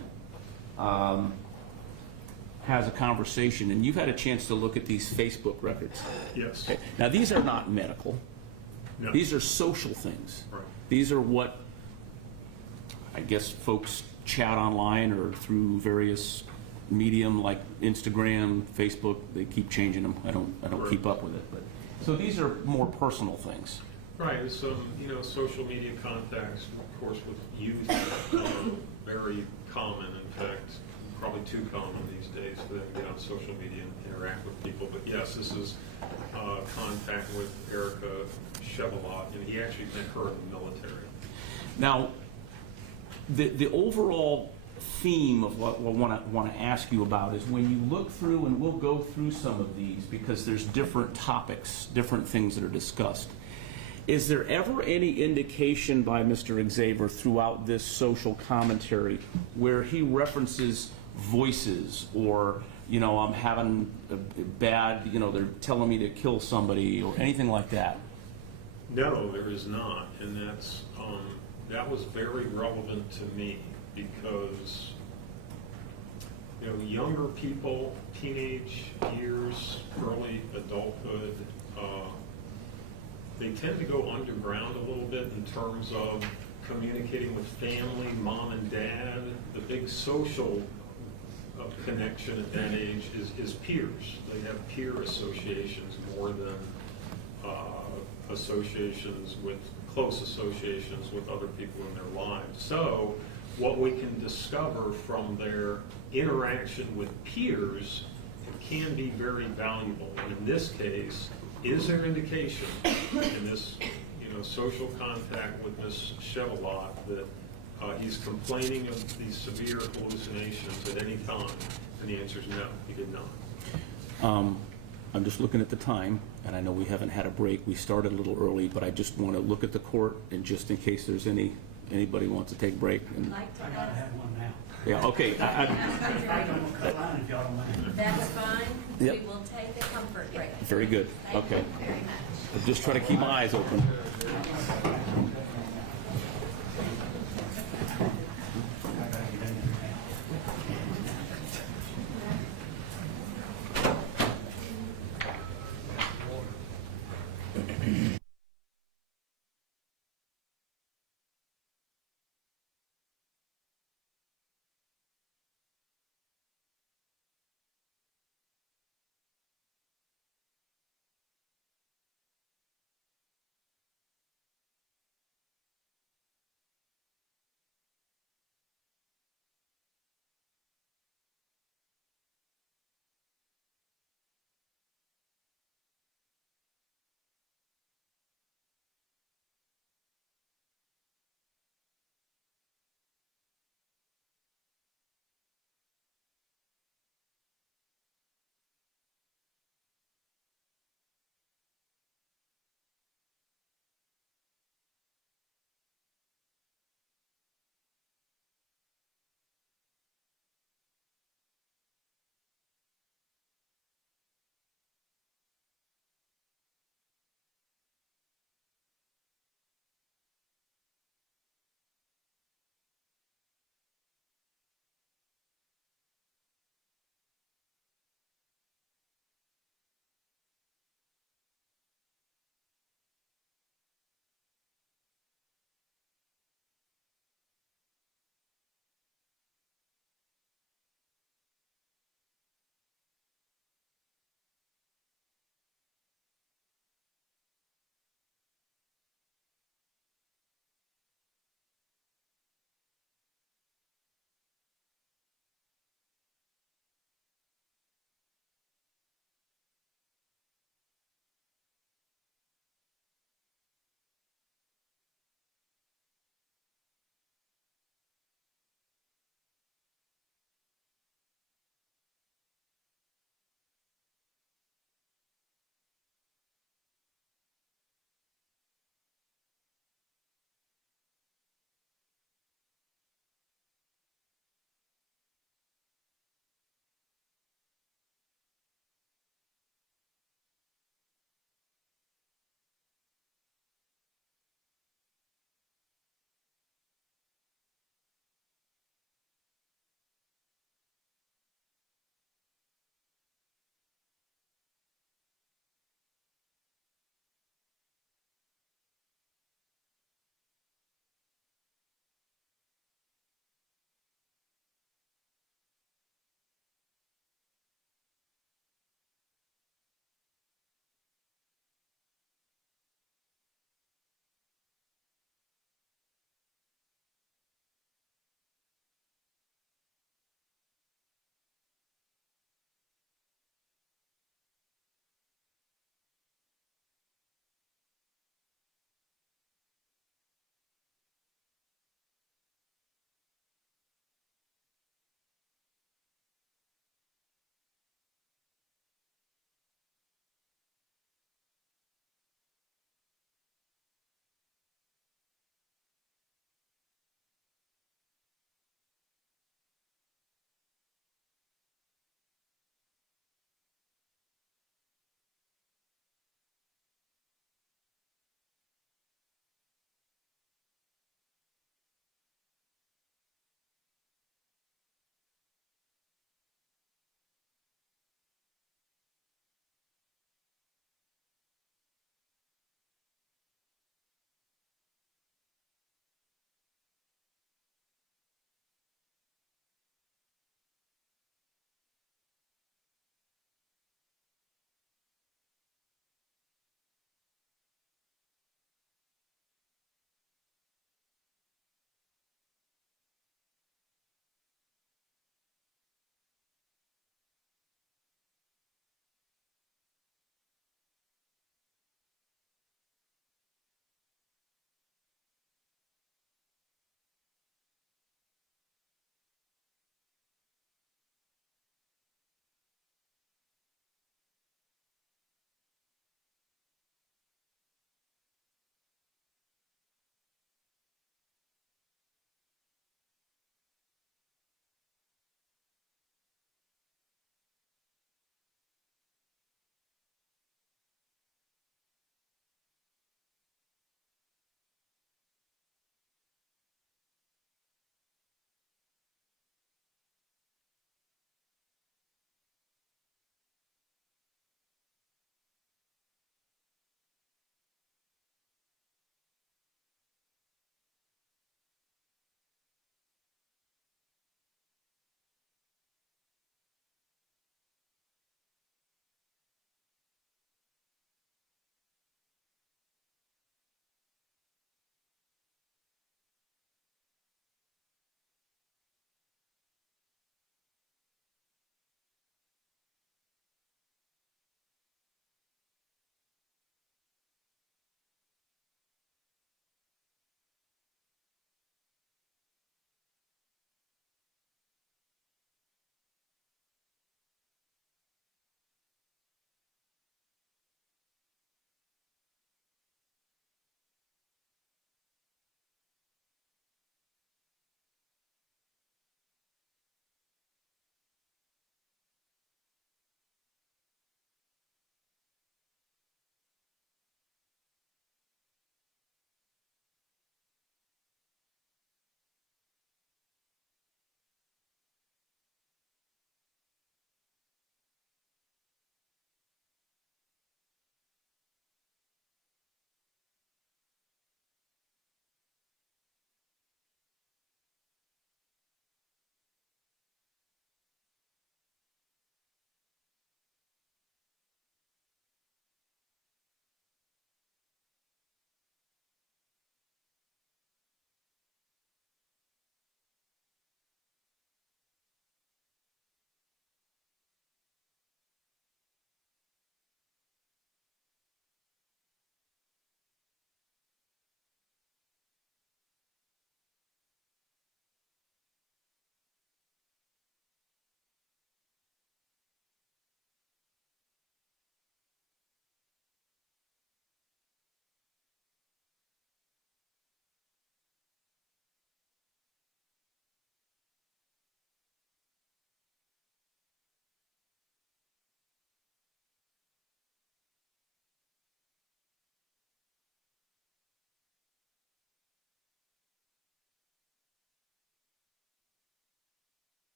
has a conversation, and you've had a chance to look at these Facebook records. Yes. Okay. Now, these are not medical. No. These are social things. Right. These are what, I guess, folks chat online or through various medium like Instagram, Facebook. They keep changing them. I don't Right. keep up with it. But so these are more personal things. Right, some, social media contacts, of course, with youth are very common. In fact, probably too common these days for them to get on social media and interact with people. But yes, this is contact with Erica Chevalot, and he actually met her in the military. Now, the overall theme of what I want to ask you about is when you look through, and we'll go through some of these because there's different topics, different things that are discussed. Is there ever any indication by Mr. Xavier throughout this social commentary where he references voices or, I'm having a bad, they're telling me to kill somebody or anything like that? No, there is not, and that was very relevant to me because, younger people, teenage years, early adulthood, they tend to go underground a little bit in terms of communicating with family, mom and dad. The big social connection at that age is peers. They have peer associations more than close associations with other people in their lives. So what we can discover from their interaction with peers can be very valuable. And in this case, is there indication in this social contact with Ms. Chevalot that he's complaining of these severe hallucinations at any time? And the answer is no, he did not. I'm just looking at the time, and I know we haven't had a break. We started a little early, but I just want to look at the court, and just in case there's anybody wants to take a break. I'd like to I gotta ask. have one now. Yeah, okay. If I don't cut line, if y'all don't mind. That's fine. Yep. We will take a comfort break. Very good. Thank Okay. you very much. I'm just trying to keep my eyes open.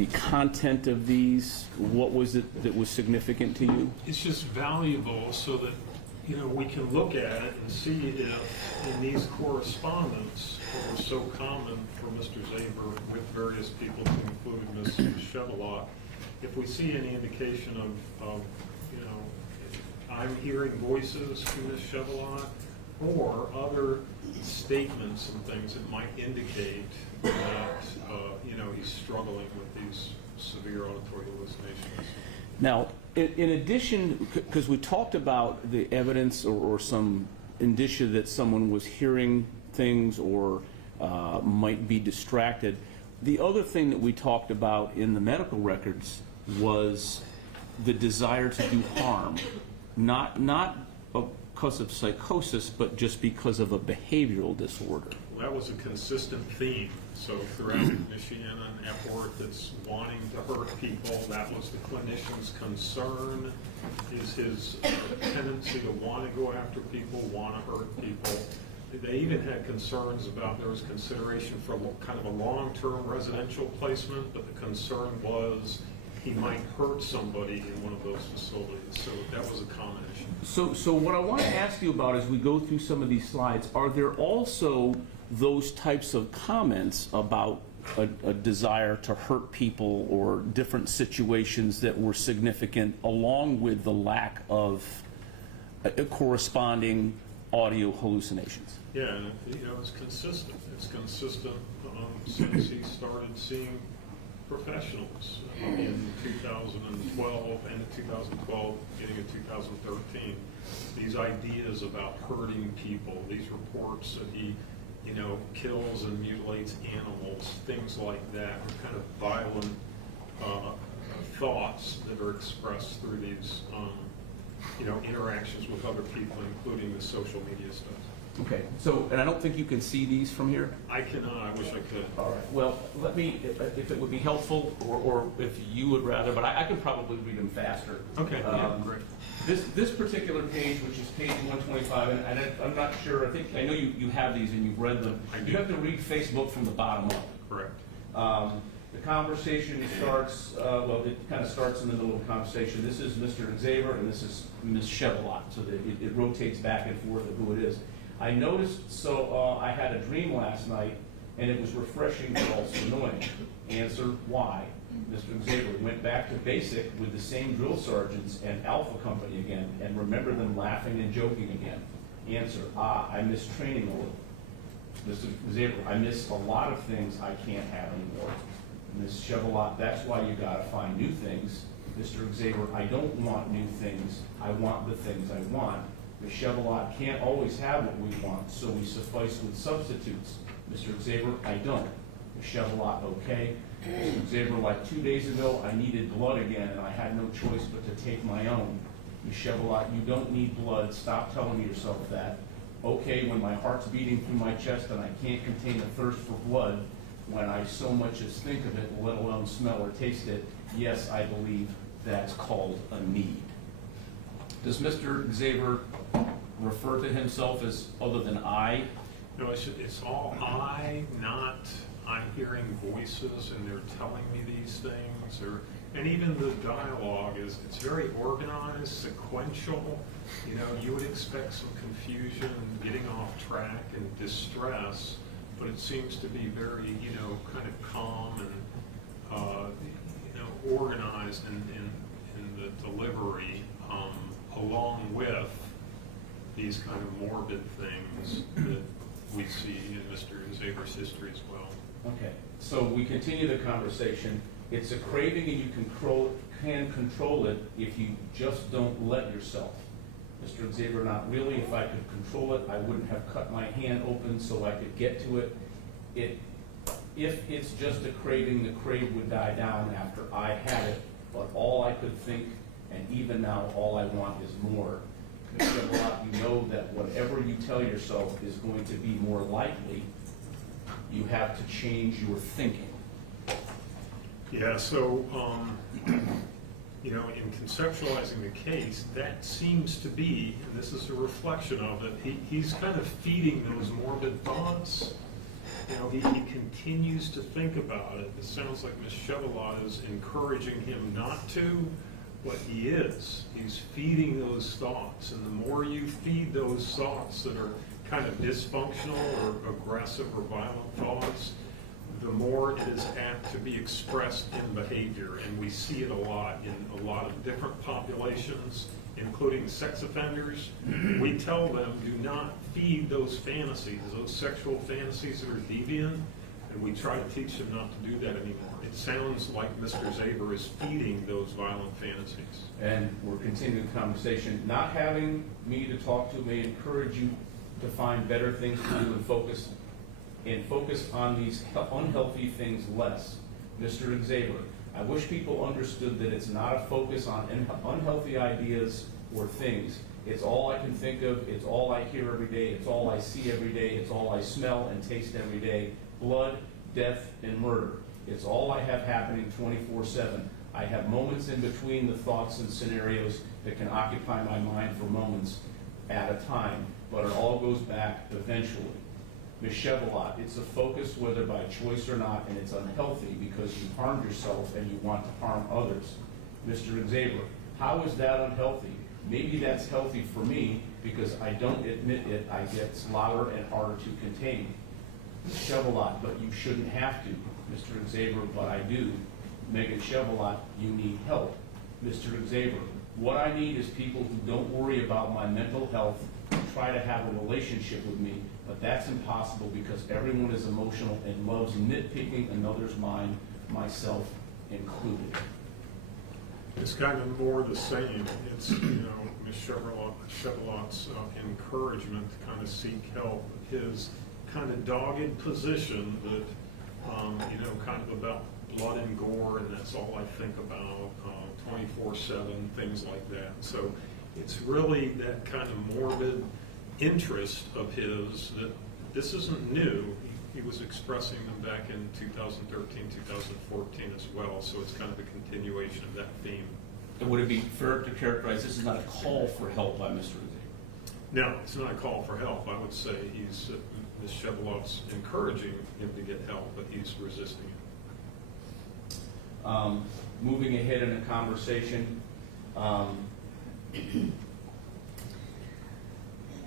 the content of these? What was it that was significant to you? It's just valuable so that, you know, we can look at it and see if in these correspondence, what was so common for Mr. Zaber with various people to include Ms. Chevalot, if we see any indication of, you know, I'm hearing voices from Ms. Chevalot or other statements and things that might indicate that, you know, he's struggling with these severe auditory hallucinations. Now, in addition, because we talked about the evidence or some indicia that someone was hearing things or might be distracted, the other thing that we talked about in the medical records was the desire to do harm, not because of psychosis, but just because of a behavioral disorder. Well, that was a consistent theme. So throughout Michiana and Epworth, it's wanting to hurt people. That was the clinician's concern, is his tendency to want to go after people, want to hurt people. They even had concerns about, there was consideration for kind of a long-term residential placement, but the concern was he might hurt somebody in one of those facilities. So that was a common issue. So what I want to ask you about as we go through some of these slides, are there also those types of comments about a desire to hurt people or different situations that were significant, along with the lack of corresponding audio hallucinations? Yeah, and you know, it's consistent. It's consistent since he started seeing professionals in 2012, end of 2012, beginning of 2013. These ideas about hurting people, these reports that he, you know, kills and mutilates animals, things like that, are kind of violent thoughts that are expressed through these, you know, interactions with other people, including the social media stuff. Okay, so, and I don't think you can see these from here? I cannot, I wish I could. All right, well, let me, if it would be helpful, or if you would rather, but I can probably read them faster. Okay, yeah, great. This particular page, which is page 125, and I'm not sure, I know you have these and you've read them. I do. You have to read Facebook from the bottom up. Correct. The conversation starts, well, it kind of starts in the middle of the conversation. This is Mr. Xavier and this is Ms. Chevalot, so that it rotates back and forth of who it is. I noticed, so I had a dream last night, and it was refreshing but also annoying. Answer, why? Mr. Xavier went back to basic with the same drill sergeants and Alpha Company again, and remember them laughing and joking again. Answer, I miss training a little. Mr. Xavier, I miss a lot of things I can't have anymore. Ms. Chevalot, that's why you gotta find new things. Mr. Xavier, I don't want new things, I want the things I want. Ms. Chevalot can't always have what we want, so we suffice with substitutes. Mr. Xavier, I don't. Ms. Chevalot, okay. Mr. Xavier, like 2 days ago, I needed blood again, and I had no choice but to take my own. Ms. Chevalot, you don't need blood. Stop telling yourself that. Okay, when my heart's beating through my chest and I can't contain a thirst for blood, when I so much as think of it, let alone smell or taste it, yes, I believe that's called a need. Does Mr. Xavier refer to himself as other than I? No, it's all I, not I'm hearing voices and they're telling me these things, and even the dialogue it's very organized, sequential. You know, you would expect some confusion, getting off track, and distress, but it seems to be very, you know, kind of calm and you know, organized in the delivery, along with these kind of morbid things that we see in Mr. Xavier's history as well. Okay, so we continue the conversation. It's a craving and you can control it if you just don't let yourself. Mr. Xavier, not really. If I could control it, I wouldn't have cut my hand open so I could get to it. If it's just a craving, the crave would die down after I had it, but all I could think, and even now all I want is more. Mr. Chevalot, you know that whatever you tell yourself is going to be more likely. You have to change your thinking. Yeah, so, you know, in conceptualizing the case, that seems to be, and this is a reflection of it, he's kind of feeding those morbid thoughts, you know, he continues to think about it. It sounds like Ms. Chevalier is encouraging him not to, but he is. He's feeding those thoughts, and the more you feed those thoughts that are kind of dysfunctional or aggressive or violent thoughts, the more it is apt to be expressed in behavior. And we see it a lot in a lot of different populations, including sex offenders. We tell them, do not feed those fantasies, those sexual fantasies that are deviant, and we try to teach them not to do that anymore. It sounds like Mr. Zaber is feeding those violent fantasies. And we're continuing the conversation. Not having me to talk to may encourage you to find better things to do and focus on these unhealthy things less. Mr. Zaber, I wish people understood that it's not a focus on unhealthy ideas or things. It's all I can think of, it's all I hear every day, it's all I see every day, it's all I smell and taste every day. Blood, death, and murder. It's all I have happening 24/7. I have moments in between the thoughts and scenarios that can occupy my mind for moments at a time, but it all goes back eventually. Ms. Chevalier, it's a focus whether by choice or not, and it's unhealthy because you harmed yourself and you want to harm others. Mr. Zaber, how is that unhealthy? Maybe that's healthy for me because I don't admit it, I get louder and harder to contain. Ms. Chevalier, but you shouldn't have to. Mr. Zaber, but I do. Megan Chevalier, you need help. Mr. Zaber, what I need is people who don't worry about my mental health and try to have a relationship with me, but that's impossible because everyone is emotional and loves nitpicking another's mind, myself included. It's kind of more the same. It's, you know, Ms. Chevalot's encouragement to kind of seek help. His kind of dogged position that, you know, kind of about blood and gore, and that's all I think about, 24/7, things like that. So it's really that kind of morbid interest of his that this isn't new. He was expressing them back in 2013, 2014 as well, so it's kind of a continuation of that theme. And would it be fair to characterize this is not a call for help by Mr. Zaber? No, it's not a call for help. I would say he's, Ms. Chevalot's encouraging him to get help, but he's resisting it. Moving ahead in a conversation,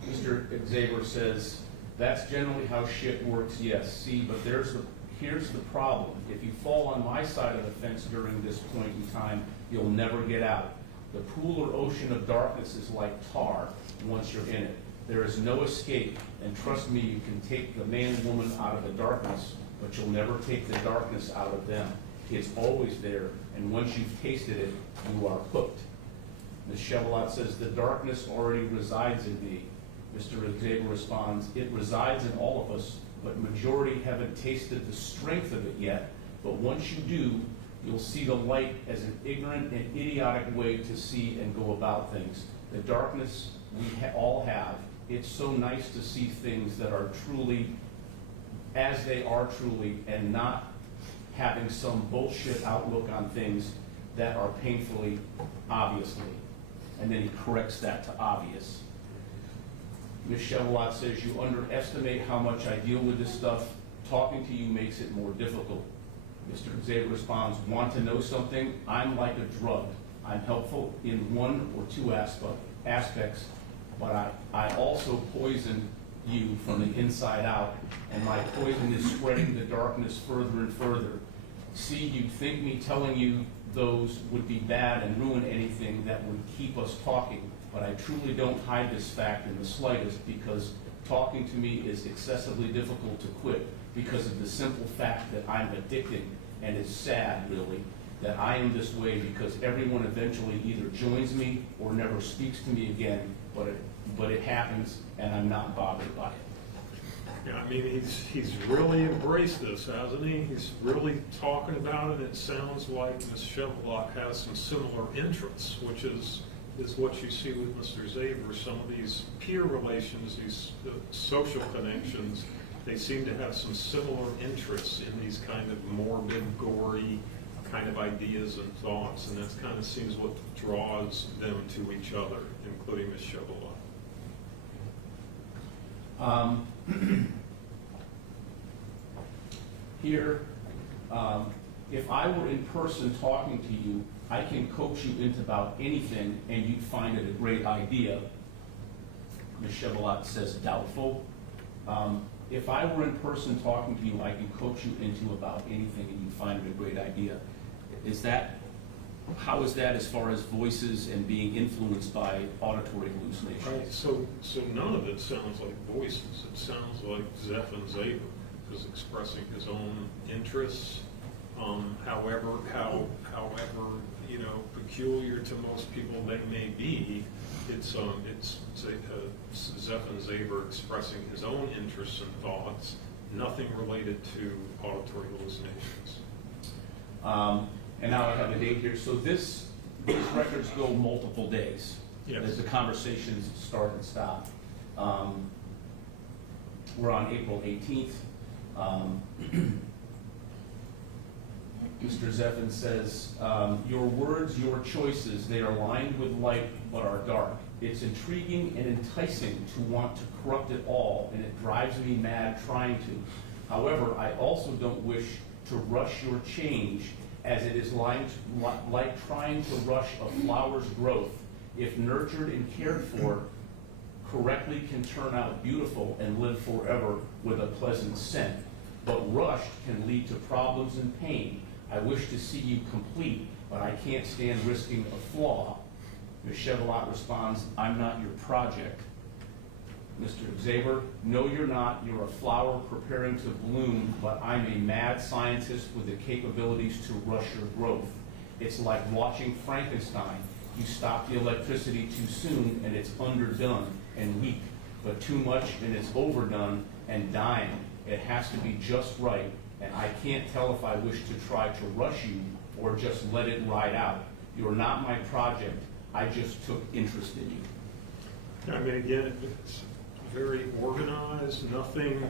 Mr. Zaber says, that's generally how shit works, yes. See, but here's the problem. If you fall on my side of the fence during this point in time, you'll never get out. The pool or ocean of darkness is like tar once you're in it. There is no escape, and trust me, you can take the man and woman out of the darkness, but you'll never take the darkness out of them. It's always there, and once you've tasted it, you are hooked. Ms. Chevalier says, the darkness already resides in me. Mr. Zaber responds, it resides in all of us, but majority haven't tasted the strength of it yet. But once you do, you'll see the light as an ignorant and idiotic way to see and go about things. The darkness we all have, it's so nice to see things that are truly as they are truly and not having some bullshit outlook on things that are painfully obviously. And then he corrects that to obvious. Ms. Chevalier says, you underestimate how much I deal with this stuff. Talking to you makes it more difficult. Mr. Zaber responds, want to know something? I'm like a drug. I'm helpful in one or two aspects, but I also poison you from the inside out, and my poison is spreading the darkness further and further. See, you'd think me telling you those would be bad and ruin anything that would keep us talking, but I truly don't hide this fact in the slightest because talking to me is excessively difficult to quit because of the simple fact that I'm addicted, and it's sad, really, that I am this way because everyone eventually either joins me or never speaks to me again, but it happens, and I'm not bothered by it. Yeah, I mean, he's really embraced this, hasn't he? He's really talking about it. It sounds like Ms. Chevalier has some similar interests, which is what you see with Mr. Zaber. Some of these peer relations, these social connections, they seem to have some similar interests in these kind of morbid, gory kind of ideas and thoughts, and that kind of seems what draws them to each other, including Ms. Chevalier. here. If I were in person talking to you, I can coach you into about anything and you'd find it a great idea. Ms. Chevalot says doubtful. If I were in person talking to you, I can coach you into about anything and you'd find it a great idea. How is that as far as voices and being influenced by auditory hallucinations? Right, so none of it sounds like voices. It sounds like Zephan Zaber is expressing his own interests. However, peculiar to most people they may be, it's Zephan Zaber expressing his own interests and thoughts, nothing related to auditory hallucinations. And now I have a date here. So these records go multiple days. Yes. As the conversations start and stop. We're on April 18th. Mr. Zephan says, your words, your choices, they are lined with light but are dark. It's intriguing and enticing to want to corrupt it all, and it drives me mad trying to. However, I also don't wish to rush your change, as it is like trying to rush a flower's growth. If nurtured and cared for, correctly can turn out beautiful and live forever with a pleasant scent. But rushed can lead to problems and pain. I wish to see you complete, but I can't stand risking a flaw. Ms. Chevalot responds, I'm not your project. Mr. Zaber, no you're not. You're a flower preparing to bloom, but I'm a mad scientist with the capabilities to rush your growth. It's like watching Frankenstein. You stop the electricity too soon and it's underdone and weak, but too much and it's overdone and dying. It has to be just right, and I can't tell if I wish to try to rush you or just let it ride out. You're not my project. I just took interest in you. I mean, again, it's very organized, nothing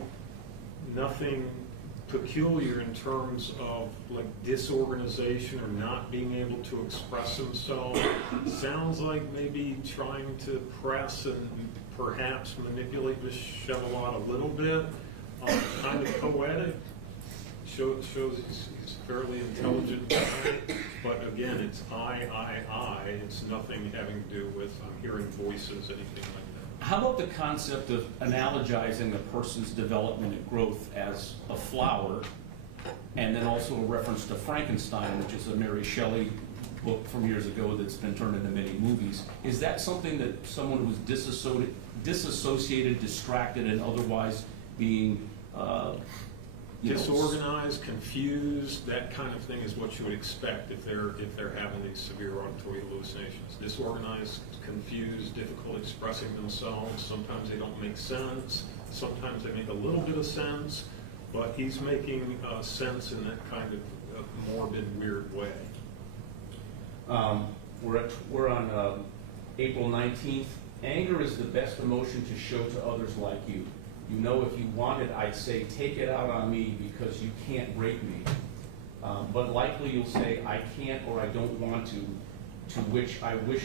peculiar in terms of like disorganization or not being able to express himself. Sounds like maybe trying to press and perhaps manipulate Ms. Chevalot a little bit. Kind of poetic. Shows he's fairly intelligent guy, but again, it's I. It's nothing having to do with I'm hearing voices, anything like that. How about the concept of analogizing a person's development and growth as a flower, and then also a reference to Frankenstein, which is a Mary Shelley book from years ago that's been turned into many movies. Is that something that someone who was disassociated, distracted, and otherwise being disorganized, confused, that kind of thing is what you would expect if they're having these severe auditory hallucinations. Disorganized, confused, difficult expressing themselves. Sometimes they don't make sense. Sometimes they make a little bit of sense, but he's making sense in that kind of morbid, weird way. We're on April 19th. Anger is the best emotion to show to others like you. You know, if you wanted, I'd say, take it out on me because you can't break me. But likely you'll say, I can't or I don't want to which I wish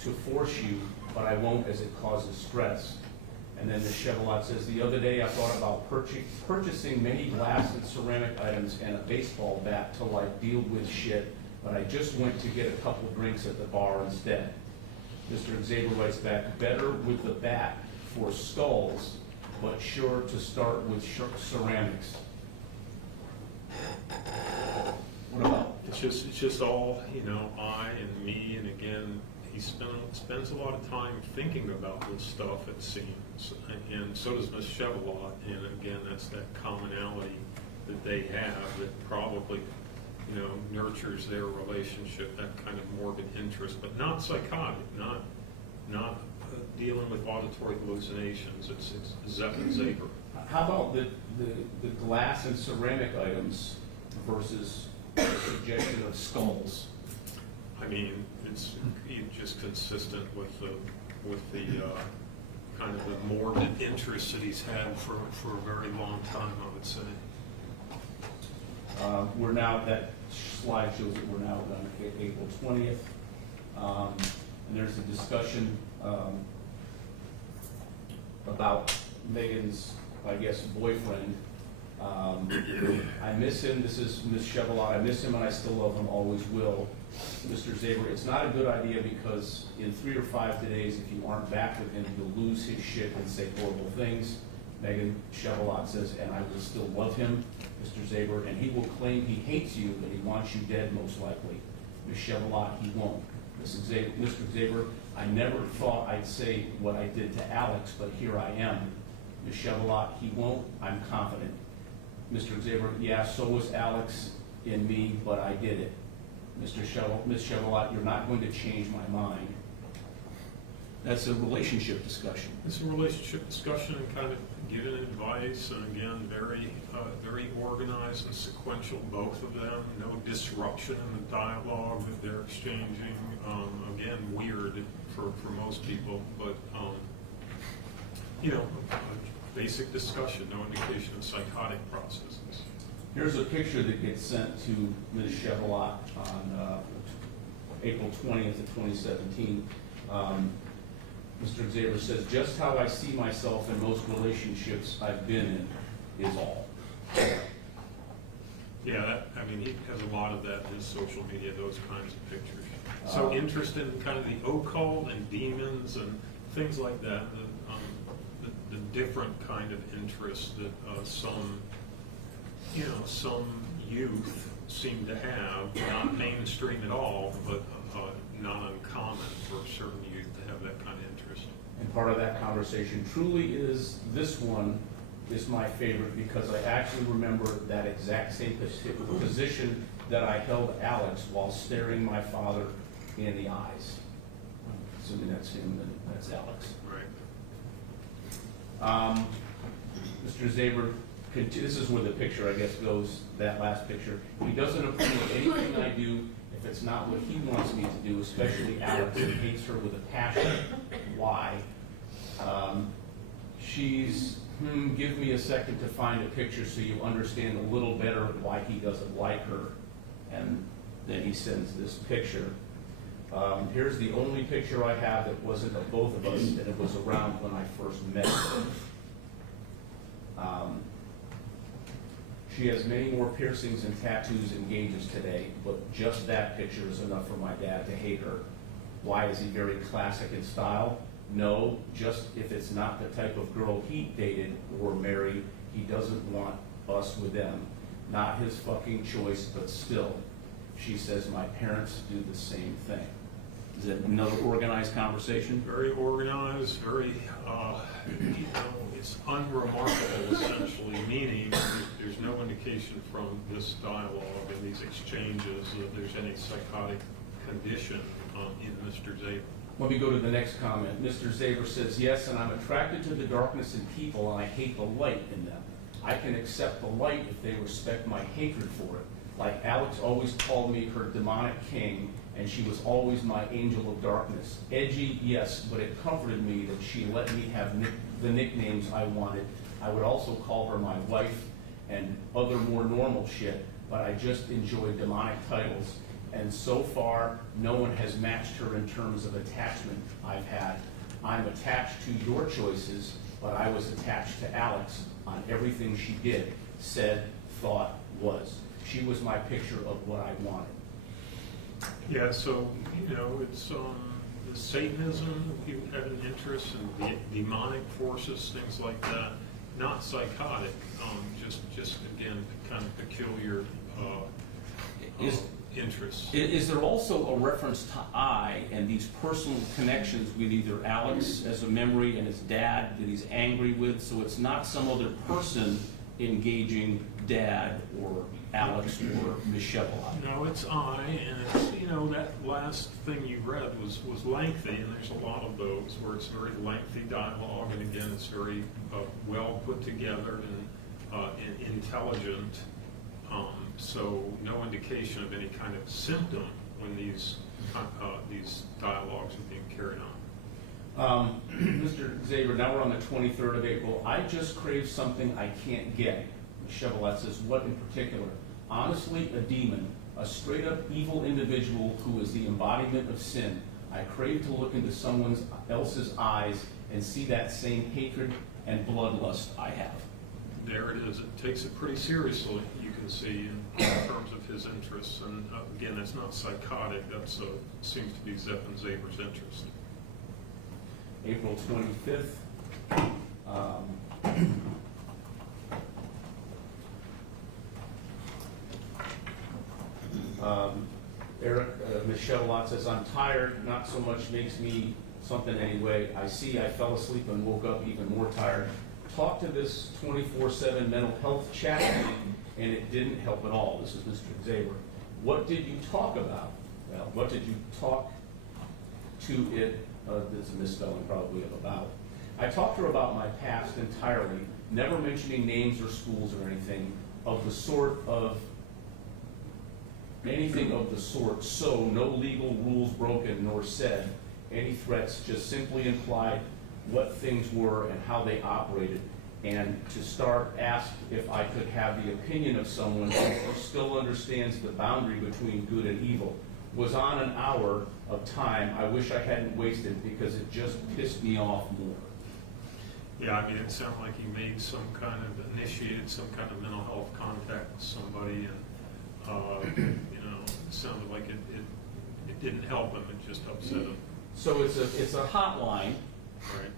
to force you, but I won't as it causes stress. And then Ms. Chevalot says, the other day I thought about purchasing many glass and ceramic items and a baseball bat to like deal with shit, but I just went to get a couple drinks at the bar instead. Mr. Zaber writes back, better with the bat for skulls, but sure to start with ceramics. What about? It's just all, I and me, and again, he spends a lot of time thinking about this stuff, it seems, and so does Ms. Chevalot, and again, that's that commonality that they have that probably, nurtures their relationship, that kind of morbid interest, but not psychotic, not dealing with auditory hallucinations. It's Zephan Zaber. How about the glass and ceramic items versus the suggestion of skulls? I mean, it's just consistent with the kind of the morbid interest that he's had for a very long time, I would say. We're now, that slide shows that we're now on April 20th. And there's a discussion about Megan's, I guess, boyfriend I miss him. This is Ms. Chevrolet. I miss him and I still love him, always will. Mr. Zaber, it's not a good idea because in 3 or 5 days, if you aren't back with him, he'll lose his shit and say horrible things. Megan Chevrolet says, and I will still love him, Mr. Zaber, and he will claim he hates you and he wants you dead most likely. Ms. Chevrolet, he won't. Mr. Zaber, I never thought I'd say what I did to Alex, but here I am. Ms. Chevrolet, he won't. I'm confident. Mr. Zaber, yeah, so was Alex in me, but I did it. Ms. Chevrolet, you're not going to change my mind. That's a relationship discussion. It's a relationship discussion and kind of giving advice, and again, very organized and sequential, both of them. No disruption in the dialogue that they're exchanging. Again, weird for most people, but a basic discussion, no indication of psychotic processes. Here's a picture that gets sent to Ms. Chevrolet on April 20th of 2017. Mr. Xavier says, just how I see myself in most relationships I've been in is all. Yeah, he has a lot of that in his social media, those kinds of pictures. So interested in kind of the occult and demons and things like that, the different kind of interests that some youth seem to have, not mainstream at all, but not uncommon for certain youth to have that kind of interest. And part of that conversation truly is, this one is my favorite because I actually remember that exact same position that I held Alex while staring my father in the eyes. Assuming that's him, then that's Alex. Right. Mr. Zaber, this is where the picture, I guess, goes, that last picture. He doesn't approve of anything I do if it's not what he wants me to do, especially Alex, who hates her with a passion. Why? Give me a second to find a picture so you understand a little better why he doesn't like her. And then he sends this picture. Here's the only picture I have that wasn't of both of us, and it was around when I first met her. She has many more piercings and tattoos and gauges today, but just that picture is enough for my dad to hate her. Why? Is he very classic in style? No, just if it's not the type of girl he dated or married, he doesn't want us with them. Not his fucking choice, but still. She says my parents do the same thing. Is it another organized conversation? Very organized, very, it's unremarkable essentially, meaning there's no indication from this dialogue and these exchanges that there's any psychotic condition in Mr. Zaber. Let me go to the next comment. Mr. Zaber says, yes, and I'm attracted to the darkness in people and I hate the light in them. I can accept the light if they respect my hatred for it. Like Alex always called me her demonic king, and she was always my angel of darkness. Edgy, yes, but it comforted me that she let me have the nicknames I wanted. I would also call her my wife and other more normal shit, but I just enjoy demonic titles. And so far, no one has matched her in terms of attachment I've had. I'm attached to your choices, but I was attached to Alex on everything she did, said, thought, was. She was my picture of what I wanted. Yeah, so, it's the Satanism, if you have an interest in demonic forces, things like that, not psychotic, just again, kind of peculiar interests. Is there also a reference to I and these personal connections with either Alex as a memory and his dad that he's angry with, so it's not some other person engaging dad or Alex or Michelle? No, it's I, and it's, that last thing you read was lengthy, and there's a lot of those where it's very lengthy dialogue, and again, it's very well put together and intelligent. So no indication of any kind of symptom when these dialogues are being carried on. Mr. Zaber, now we're on the 23rd of April. I just crave something I can't get. Chevrolet says, what in particular? Honestly, a demon, a straight-up evil individual who is the embodiment of sin. I crave to look into someone else's eyes and see that same hatred and bloodlust I have. there it is. It takes it pretty seriously, you can see, in terms of his interests. And again, that's not psychotic. That's seems to be Zepp and Zaber's interest. April 25th. Eric, Michelle Lott says, I'm tired, not so much makes me something anyway. I see I fell asleep and woke up even more tired. Talk to this 24/7 mental health chat thing, and it didn't help at all. This is Mr. Zaber. What did you talk about? Well, what did you talk to it? There's a misspelling probably of about. I talked to her about my past entirely, never mentioning names or schools or anything of the sort of anything of the sort, so no legal rules broken nor said. Any threats, just simply implied what things were and how they operated. And to start, asked if I could have the opinion of someone who still understands the boundary between good and evil. Was on an hour of time I wish I hadn't wasted because it just pissed me off more. Yeah, I mean, it sounded like he made initiated some kind of mental health contact with somebody, and it sounded like it didn't help him. It just upset him. So it's a hotline. Right.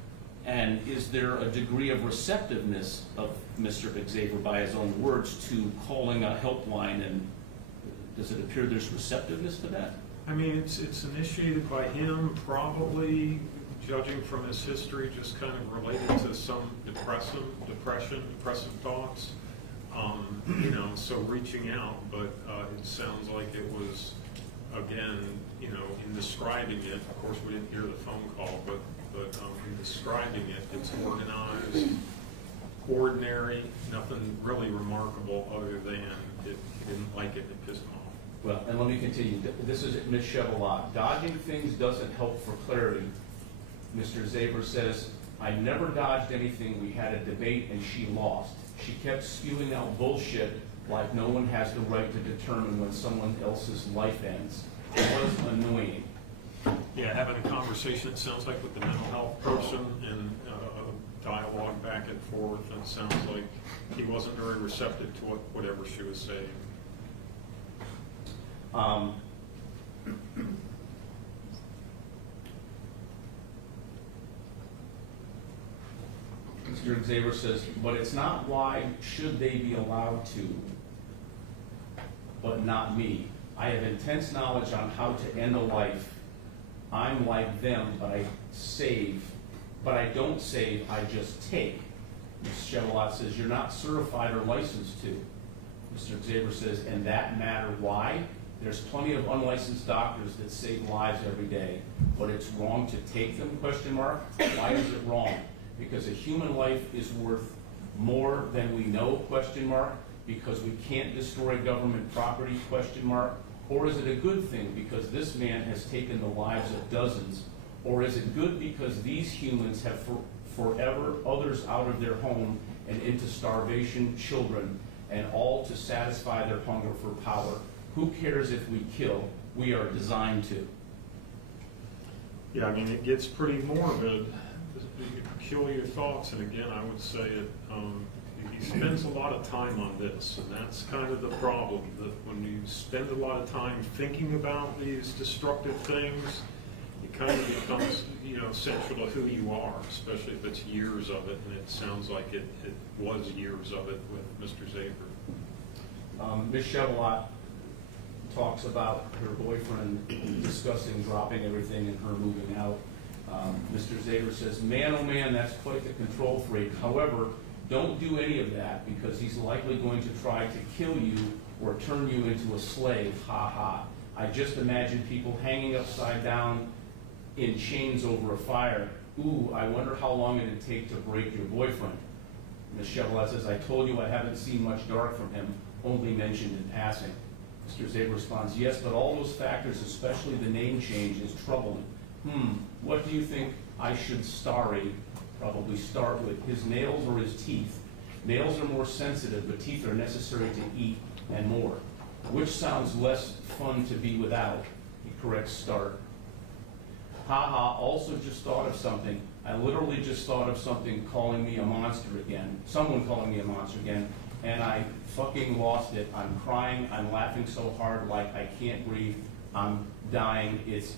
And is there a degree of receptiveness of Mr. Xavier, by his own words, to calling a helpline, and does it appear there's receptiveness to that? I mean, it's initiated by him, probably, judging from his history, just kind of related to some depressive thoughts. So reaching out, but it sounds like it was, again, in describing it, of course we didn't hear the phone call, but in describing it, it's organized, ordinary, nothing really remarkable other than he didn't like it and it pissed him off. Well, and let me continue. This is Ms. Chevalot. Dodging things doesn't help for clarity. Mr. Zaber says, I never dodged anything. We had a debate and she lost. She kept spewing out bullshit like no one has the right to determine when someone else's life ends. It was annoying. Yeah, having a conversation, it sounds like, with the mental health person, and a dialogue back and forth, and it sounds like he wasn't very receptive to whatever she was saying. Mr. Xavier says, but it's not why should they be allowed to, but not me. I have intense knowledge on how to end a life. I'm like them, but I don't save, I just take. Ms. Chevalot says, you're not certified or licensed to. Mr. Xavier says, and that matter why? There's plenty of unlicensed doctors that save lives every day, but it's wrong to take them, question mark. Why is it wrong? Because a human life is worth more than we know, question mark, because we can't destroy government property, question mark. Or is it a good thing because this man has taken the lives of dozens? Or is it good because these humans have forever others out of their home and into starvation, children, and all to satisfy their hunger for power? Who cares if we kill? We are designed to. Yeah, I mean, it gets pretty morbid, peculiar thoughts, and again, I would say he spends a lot of time on this, and that's kind of the problem, that when you spend a lot of time thinking about these destructive things, it kind of becomes, central to who you are, especially if it's years of it, and it sounds like it was years of it with Mr. Zaber. Ms. Chevalot talks about her boyfriend discussing dropping everything and her moving out. Mr. Zaber says, man, oh man, that's quite the control freak. However, don't do any of that because he's likely going to try to kill you or turn you into a slave, ha ha. I just imagine people hanging upside down in chains over a fire. Ooh, I wonder how long it'd take to break your boyfriend. Ms. Chevalot says, I told you I haven't seen much dark from him, only mentioned in passing. Mr. Zaber responds, yes, but all those factors, especially the name change, is troubling. What do you think I should probably start with? His nails or his teeth? Nails are more sensitive, but teeth are necessary to eat and more. Which sounds less fun to be without? He corrects start. Haha, also just thought of something. I literally just thought of something calling me a monster again, someone calling me a monster again, and I fucking lost it. I'm crying, I'm laughing so hard like I can't breathe, I'm dying, it's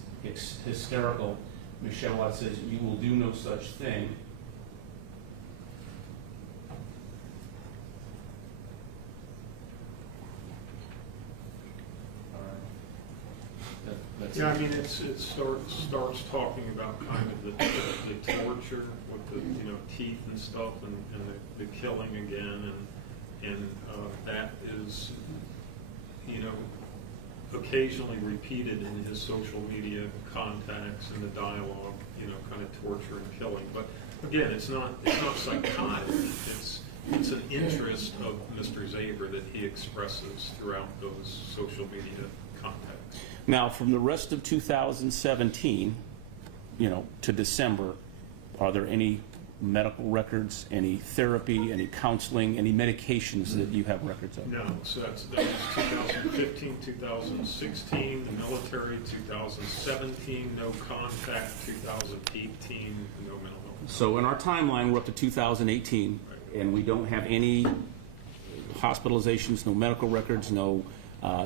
hysterical. Michelle Watt says, you will do no such thing. All right. That's Yeah, it. I mean, it starts talking about kind of the torture with the, teeth and stuff and the killing again, and that is, occasionally repeated in his social media contacts and the dialogue, kind of torture and killing. But again, it's not psychotic. It's an interest of Mr. Zaber that he expresses throughout those social media contacts. Now, from the rest of 2017, to December, are there any medical records, any therapy, any counseling, any medications that you have records of? No, so that was 2015, 2016, the military, 2017, no contact, 2018, no mental health. So in our timeline, we're up to 2018, and we don't have any hospitalizations, no medical records, no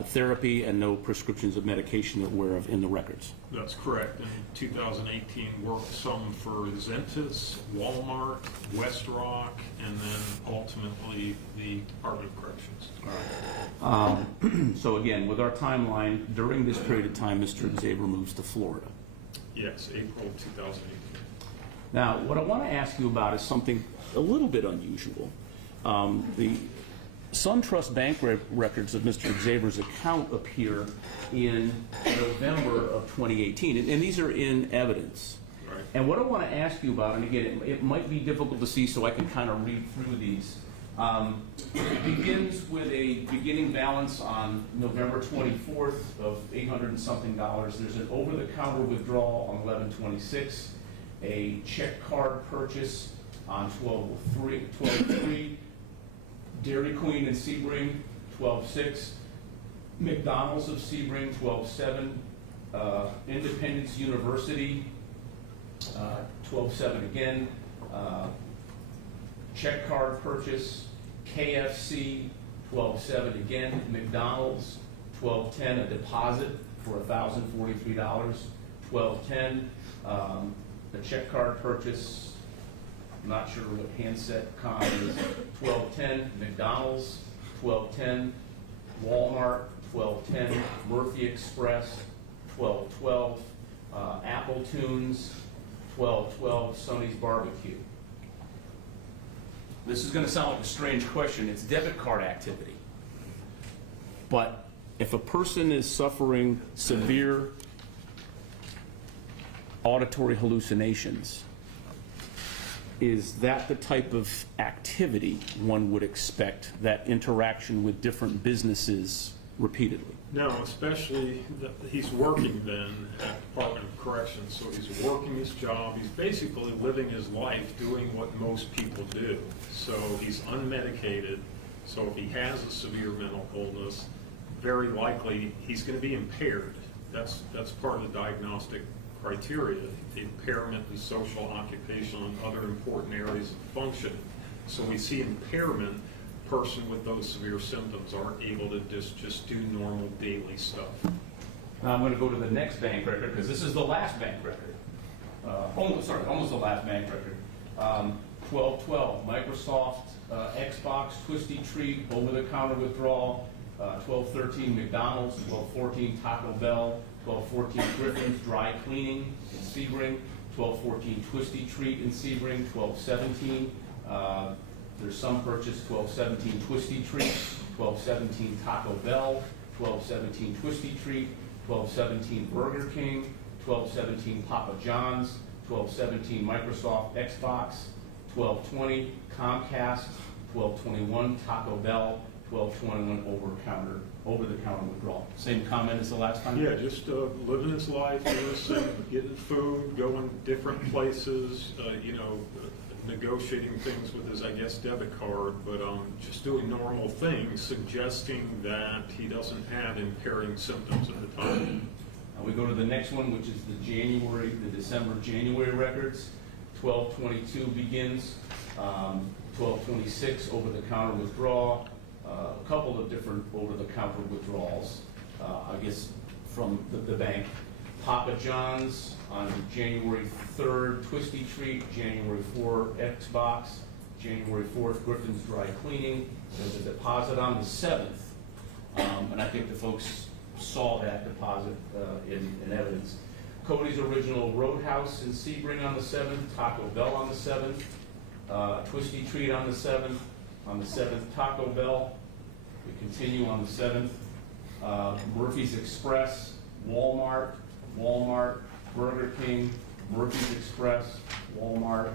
therapy, and no prescriptions of medication that we're aware of in the records. That's correct. In 2018, worked some for Zentis, Walmart, West Rock, and then ultimately the Department of Corrections. So again, with our timeline, during this period of time, Mr. Zaber moves to Florida. Yes, April 2018. Now, what I want to ask you about is something a little bit unusual. The SunTrust bank records of Mr. Zaber's account appear in November of 2018, and these are in evidence. Right. And what I want to ask you about, and again, it might be difficult to see, so I can kind of read through these. It begins with a beginning balance on November 24th of $800 and something. There's an over-the-counter withdrawal on 11/26, a check card purchase on 12/3. Dairy Queen and Sebring, 12/6. McDonald's of Sebring, 12/7. Independence University, 12/7 again. Check card purchase, KFC, 12/7 again. McDonald's, 12/10, a deposit for $1,043, 12/10. A check card purchase, I'm not sure what handset com is, 12/10. McDonald's, 12/10. Walmart, 12/10. Murphy Express, 12/12. Apple Tunes, 12/12. Sonny's Barbecue. This is going to sound like a strange question. It's debit card activity. But if a person is suffering severe auditory hallucinations, is that the type of activity one would expect, that interaction with different businesses repeatedly? No, especially that he's working then at Department of Corrections, so he's working his job. He's basically living his life doing what most people do. So he's unmedicated, so if he has a severe mental illness, very likely he's going to be impaired. That's part of the diagnostic criteria, the impairment in social, occupational, and other important areas of function. So we see impairment. Person with those severe symptoms aren't able to just do normal daily stuff. Now I'm going to go to the next bank record, because this is the last bank record. Almost the last bank record. 12/12, Microsoft, Xbox, Twisty Treat, over-the-counter withdrawal. 12/13, McDonald's. 12/14, Taco Bell. 12/14, Griffin's Dry Cleaning in Sebring. 12/14, Twisty Treat in Sebring. 12/17, there's some purchase. 12/17, Twisty Treat. 12/17, Taco Bell. 12/17, Twisty Treat. 12/17, Burger King. 12/17, Papa John's. 12/17, Microsoft, Xbox. 12/20, Comcast. 12/21, Taco Bell. 12/21, over-the-counter withdrawal. Same comment as the last time? Yeah, just living his life, getting food, going different places, negotiating things with his, I guess, debit card, but just doing normal things, suggesting that he doesn't have impairing symptoms at the time. We go to the next one, which is the December, January records. 1222 begins, 1226 over-the-counter withdrawal, a couple of different over-the-counter withdrawals, I guess from the bank. Papa John's on January 3rd, Twisty Treat, January 4, Xbox, January 4th, Griffin's Dry Cleaning. There's a deposit on the 7th, and I think the folks saw that deposit in evidence. Cody's Original Roadhouse in Sebring on the 7th, Taco Bell on the 7th, Twisty Treat on the 7th, Taco Bell. We continue on the 7th. Murphy's Express, Walmart, Burger King, Murphy's Express, Walmart.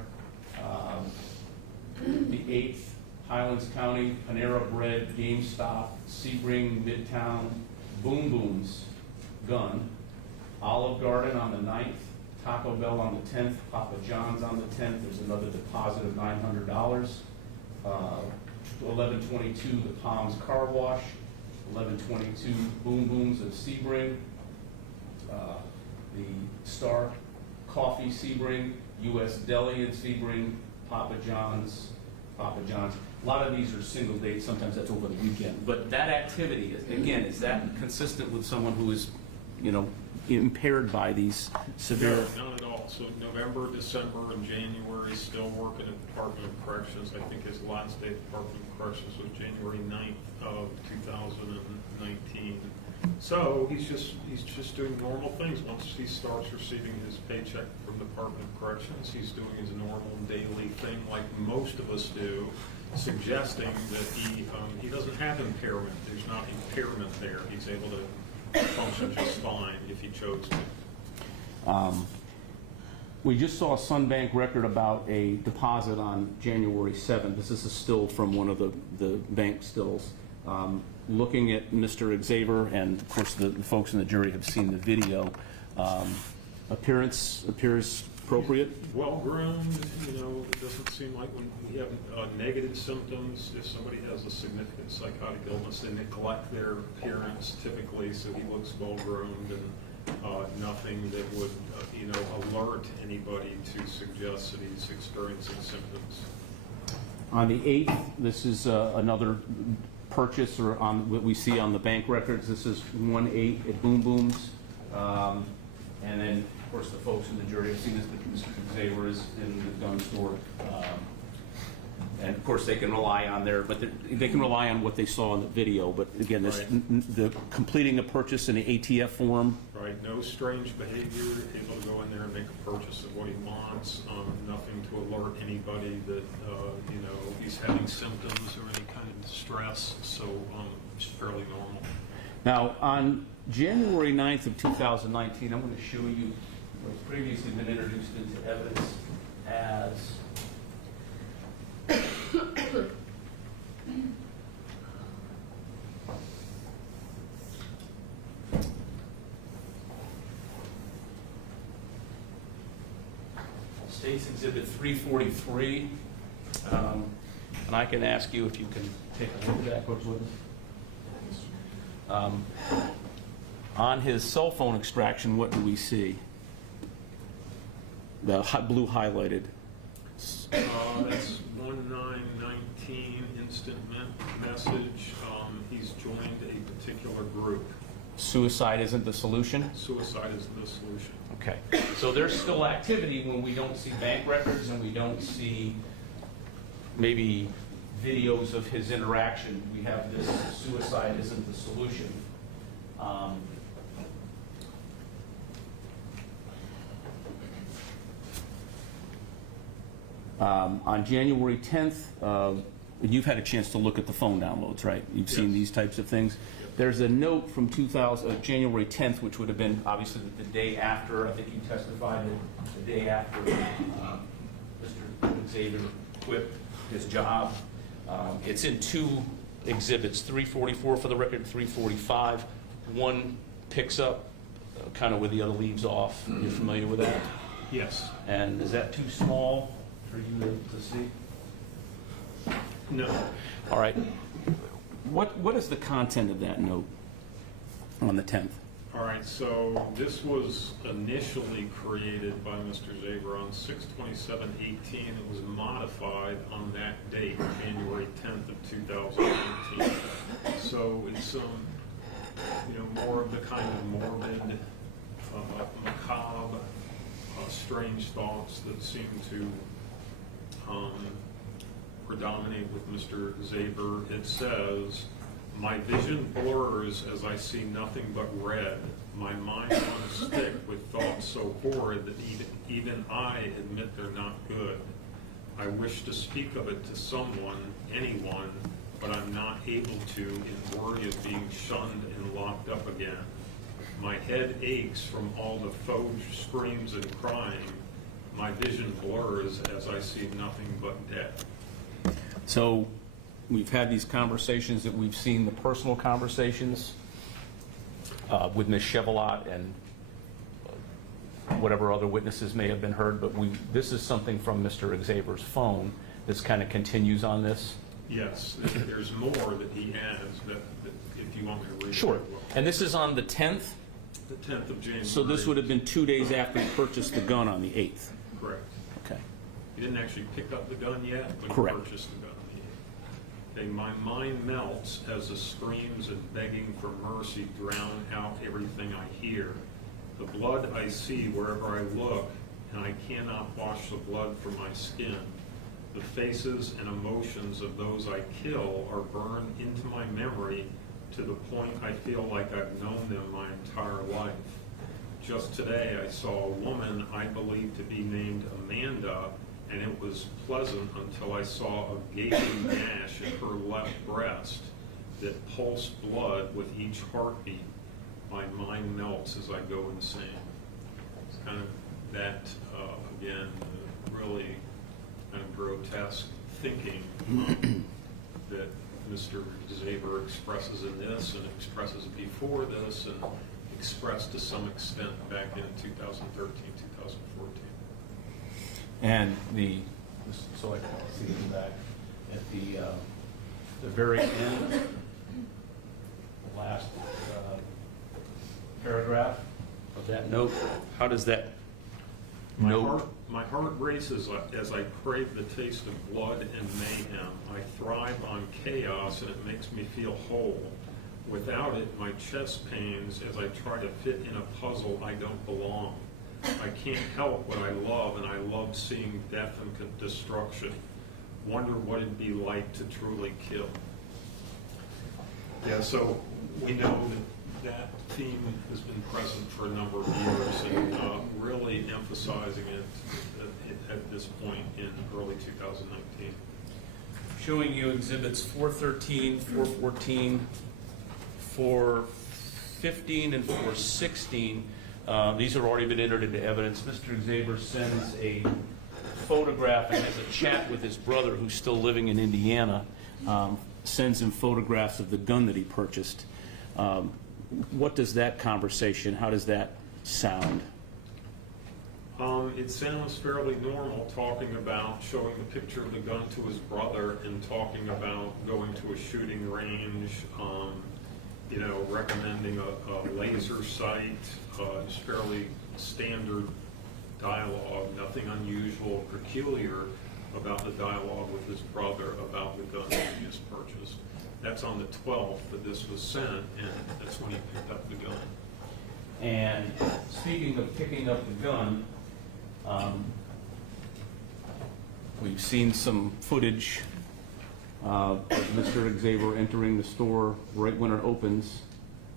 The 8th, Highlands County, Panera Bread, GameStop, Sebring, Midtown, Boom Boom's Gun, Olive Garden on the 9th, Taco Bell on the 10th, Papa John's on the 10th. There's another deposit of $900. 1122, the Palms Car Wash, 1122, Boom Booms of Sebring, the Star Coffee Sebring, U.S. Deli in Sebring, Papa John's. A lot of these are single dates, sometimes that's over the weekend. But that activity, again, is that consistent with someone who is, impaired by these severe? No, not at all. So November, December, and January, still working at the Department of Corrections. I think his last day at the Department of Corrections was January 9th of 2019. So he's just doing normal things. Once he starts receiving his paycheck from the Department of Corrections, he's doing his normal daily thing like most of us do, suggesting that he doesn't have impairment. There's not impairment there. He's able to function just fine if he chose to. We just saw a Sunbank record about a deposit on January 7th. This is a still from one of the bank stills. Looking at Mr. Xavier, and of course the folks in the jury have seen the video, appears appropriate? Well-groomed, it doesn't seem like when we have negative symptoms. If somebody has a significant psychotic illness, they neglect their appearance typically, so he looks well-groomed and nothing that would, alert anybody to suggest that he's experiencing symptoms. On the 8th, this is another purchase, or on what we see on the bank records. This is 1/8 at Boom Boom's. And then, of course, the folks in the jury have seen this, but Mr. Xavier is in the gun store. And of course, they can rely on they can rely on what they saw in the video. But again, this, the completing a purchase in the ATF form. Right, no strange behavior, able to go in there and make a purchase of what he wants, nothing to alert anybody that, he's having symptoms or any kind of distress, so it's fairly normal. Now, on January 9th of 2019, I'm going to show you what's previously been introduced into evidence as State's Exhibit 343. And I can ask you if you can take a look backwards with us. On his cell phone extraction, what do we see? The blue highlighted. That's 1919 instant message. He's joined a particular group. Suicide isn't the solution? Suicide isn't the solution. Okay. So there's still activity when we don't see bank records and we don't see maybe videos of his interaction. We have this suicide isn't the solution. On January 10th, you've had a chance to look at the phone downloads, right? You've seen these types of things. There's a note from January 10th, which would have been obviously the day after. I think you testified the day after Mr. Xavier quit his job. It's in two exhibits, 344 for the record, 345. One picks up kind of where the other leaves off. You're familiar with that? Yes. And is that too small for you to see? No. All right. What is the content of that note on the 10th? All right, so this was initially created by Mr. Zaber on 6/27/18. It was modified on that date, January 10th of 2019. So it's more of the kind of morbid, macabre, strange thoughts that seem to predominate with Mr. Zaber. It says, "My vision blurs as I see nothing but red. My mind on a stick with thoughts so horrid that even I admit they're not good. I wish to speak of it to someone, anyone, but I'm not able to in worry of being shunned and locked up again. My head aches from all the faux screams and crying. My vision blurs as I see nothing but death." So we've had these conversations that we've seen, the personal conversations with Ms. Chevalot and whatever other witnesses may have been heard, but this is something from Mr. Xaver's phone that's kind of continues on this. Yes, there's more that he has that if you want me to read. Sure. it, I will. And this is on the 10th? The 10th of January. So this would have been 2 days after he purchased the gun on the 8th? Correct. Okay. He didn't actually pick up the gun yet, but Correct. he purchased the gun. Okay, my mind melts as the screams and begging for mercy drown out everything I hear. The blood I see wherever I look, and I cannot wash the blood from my skin. The faces and emotions of those I kill are burned into my memory to the point I feel like I've known them my entire life. Just today I saw a woman I believe to be named Amanda, and it was pleasant until I saw a gaping gash in her left breast that pulsed blood with each heartbeat. My mind melts as I go insane. It's kind of that, again, really kind of grotesque thinking that Mr. Zaber expresses in this and expresses before this and expressed to some extent back in 2013, 2014. And so I can see it back at the very end, the last paragraph of that note. How does that note? My heart races as I crave the taste of blood and mayhem. I thrive on chaos and it makes me feel whole. Without it, my chest pains as I try to fit in a puzzle I don't belong. I can't help what I love, and I love seeing death and destruction. Wonder what it'd be like to truly kill. Yeah, so we know that theme has been present for a number of years, and really emphasizing it at this point in early 2019. Showing you exhibits 413, 414, 415, and 416. These have already been entered into evidence. Mr. Zaber sends a photograph and has a chat with his brother, who's still living in Indiana, sends him photographs of the gun that he purchased. What does that conversation, how does that sound? It sounds fairly normal, talking about showing the picture of the gun to his brother and talking about going to a shooting range, recommending a laser sight. It's fairly standard dialogue, nothing unusual or peculiar about the dialogue with his brother about the gun that he just purchased. That's on the 12th that this was sent, and that's when he picked up the gun. And speaking of picking up the gun, we've seen some footage of Mr. Zaber entering the store right when it opens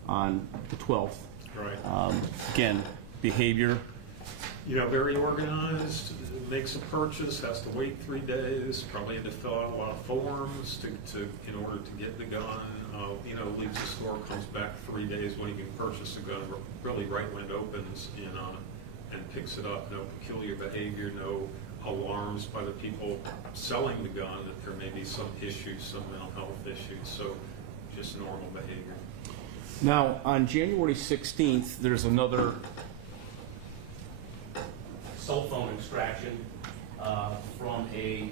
on the 12th. Right. Again, behavior. Very organized, makes a purchase, has to wait 3 days, probably had to fill out a lot of forms in order to get the gun. Leaves the store, comes back 3 days when he can purchase the gun, really right when it opens, and picks it up. No peculiar behavior, no alarms by the people selling the gun that there may be some issues, some mental health issues. So just normal behavior. Now, on January 16th, there's another cell phone extraction from a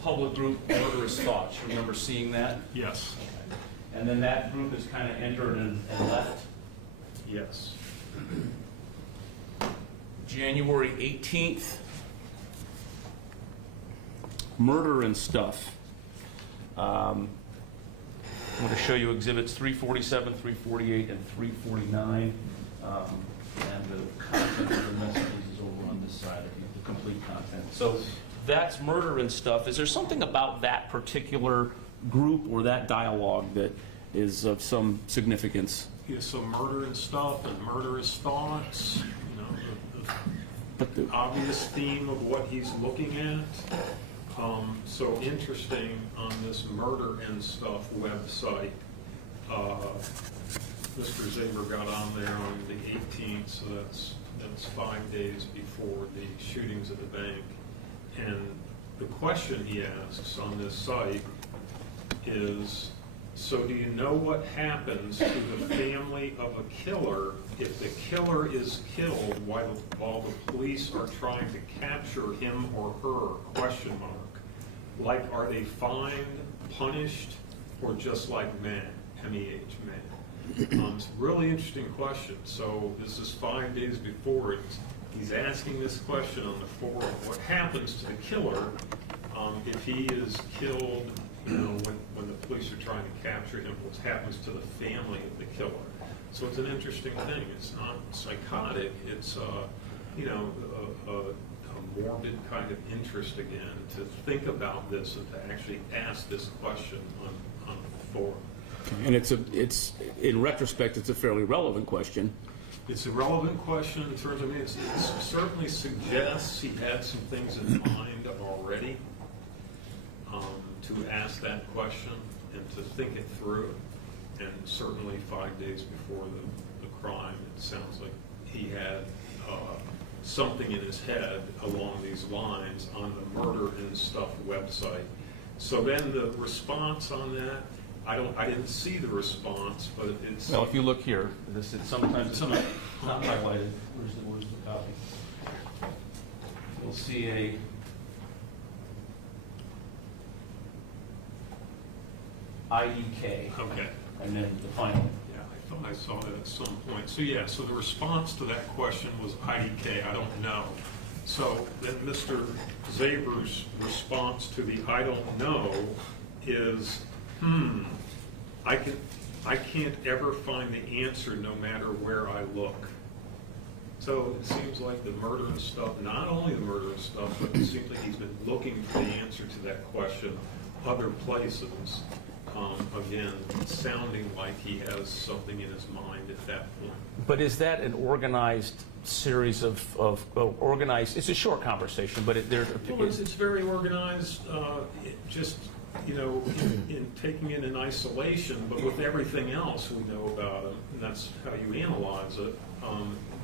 public group, Murderous Thoughts. Remember seeing that? Yes. And then that group is kind of entered and left. Yes. January 18th, murder and stuff. I'm going to show you exhibits 347, 348, and 349. And the content of the messages is over on this side of you, the complete content. So that's murder and stuff. Is there something about that particular group or that dialogue that is of some significance? Yeah, so murder and stuff and murderous thoughts, you know, the obvious theme of what he's looking at. So interesting on this Murder and Stuff website. Mr. Zaber got on there on the 18th, so that's 5 days before the shootings at the bank. And the question he asks on this site is, so do you know what happens to the family of a killer if the killer is killed while the police are trying to capture him or her, question mark. Like, are they fined, punished, or just like men, MEH, men? It's a really interesting question. So this is 5 days before it. He's asking this question on the forum. What happens to the killer if he is killed, you know, when the police are trying to capture him? What happens to the family of the killer? So it's an interesting thing. It's not psychotic. It's, you know, a morbid kind of interest again to think about this and to actually ask this question on the forum. And it's in retrospect, it's a fairly relevant question. It's a relevant question in terms of, it certainly suggests he had some things in mind already to ask that question and to think it through. And certainly 5 days before the crime, it sounds like he had something in his head along these lines on the Murder and Stuff website. So then the response on that, I didn't see the response, but it's... Well, if you look here, sometimes it's not highlighted. Where's the copy? You'll see a... IDK. Okay. And then the final. Yeah, I thought I saw that at some point. So yeah, so the response to that question was IDK, I don't know. So then Mr. Zaber's response to the I don't know is, I can't ever find the answer no matter where I look. So it seems like the Murder and Stuff, not only the Murder and Stuff, but it seems like he's been looking for the answer to that question other places. Again, sounding like he has something in his mind at that point. But is that an organized series of organized? It's a short conversation, but It's very organized. Just, you know, in taking it in isolation, but with everything else we know about him, and that's how you analyze it.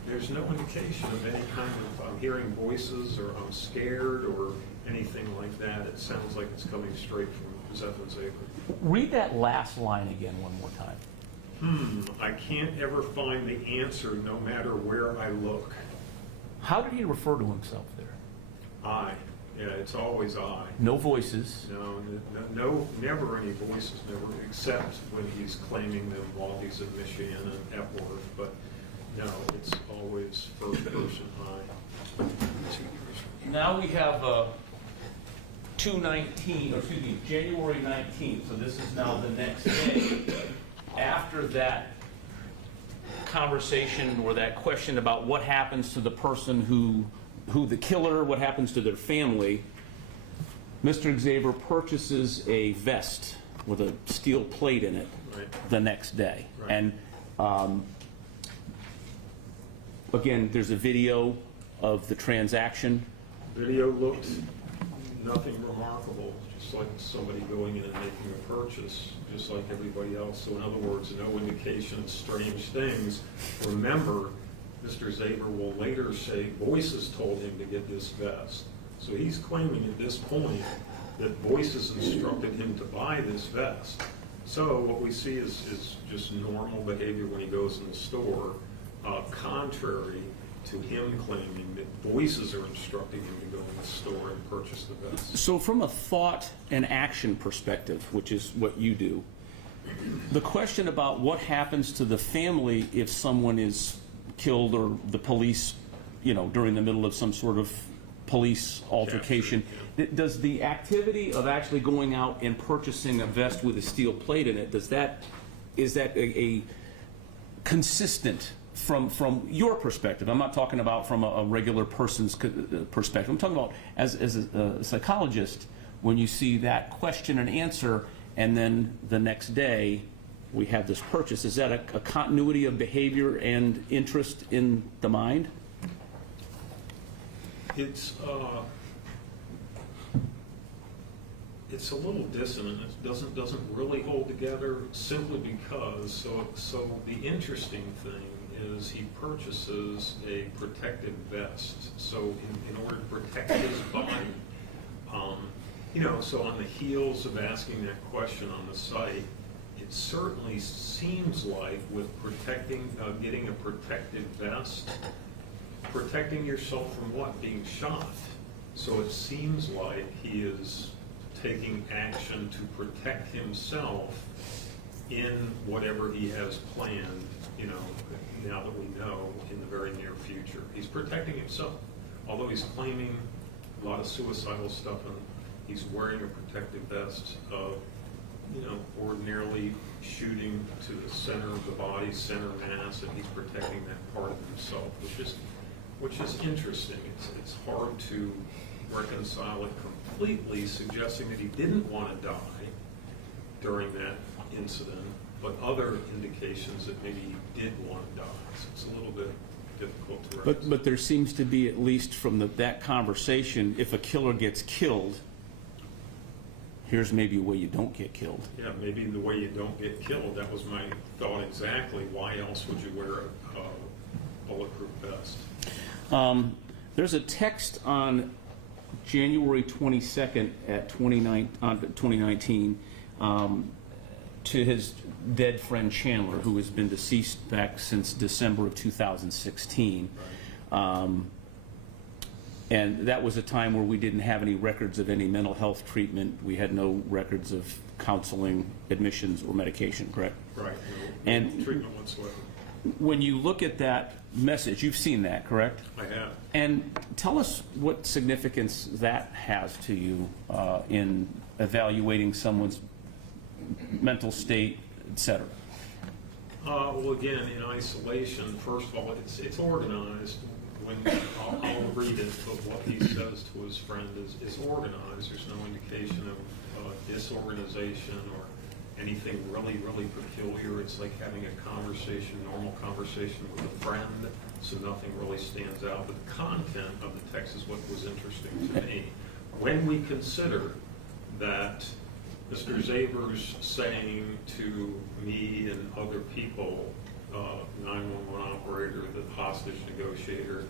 There's no indication of any kind of I'm hearing voices or I'm scared or anything like that. It sounds like it's coming straight from Zephyr Zaber. Read that last line again one more time. I can't ever find the answer no matter where I look. How did he refer to himself there? I. Yeah, it's always I. No voices. No, never any voices, never, except when he's claiming them while he's at Michigan and Epworth. But no, it's always first person I. Now we have 2/19, January 19th. So this is now the next day after that conversation or that question about what happens to the person who the killer, what happens to their family. Mr. Zaber purchases a vest with a steel plate in it the next day. Right. And again, there's a video of the transaction. Video looked nothing remarkable, just like somebody going in and making a purchase, just like everybody else. So in other words, no indication of strange things. Remember, Mr. Zaber will later say voices told him to get this vest. So he's claiming at this point that voices instructed him to buy this vest. So what we see is just normal behavior when he goes in the store, contrary to him claiming that voices are instructing him to go in the store and purchase the vest. So from a thought and action perspective, which is what you do, the question about what happens to the family if someone is killed or the police, during the middle of some sort of police altercation, does the activity of actually going out and purchasing a vest with a steel plate in it, is that a consistent from your perspective? I'm not talking about from a regular person's perspective. I'm talking about as a psychologist, when you see that question and answer, and then the next day we have this purchase. Is that a continuity of behavior and interest in the mind? It's a little dissonant. It doesn't really hold together, simply because so the interesting thing is he purchases a protective vest. So in order to protect his body, so on the heels of asking that question on the site, it certainly seems like with getting a protective vest, protecting yourself from what? Being shot. So it seems like he is taking action to protect himself in whatever he has planned, now that we know, in the very near future. He's protecting himself. Although he's claiming a lot of suicidal stuff, and he's wearing a protective vest, ordinarily shooting to the center of the body, center mass, and he's protecting that part of himself, which is interesting. It's hard to reconcile it completely, suggesting that he didn't want to die during that incident, but other indications that maybe he did want to die. So it's a little bit difficult to reconcile. But there seems to be, at least from that conversation, if a killer gets killed, here's maybe a way you don't get killed. Yeah, maybe the way you don't get killed. That was my thought exactly. Why else would you wear a bulletproof vest? There's a text on January 22nd at 2019 to his dead friend Chandler, who has been deceased back since December of 2016. And that was a time where we didn't have any records of any mental health treatment. We had no records of counseling, admissions, or medication, correct? Right. No And treatment whatsoever. when you look at that message, you've seen that, correct? I have. And tell us what significance that has to you in evaluating someone's mental state, et cetera. Well, again, in isolation, first of all, it's organized. I'll read it, but what he says to his friend is organized. There's no indication of disorganization or anything really, really peculiar. It's like having a conversation, normal conversation with a friend, so nothing really stands out. But the content of the text is what was interesting to me. When we consider that Mr. Zabers saying to me and other people, 911 operator, the hostage negotiator,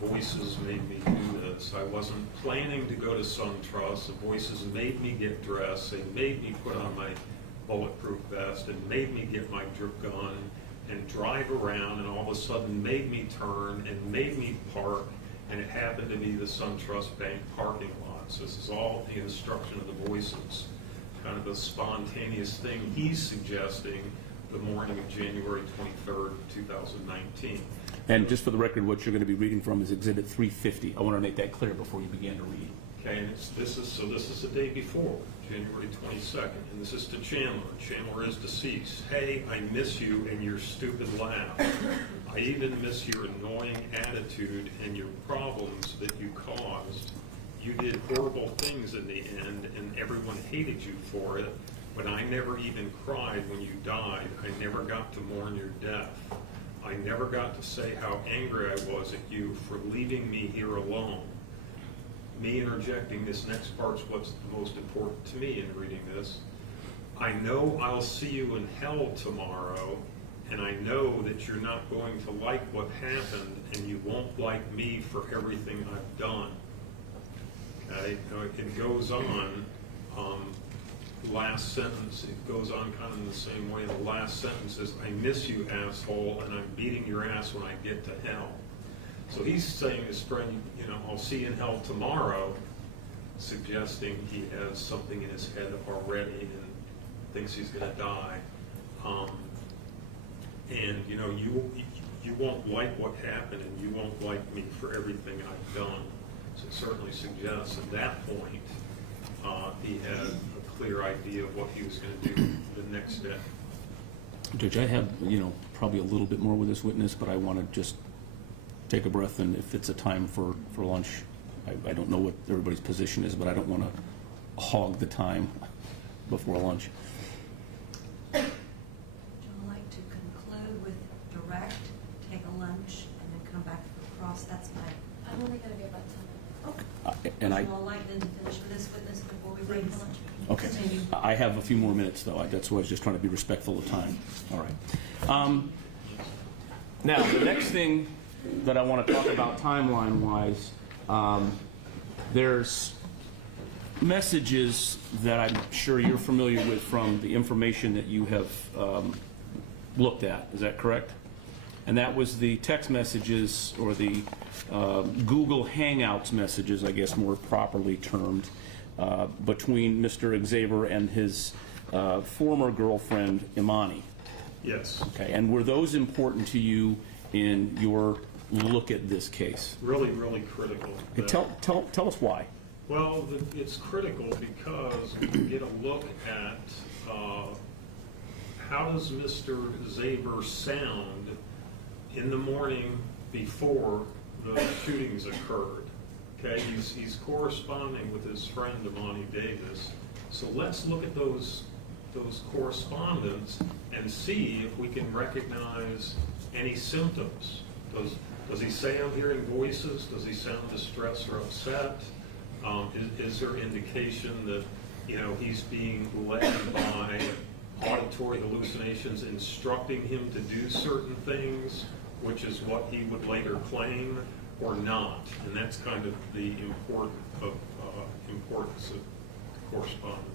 voices made me do this. I wasn't planning to go to SunTrust. The voices made me get dressed. They made me put on my bulletproof vest and made me get my drip gun and drive around, and all of a sudden made me turn and made me park, and it happened to be the SunTrust Bank parking lot. So this is all the instruction of the voices, kind of a spontaneous thing he's suggesting the morning of January 23rd, 2019. And just for the record, what you're going to be reading from is Exhibit 350. I want to make that clear before you begin to read. Okay, and this is the day before, January 22nd, and this is to Chandler. Chandler is deceased. Hey, I miss you and your stupid laugh. I even miss your annoying attitude and your problems that you caused. You did horrible things in the end, and everyone hated you for it. But I never even cried when you died. I never got to mourn your death. I never got to say how angry I was at you for leaving me here alone. Me interjecting this next part's what's the most important to me in reading this. I know I'll see you in hell tomorrow, and I know that you're not going to like what happened, and you won't like me for everything I've done. Okay, it goes on. Last sentence, it goes on kind of in the same way. The last sentence is, I miss you, asshole, and I'm beating your ass when I get to hell. So he's saying to his friend, I'll see you in hell tomorrow, suggesting he has something in his head already. And thinks he's going to die. And, you know, you won't like what happened, and you won't like me for everything I've done. So it certainly suggests at that point he had a clear idea of what he was going to do the next day. Judge, I have, probably a little bit more with this witness, but I want to just take a breath, and if it's a time for lunch, I don't know what everybody's position is, but I don't want to hog the time before lunch. Would you like to conclude with direct, take a lunch, and then come back for cross? That's my... I'm only gonna be about 10 minutes. Okay. And I... Would you all like then to finish with this witness before we break for lunch? Okay. Continue. I have a few more minutes, though. That's why I was just trying to be respectful of time. All right. Now, the next thing that I want to talk about timeline-wise, there's messages that I'm sure you're familiar with from the information that you have looked at. Is that correct? And that was the text messages, or the Google Hangouts messages, I guess more properly termed, between Mr. Xavier and his former girlfriend, Imani. Yes. Okay, and were those important to you in your look at this case? Really, really critical. Okay, tell us why. Well, it's critical because we can get a look at how does Mr. Xavier sound in the morning before the shootings occurred. Okay, he's corresponding with his friend Imani Davis. So let's look at those correspondence and see if we can recognize any symptoms. Does he say I'm hearing voices? Does he sound distressed or upset? Is there indication that he's being led by auditory hallucinations instructing him to do certain things, which is what he would later claim, or not? And that's kind of the importance of correspondence.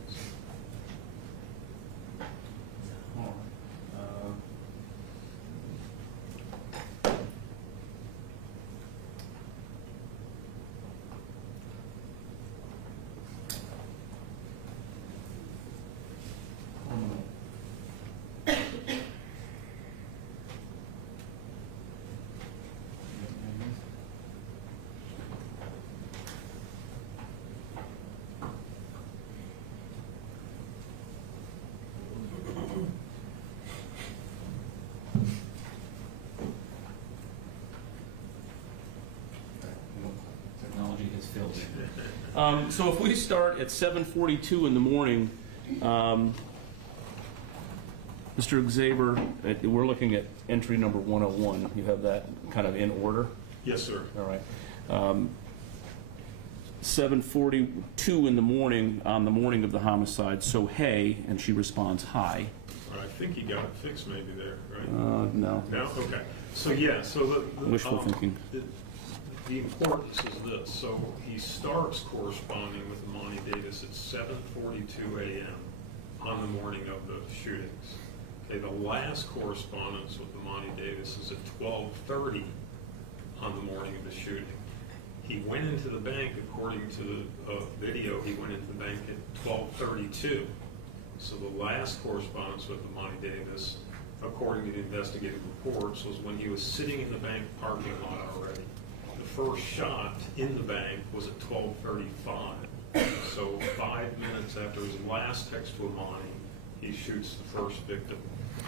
Technology has failed me. So if we start at 7:42 in the morning, Mr. Xavier, we're looking at entry number 101. You have that kind of in order? Yes, sir. All right. 7:42 in the morning, on the morning of the homicide, so hey, and she responds hi. I think he got it fixed maybe there, right? No. No? Okay. So yeah, so Wishful thinking. The importance is this. So he starts corresponding with Imani Davis at 7:42 a.m. on the morning of the shootings. Okay, the last correspondence with Imani Davis is at 12:30 on the morning of the shooting. He went into the bank, according to the video, he went into the bank at 12:32. So the last correspondence with Imani Davis, according to the investigative reports, was when he was sitting in the bank parking lot already. The first shot in the bank was at 12:35. So 5 minutes after his last text to Imani, he shoots the first victim.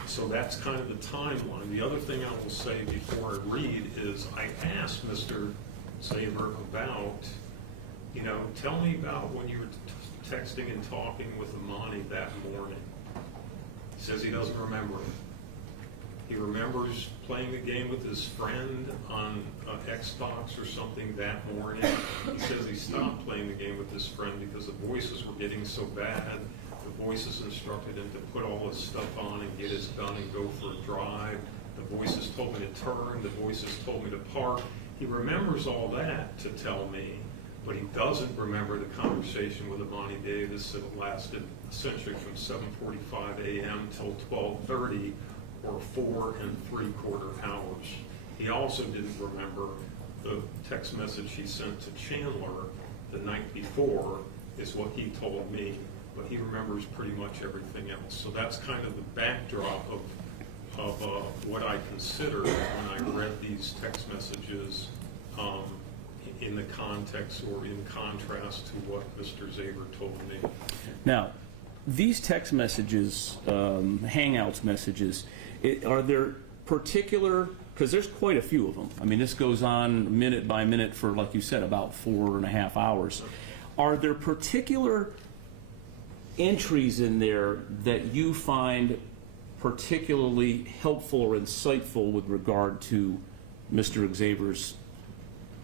So that's kind of the timeline. The other thing I will say before I read is I asked Mr. Xavier about, tell me about when you were texting and talking with Imani that morning. He says he doesn't remember it. He remembers playing a game with his friend on Xbox or something that morning. He says he stopped playing the game with his friend because the voices were getting so bad. The voices instructed him to put all his stuff on and get his gun and go for a drive. The voices told me to turn. The voices told me to park. He remembers all that to tell me, but he doesn't remember the conversation with Imani Davis that lasted essentially from 7:45 a.m. till 12:30, or 4 3/4 hours. He also didn't remember the text message he sent to Chandler the night before, is what he told me, but he remembers pretty much everything else. So that's kind of the backdrop of what I considered when I read these text messages in the context or in contrast to what Mr. Zaber told me. Now, these text messages, Hangouts messages, are there particular, because there's quite a few of them. I mean, this goes on minute by minute for, like you said, about 4.5 hours. Are there particular entries in there that you find particularly helpful or insightful with regard to Mr. Xavier's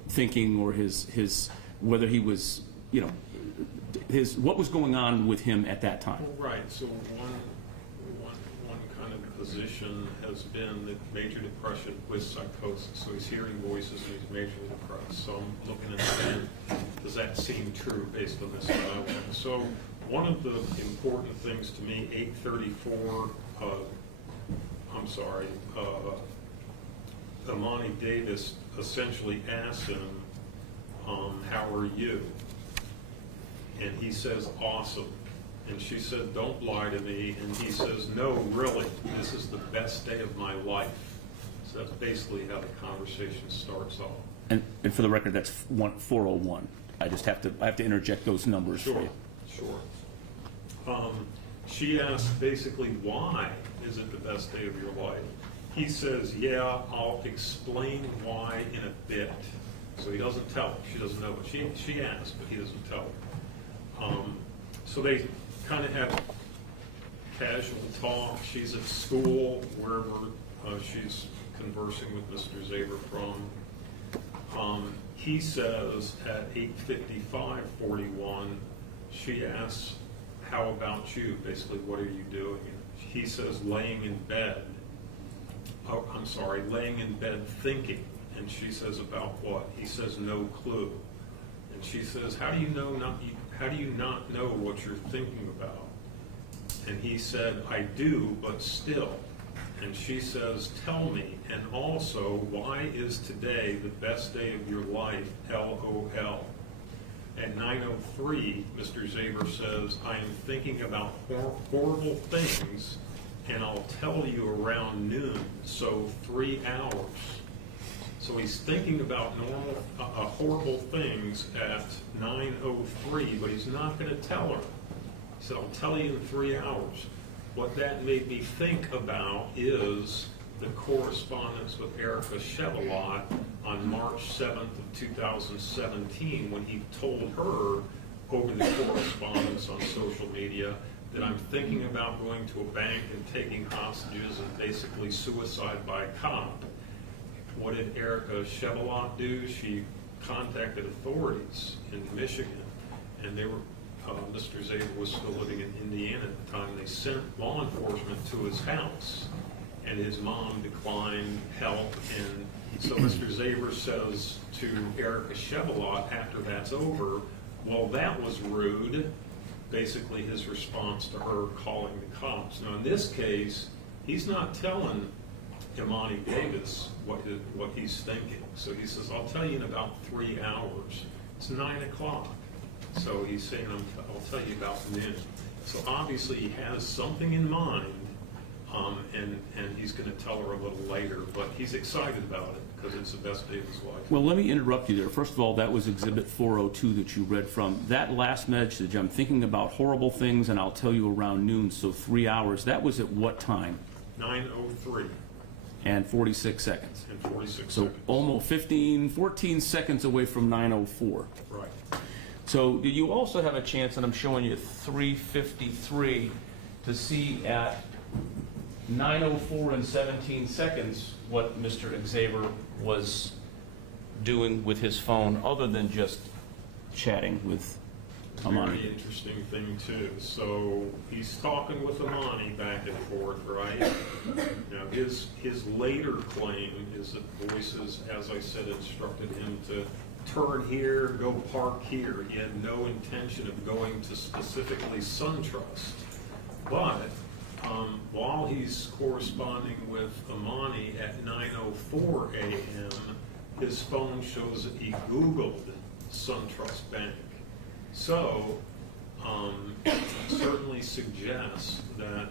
thinking or his whether he was, you know, what was going on with him at that time? Right. So one kind of position has been that major depression with psychosis. So he's hearing voices and he's majorly depressed. So I'm looking at that. Does that seem true based on this dialogue? So one of the important things to me, 834. Amani Davis essentially asked him, how are you? And he says, awesome. And she said, don't lie to me. And he says, no, really, this is the best day of my life. So that's basically how the conversation starts off. And for the record, that's 401. I have to interject those numbers for you. Sure. She asked basically, why is it the best day of your life? He says, yeah, I'll explain why in a bit. So he doesn't tell her. She doesn't know what she asked, but he doesn't tell her. So they kind of have casual talk. She's at school, wherever she's conversing with Mr. Zaber from. He says at 8:55:41, she asks, how about you? Basically, what are you doing? He says, laying in bed. Oh, I'm sorry, laying in bed thinking. And she says, about what? He says, no clue. And she says, how do you not know what you're thinking about? And he said, I do, but still. And she says, tell me, and also, why is today the best day of your life, LOL? At 9:03, Mr. Zaber says, I am thinking about horrible things, and I'll tell you around noon, so 3 hours. So he's thinking about horrible things at 9:03, but he's not going to tell her. He said, I'll tell you in 3 hours. What that made me think about is the correspondence with Erica Chevalot on March 7th of 2017 when he told her over the correspondence on social media that I'm thinking about going to a bank and taking hostages and basically suicide by cop. What did Erica Chevalot do? She contacted authorities in Michigan, and they were Mr. Zaber was still living in Indiana at the time. They sent law enforcement to his house, and his mom declined help. And so Mr. Zaber says to Erica Chevalot after that's over, well, that was rude. Basically his response to her calling the cops. Now in this case, he's not telling Imani Davis what he's thinking. So he says, I'll tell you in about 3 hours. It's 9 o'clock. So he's saying, I'll tell you about noon. So obviously he has something in mind, and he's going to tell her a little later, but he's excited about it because it's the best day of his life. Well, let me interrupt you there. First of all, that was Exhibit 402 that you read from. That last message, I'm thinking about horrible things, and I'll tell you around noon, so 3 hours. That was at what time? 9:03. And 46 seconds. And 46 so seconds. Almost 14 seconds away from 9:04. Right. So did you also have a chance, and I'm showing you 3:53, to see at 9:04 and 17 seconds what Mr. Xavier was doing with his phone other than just chatting with Imani? Very interesting thing too. So he's talking with Imani back and forth, right? Now his later claim is that voices, as I said, instructed him to turn here, go park here. He had no intention of going to specifically SunTrust. But while he's corresponding with Imani at 9:04 a.m., his phone shows that he Googled SunTrust Bank. So certainly suggests that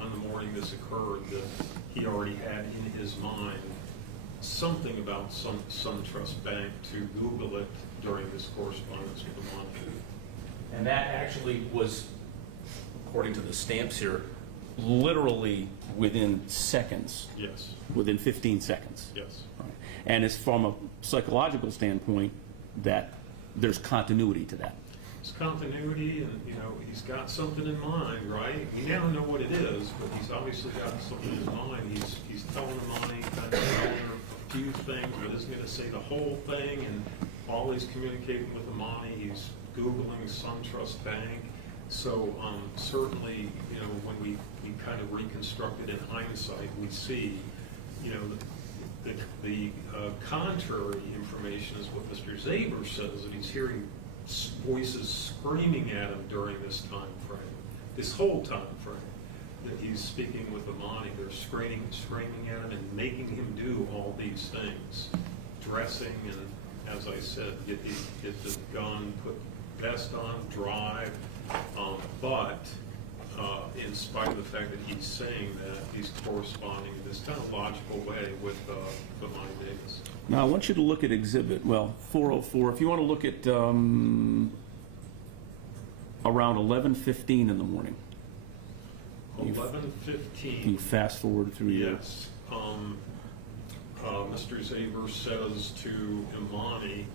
on the morning this occurred, that he already had in his mind something about SunTrust Bank to Google it during this correspondence with the monitor. And that actually was, according to the stamps here, literally within seconds. Yes, Within 15 seconds. yes. Right. And it's from a psychological standpoint that there's continuity to that. It's continuity, and he's got something in mind, right? We now know what it is, but he's obviously got something in mind. He's telling Imani, kind of telling her a few things, but isn't going to say the whole thing. And while he's communicating with Imani, he's Googling SunTrust Bank. So certainly, when we kind of reconstruct it in hindsight, we see, the contrary information is what Mr. Zaber says, that he's hearing voices screaming at him during this time frame, this whole time frame that he's speaking with Imani. They're screaming at him and making him do all these things, dressing and, as I said, get the gun, put vest on, drive, but in spite of the fact that he's saying that, he's corresponding in this kind of logical way with Imani Davis. Now, I want you to look at Exhibit, 404. If you want to look at around 11:15 in the morning. 11:15. You fast forward through Yes. Mr. Zaber says to Imani,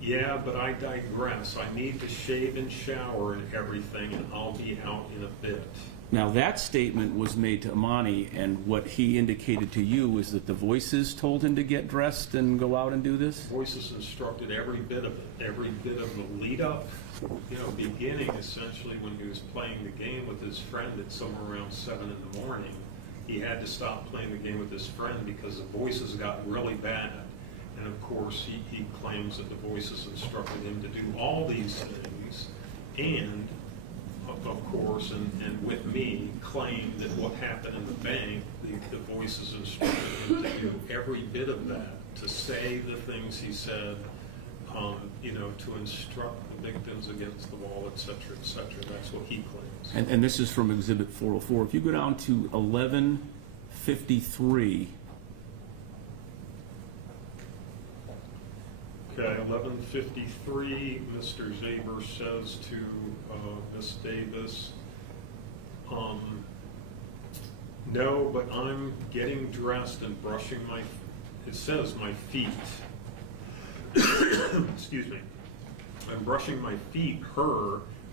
"Yeah, but I digress. I need to shave and shower and everything, and I'll be out in a bit." Now, that statement was made to Imani, and what he indicated to you is that the voices told him to get dressed and go out and do this? Voices instructed every bit of it, every bit of the lead up, beginning essentially when he was playing the game with his friend at somewhere around 7 in the morning. He had to stop playing the game with his friend because the voices got really bad. And of course, he claims that the voices instructed him to do all these things, and of course, and with me, claimed that what happened in the bank, the voices instructed him to do every bit of that, to say the things he said, to instruct the victims against the wall, et cetera, et cetera. That's what he claims. And this is from Exhibit 404. If you go down to 11:53, Okay, 11:53, Mr. Zaber says to Miss Davis, "No, but I'm getting dressed and brushing it says my feet." Excuse me. "I'm brushing my feet,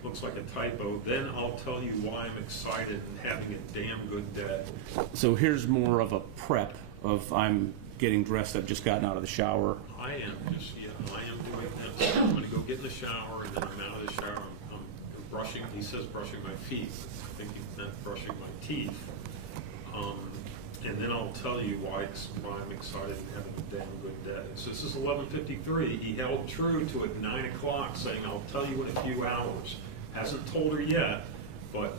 looks like a typo. Then I'll tell you why I'm excited and having a damn good day." so here's more of a prep of I'm getting dressed, I've just gotten out of the shower. I am doing this. I'm going to go get in the shower, and then I'm out of the shower. I'm brushing, he says brushing my feet. I think he meant brushing my teeth. And then I'll tell you why I'm excited and having a damn good day. So this is 11:53. He held true to it 9 o'clock, saying, "I'll tell you in a few hours." Hasn't told her yet, but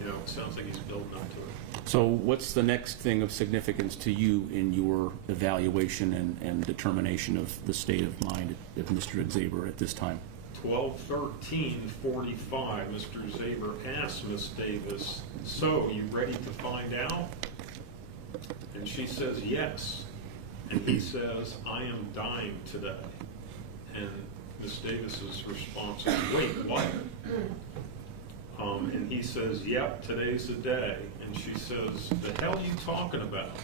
it sounds like he's building up to it. So what's the next thing of significance to you in your evaluation and determination of the state of mind of Mr. Zaber at this time? 12:13:45, Mr. Zaber asks Miss Davis, "So, you ready to find out?" And she says, "Yes." And he says, "I am dying today." And Miss Davis's response is, "Wait, what?" And he says, "Yep, today's the day." And she says, "The hell are you talking about?"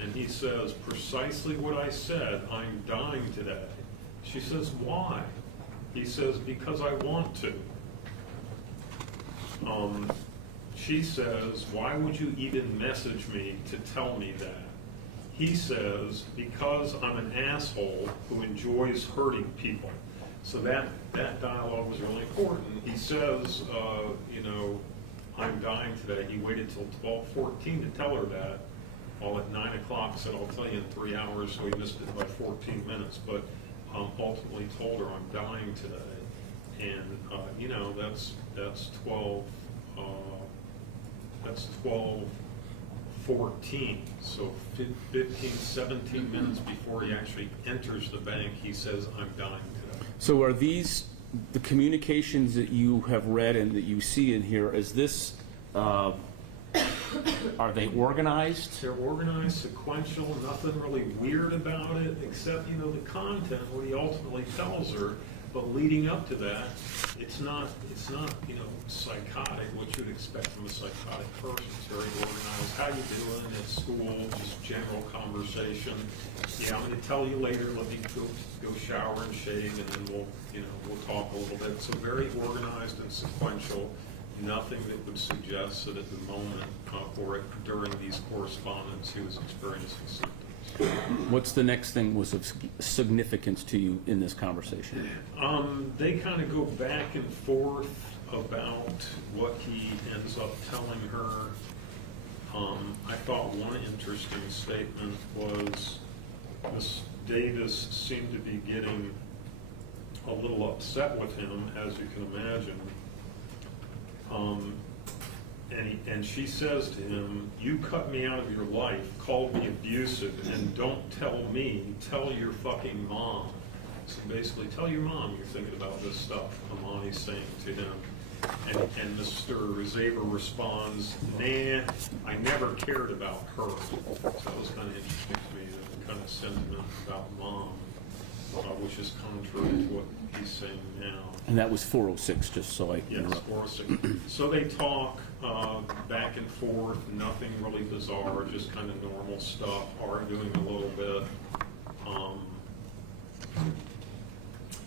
And he says, "Precisely what I said, I'm dying today." She says, "Why?" He says, "Because I want to." She says, "Why would you even message me to tell me that?" He says, "Because I'm an asshole who enjoys hurting people." So that dialogue was really important. He says, "I'm dying today." He waited till 12:14 to tell her that, while at 9 o'clock said, "I'll tell you in 3 hours," so he missed it by 14 minutes. But ultimately told her, "I'm dying today." And, that's 12:14. So 15, 17 minutes before he actually enters the bank, he says, "I'm dying today." So are these the communications that you have read and that you see in here, is this, are they organized? They're organized, sequential, nothing really weird about it, except, you know, the content, what he ultimately tells her. But leading up to that, it's not, you know, psychotic, what you'd expect from a psychotic person. It's very organized. How you doing at school? Just general conversation. Yeah, I'm going to tell you later. Let me go shower and shave, and then we'll talk a little bit. So very organized and sequential. Nothing that would suggest that at the moment or during these correspondence he was experiencing symptoms. What's the next thing was of significance to you in this conversation? They kind of go back and forth about what he ends up telling her. I thought one interesting statement was Miss Davis seemed to be getting a little upset with him, as you can imagine. And she says to him, "You cut me out of your life, called me abusive, and don't tell me, tell your fucking mom." So basically, tell your mom you're thinking about this stuff, Amani's saying to him. And Mr. Zaber responds, "Nah, I never cared about her." So that was kind of interesting to me, the kind of sentiment about mom, which is contrary to what he's saying now. And that was 406, just so I Yes, interrupt. 406. So they talk back and forth, nothing really bizarre, just kind of normal stuff, arguing a little bit.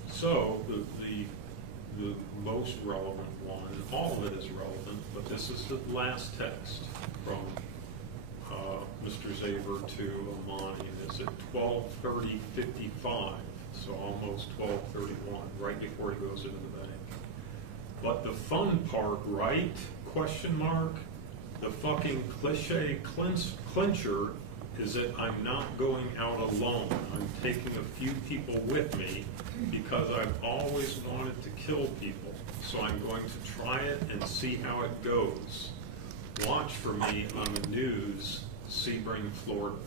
So the most relevant one, all of it is relevant, but this is the last text from Mr. Zaber to Amani, and it's at 12:30:55, so almost 12:31, right before he goes into the bank. But the fun part, right? Question mark. The fucking cliche clincher is that I'm not going out alone. I'm taking a few people with me because I've always wanted to kill people. So I'm going to try it and see how it goes. Watch for me on the news, Sebring, Florida.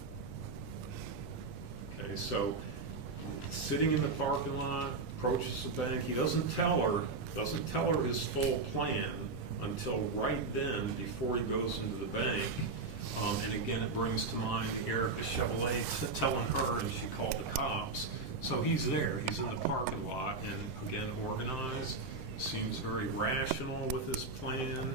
Okay, so sitting in the parking lot, approaches the bank. He doesn't tell her his full plan until right then, before he goes into the bank. And again, it brings to mind Erica Chevrolet telling her, and she called the cops. So he's there. He's in the parking lot, and again, organized. Seems very rational with his plan.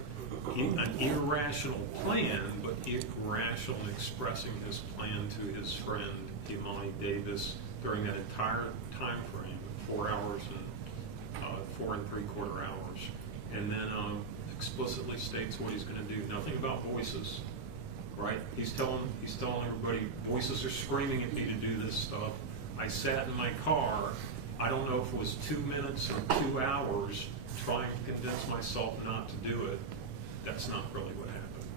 An irrational plan, but irrational in expressing his plan to his friend, Imani Davis, during that entire time frame, 4 hours and 4 3/4 hours. And then explicitly states what he's going to do. Nothing about voices, right? He's telling everybody, voices are screaming at me to do this stuff. I sat in my car, I don't know if it was 2 minutes or 2 hours, trying to convince myself not to do it. That's not really what happened.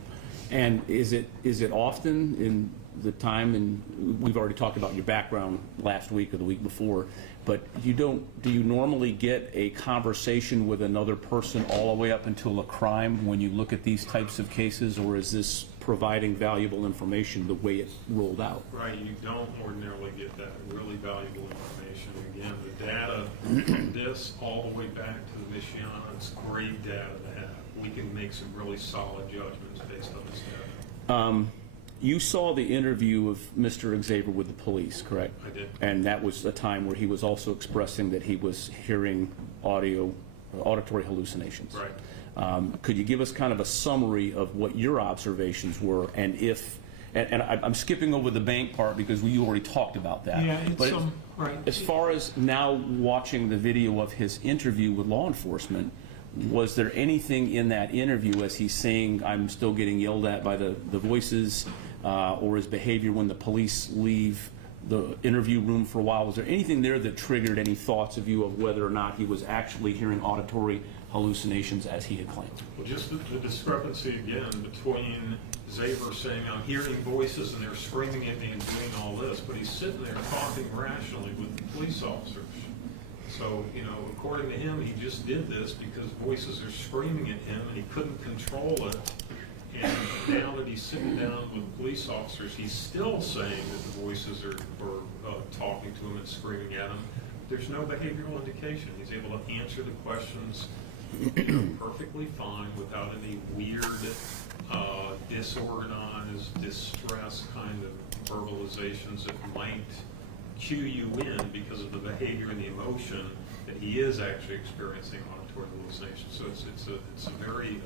And is it often in the time, and we've already talked about your background last week or the week before, but do you normally get a conversation with another person all the way up until a crime when you look at these types of cases, or is this providing valuable information the way it rolled out? Right, you don't ordinarily get that really valuable information. Again, the data from this all the way back to the Michiana, it's great data to have. We can make some really solid judgments based on this data. You saw the interview of Mr. Xavier with the police, correct? I did. And that was a time where he was also expressing that he was hearing auditory hallucinations. Right. Could you give us kind of a summary of what your observations were, and I'm skipping over the bank part because you already talked about that. Yeah, it's but right. As far as now watching the video of his interview with law enforcement, was there anything in that interview as he's saying, I'm still getting yelled at by the voices, or his behavior when the police leave the interview room for a while? Was there anything there that triggered any thoughts of you of whether or not he was actually hearing auditory hallucinations as he had claimed? Well, just the discrepancy again between Zaber saying, I'm hearing voices and they're screaming at me and doing all this, but he's sitting there talking rationally with the police officers. So, according to him, he just did this because voices are screaming at him and he couldn't control it. And now that he's sitting down with police officers, he's still saying that the voices are talking to him and screaming at him. there's no behavioral indication. He's able to answer the questions perfectly fine without any weird, disorganized, distress kind of verbalizations that might cue you in because of the behavior and the emotion that he is actually experiencing auditory hallucinations. So it's a very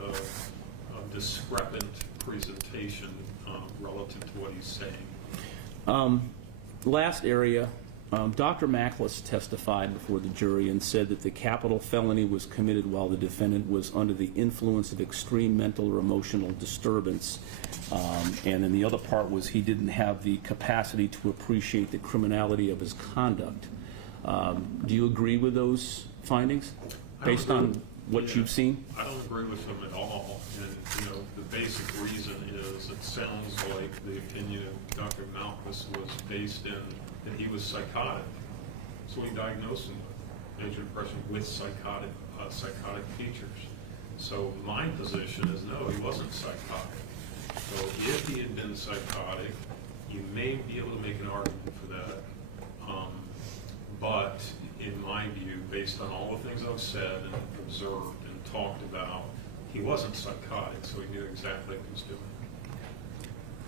discrepant presentation relative to what he's saying. Last area, Dr. Macklis testified before the jury and said that the capital felony was committed while the defendant was under the influence of extreme mental or emotional disturbance. And then the other part was he didn't have the capacity to appreciate the criminality of his conduct. Do you agree with those findings based on what you've seen? I don't agree with them at all. And, the basic reason is it sounds like the opinion of Dr. Malkus was based in that he was psychotic. So we diagnosed him with major depression with psychotic features. So my position is no, he wasn't psychotic. So if he had been psychotic, you may be able to make an argument for that. But in my view, based on all the things I've said and observed and talked about, he wasn't psychotic, so he knew exactly what he was doing.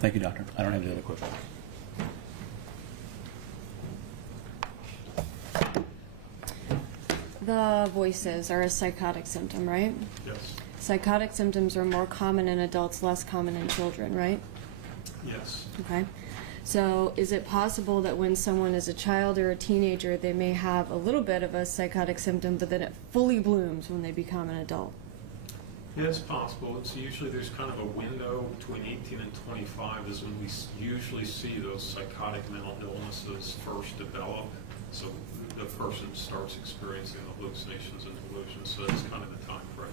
Thank you, Doctor. I don't have any other questions. The voices are a psychotic symptom, right? Yes. Psychotic symptoms are more common in adults, less common in children, right? Yes. Okay. So is it possible that when someone is a child or a teenager, they may have a little bit of a psychotic symptom, but then it fully blooms when they become an adult? Yeah, it's possible. It's usually there's kind of a window between 18 and 25 is when we usually see those psychotic mental illnesses first develop. So the person starts experiencing the hallucinations and delusions. So that's kind of the time frame.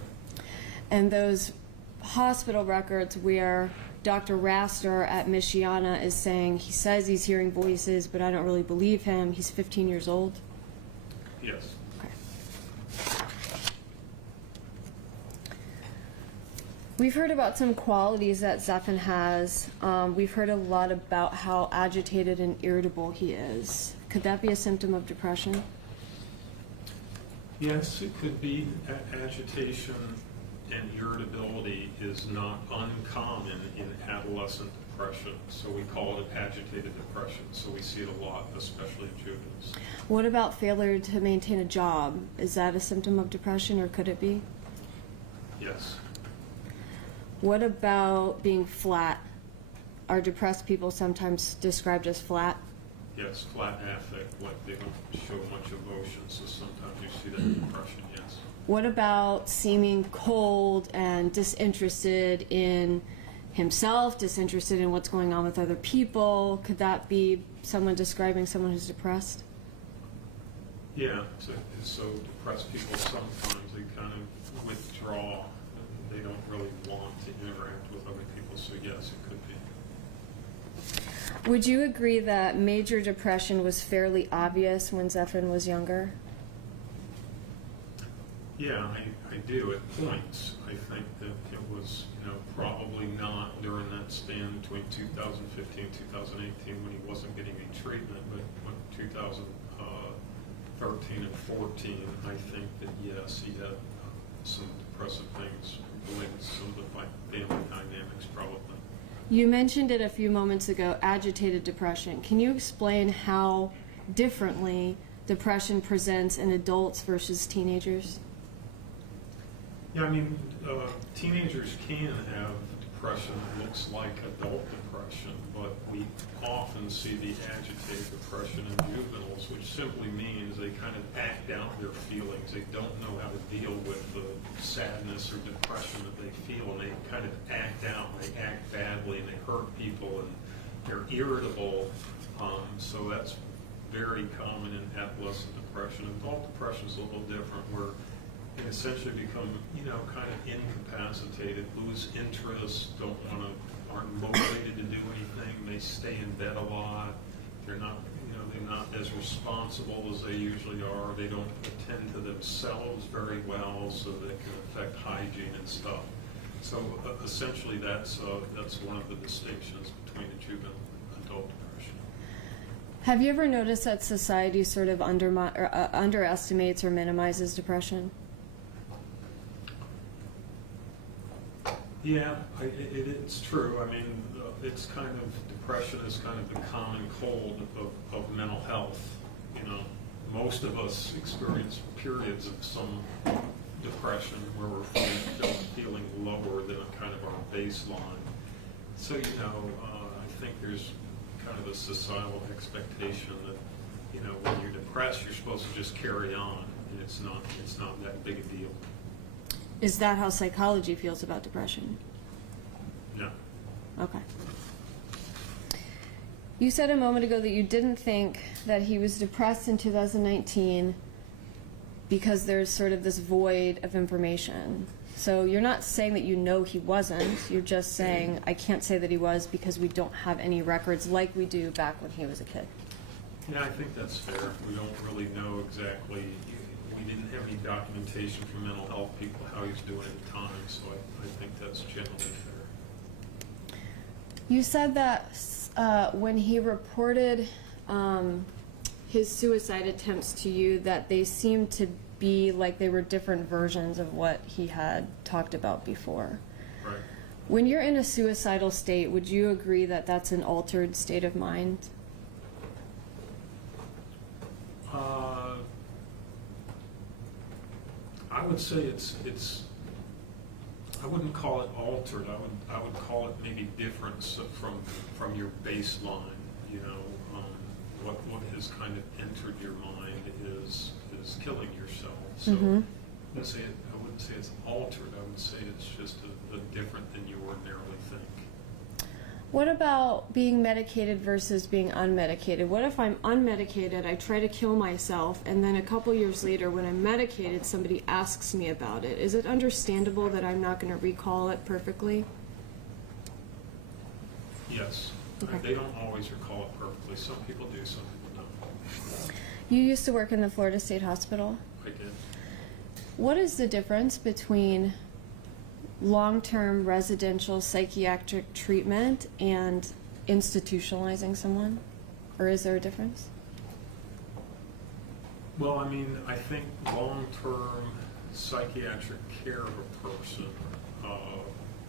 And those hospital records where Dr. Raster at Michiana is saying he says he's hearing voices, but I don't really believe him. He's 15 years old. Yes. Okay. We've heard about some qualities that Zephyr has. We've heard a lot about how agitated and irritable he is. Could that be a symptom of depression? Yes, it could be. Agitation and irritability is not uncommon in adolescent depression. So we call it agitated depression. So we see it a lot, especially in juveniles. What about failure to maintain a job? Is that a symptom of depression, or could it be? Yes. What about being flat? Are depressed people sometimes described as flat? Yes, flat affect, like they don't show much emotion, so sometimes you see that in depression, yes. What about seeming cold and disinterested in himself, disinterested in what's going on with other people? Could that be someone describing someone who's depressed? Yeah, so depressed people sometimes they kind of withdraw. They don't really want to interact with other people, so yes, it could be. Would you agree that major depression was fairly obvious when Zephyr was younger? Yeah, I do at points. I think that it was, probably not during that span between 2015 and 2018 when he wasn't getting any treatment, but when 2013 and 14, I think that yes, he had some depressive things related to some of the family dynamics probably. You mentioned it a few moments ago, agitated depression. Can you explain how differently depression presents in adults versus teenagers? Yeah, teenagers can have depression that looks like adult depression, but we often see the agitated depression in juveniles, which simply means they kind of act out their feelings. They don't know how to deal with the sadness or depression that they feel, and they kind of act out, and they act badly, and they hurt people, and they're irritable. So that's very common in adolescent depression. Adult depression is a little different, where they essentially become, kind of incapacitated, lose interest, aren't motivated to do anything. They stay in bed a lot. They're not as responsible as they usually are. They don't attend to themselves very well, so that can affect hygiene and stuff. So essentially, that's one of the distinctions between the juvenile and adult depression. Have you ever noticed that society sort of underestimates or minimizes depression? Yeah, it's true. I mean, it's kind of, depression is kind of the common cold of mental health. You know, most of us experience periods of some depression where we're feeling lower than a kind of our baseline. So, you know, I think there's kind of a societal expectation that, you know, when you're depressed, you're supposed to just carry on, and it's not that big a deal. Is that how psychology feels about depression? No. Okay. You said a moment ago that you didn't think that he was depressed in 2019 because there's sort of this void of information. So you're not saying that you know he wasn't, you're just saying, I can't say that he was because we don't have any records like we do back when he was a kid. Yeah, I think that's fair. We don't really know exactly. We didn't have any documentation from mental health people how he was doing at the time, so I think that's generally fair. You said that when he reported his suicide attempts to you, that they seemed to be like they were different versions of what he had talked about before. Right. When you're in a suicidal state, would you agree that that's an altered state of mind? I would say it's. I wouldn't call it altered. I would call it maybe different from your baseline. You know, what has kind of entered your mind is killing yourself. So I wouldn't say it's altered. I would say it's just a different than you ordinarily think. What about being medicated versus being unmedicated? What if I'm unmedicated, I try to kill myself, and then a couple years later when I'm medicated, somebody asks me about it? Is it understandable that I'm not going to recall it perfectly? Yes. Okay. They don't always recall it perfectly. Some people do, some people don't. You used to work in the Florida State Hospital. I did. What is the difference between long-term residential psychiatric treatment and institutionalizing someone? Or is there a difference? Well, I mean, I think long-term psychiatric care of a person,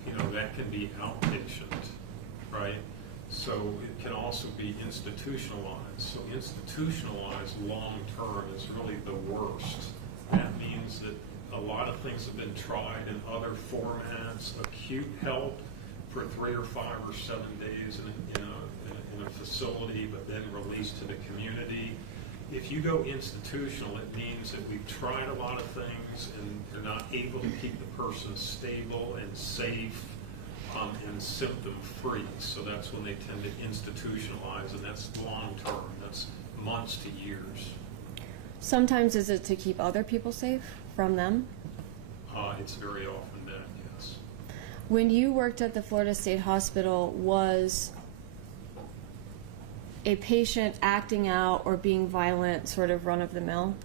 you know, that can be outpatient, right? So it can also be institutionalized. So institutionalized long-term is really the worst. That means that a lot of things have been tried in other formats. Acute help for 3 or 5 or 7 days in a facility, but then released to the community. If you go institutional, it means that we've tried a lot of things and they're not able to keep the person stable and safe and symptom-free. So that's when they tend to institutionalize, and that's long-term. That's months to years. Sometimes is it to keep other people safe from them? It's very often that, yes. When you worked at the Florida State Hospital, was a patient acting out or being violent sort of run-of-the-mill?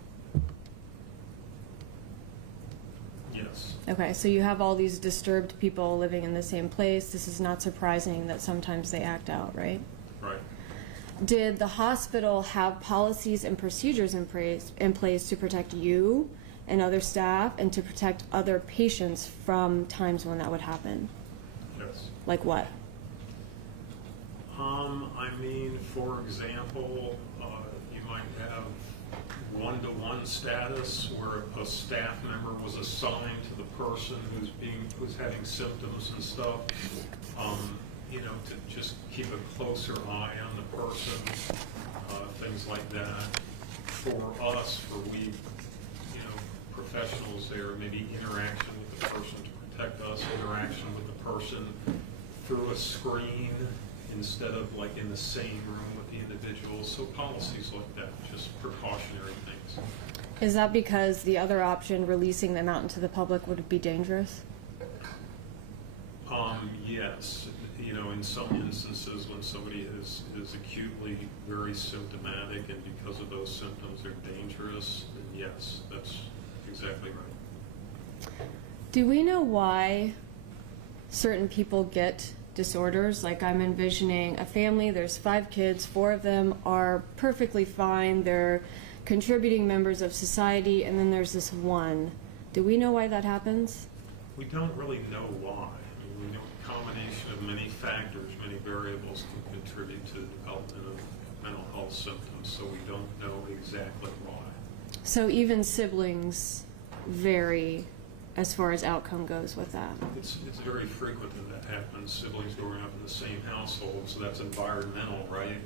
Yes. Okay, so you have all these disturbed people living in the same place. This is not surprising that sometimes they act out, right? Right. Did the hospital have policies and procedures in place to protect you and other staff and to protect other patients from times when that would happen? Yes. Like what? I mean, for example, you might have one-to-one status where a staff member was assigned to the person who's having symptoms and stuff. You know, to just keep a closer eye on the person, things like that. For us, professionals there, maybe interaction with the person to protect us, interaction with the person through a screen instead of like in the same room with the individual. So policies like that, just precautionary things. Is that because the other option, releasing them out into the public, would be dangerous? Yes. You know, in some instances when somebody is acutely very symptomatic and because of those symptoms they're dangerous, then yes, that's exactly right. Do we know why certain people get disorders. Like I'm envisioning a family, there's 5 kids, 4 of them are perfectly fine, they're contributing members of society, and then there's this one. Do we know why that happens? We don't really know why. I mean, we know a combination of many factors, many variables can contribute to the development of mental health symptoms, so we don't know exactly why. So even siblings vary as far as outcome goes with that. It's very frequent that that happens, siblings growing up in the same household, so that's environmental, right?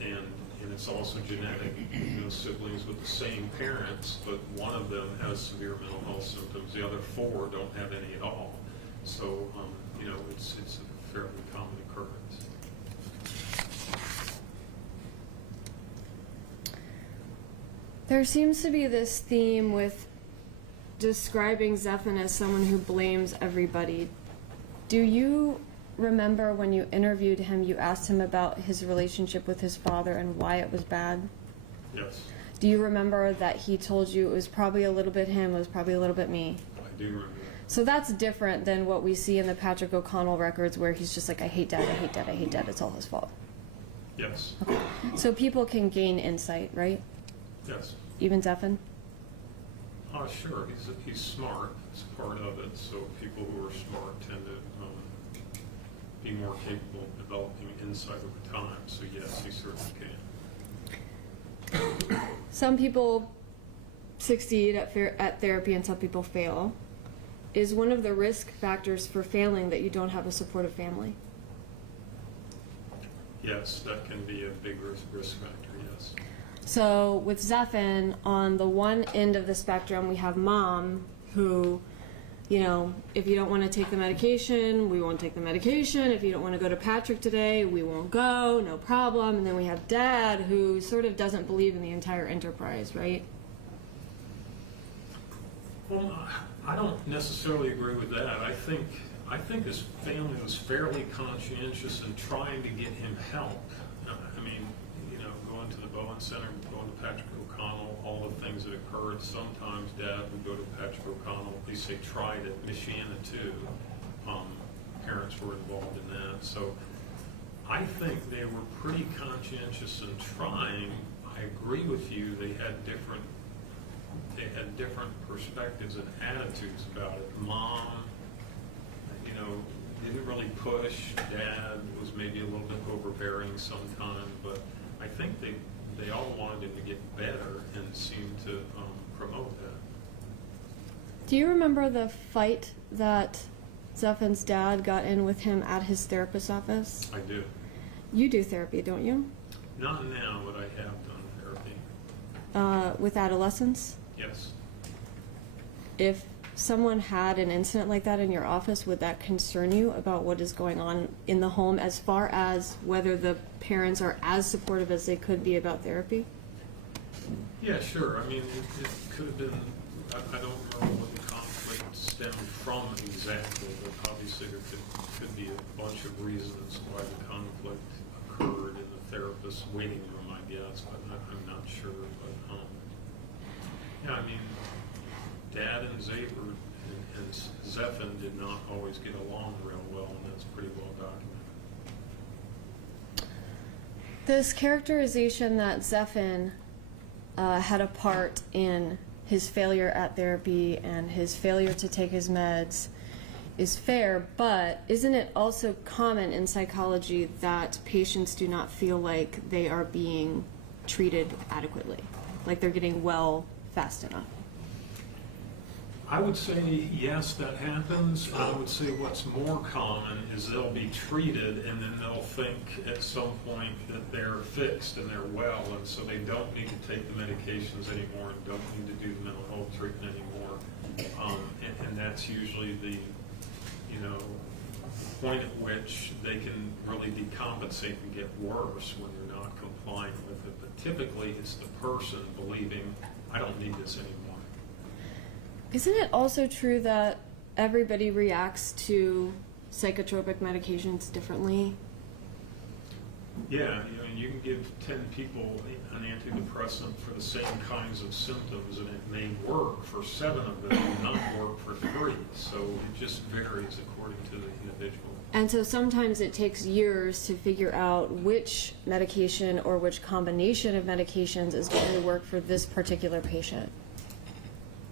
And it's also genetic, siblings with the same parents, but one of them has severe mental health symptoms, the other 4 don't have any at all. So, it's a fairly common occurrence. There seems to be this theme with describing Zephyr as someone who blames everybody. Do you remember when you interviewed him, you asked him about his relationship with his father and why it was bad? Yes, Do you remember that he told you it was probably a little bit him, it was probably a little bit me? I do remember that. So that's different than what we see in the Patrick O'Connell records where he's just like, I hate dad, I hate dad, I hate dad, it's all his fault. Yes, So people can gain insight, right? yes. Even Zephyr? Sure, he's smart, it's part of it, so people who are smart tend to be more capable of developing insight over time, so yes, he certainly can. Some people succeed at therapy and some people fail. Is one of the risk factors for failing that you don't have a supportive family? Yes, that can be a big risk factor, yes. So with Zephyr, on the one end of the spectrum, we have mom who, if you don't want to take the medication, we won't take the medication. If you don't want to go to Patrick today, we won't go, no problem. And then we have dad who sort of doesn't believe in the entire enterprise, right? Well, I don't necessarily agree with that. I think his family was fairly conscientious in trying to get him help. I mean, going to the Bowen Center, going to Patrick O'Connell, all the things that occurred. Sometimes Dad would go to Patrick O'Connell, at least they tried it. Michiana too. Parents were involved in that. So I think they were pretty conscientious in trying. I agree with you. They had different perspectives and attitudes about it. Mom, didn't really push. Dad was maybe a little bit overbearing sometimes, but I think they all wanted him to get better and seemed to promote that. Do you remember the fight that Zephyr's dad got in with him at his therapist's office? I do. You do therapy, don't you? Not now, but I have done therapy. With adolescents? Yes. If someone had an incident like that in your office, would that concern you about what is going on in the home as far as whether the parents are as supportive as they could be about therapy? Yeah, sure. I mean, it could have been, I don't remember what the conflict stemmed from exactly, but obviously there could be a bunch of reasons why the conflict occurred in the therapist's waiting room, I guess, but I'm not sure. But, yeah, I mean, Dad and Zabor and Zephyr did not always get along real well, and that's pretty well documented. This characterization that Zephyr had a part in his failure at therapy and his failure to take his meds is fair, but isn't it also common in psychology that patients do not feel like they are being treated adequately, like they're getting well fast enough? I would say, yes, that happens. I would say what's more common is they'll be treated and then they'll think at some point that they're fixed and they're well, and so they don't need to take the medications anymore and don't need to do the mental health treatment anymore. And that's usually the point at which they can really decompensate and get worse when you're not complying with it. But typically it's the person believing, I don't need this anymore. Isn't it also true that everybody reacts to psychotropic medications differently? Yeah, you can give 10 people an antidepressant for the same kinds of symptoms, and it may work for 7 of them and not work for 3. So it just varies according to the individual. And so sometimes it takes years to figure out which medication or which combination of medications is going to work for this particular patient.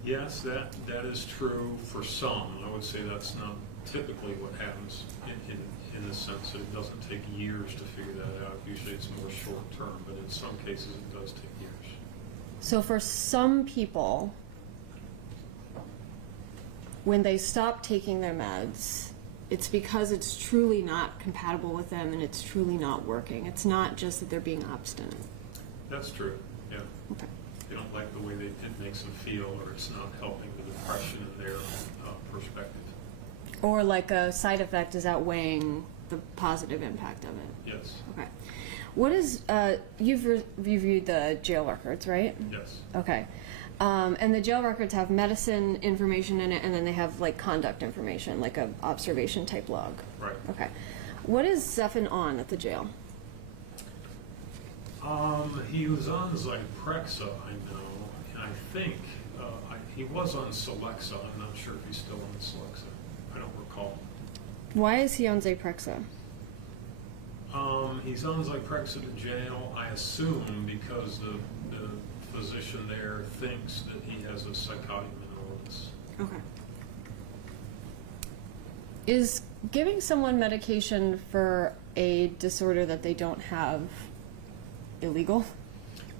Yes, that is true for some. I would say that's not typically what happens in the sense that it doesn't take years to figure that out. Usually it's more short term, but in some cases it does take years. So for some people, when they stop taking their meds, it's because it's truly not compatible with them and it's truly not working. It's not just that they're being obstinate. That's true, yeah. Okay. They don't like the way it makes them feel, or it's not helping the depression in their perspective. Or like a side effect is outweighing the positive impact of it. Yes, Okay. What is, you've reviewed the jail records, right? yes. Okay. And the jail records have medicine information in it, and then they have like conduct information, like a observation type log. Right. Okay. What is Zephyr on at the jail? He was on Zyprexa, I know, and I think he was on Celexa. I'm not sure if he's still on Celexa. I don't recall. Why is he on Zyprexa? He's on Zyprexa to jail, I assume, because the physician there thinks that he has a psychotic mental illness. Okay. Is giving someone medication for a disorder that they don't have illegal?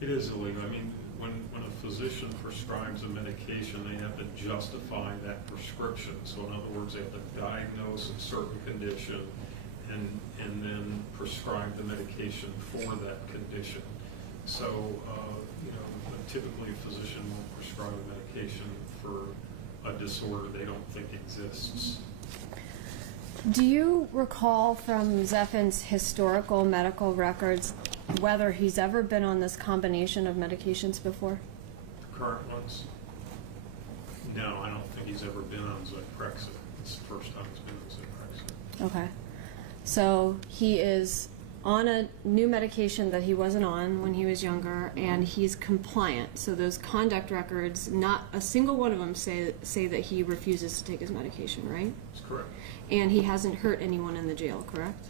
It is illegal. I mean, when a physician prescribes a medication, they have to justify that prescription. So in other words, they have to diagnose a certain condition and then prescribe the medication for that condition. So, typically a physician won't prescribe a medication for a disorder they don't think exists. Do you recall from Zephyr's historical medical records whether he's ever been on this combination of medications before? The current ones? No, I don't think he's ever been on Zyprexa. It's the first time he's been on Zyprexa. Okay. So he is on a new medication that he wasn't on when he was younger, and he's compliant. So those conduct records, not a single one of them say that he refuses to take his medication, right? That's correct. And he hasn't hurt anyone in the jail, correct?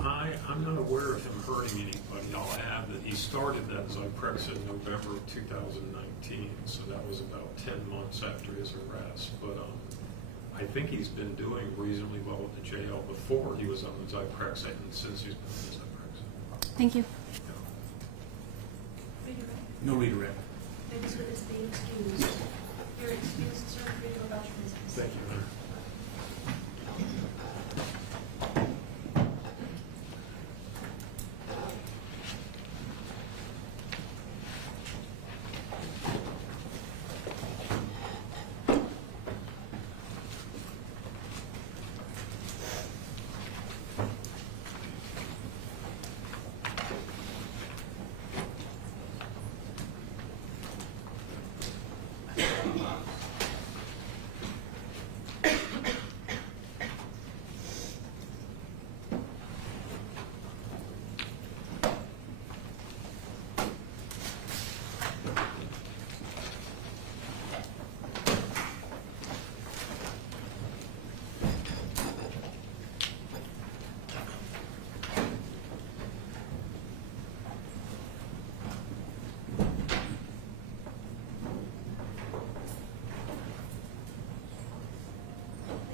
I'm not aware of him hurting anybody. I'll add that he started that Zyprexa in November of 2019, so that was about 10 months after his arrest. But I think he's been doing reasonably well at the jail before he was on the Zyprexa and since he's been on the Zyprexa. Thank you. Redirect. No redirect. May this witness be excused. You're excused, sir, free to go about your business. Thank you, Mayor.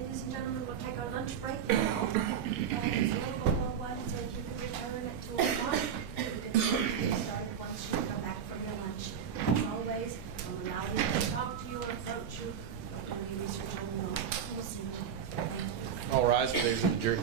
Ladies and gentlemen, we'll take our lunch break now. It's a little below 1, so if you could return at 2 o'clock, we can start once you come back from your lunch. As always, we'll allow you to talk to you or approach you, do any research on your own. We'll see you. Thank you. All rise, please, for the jury.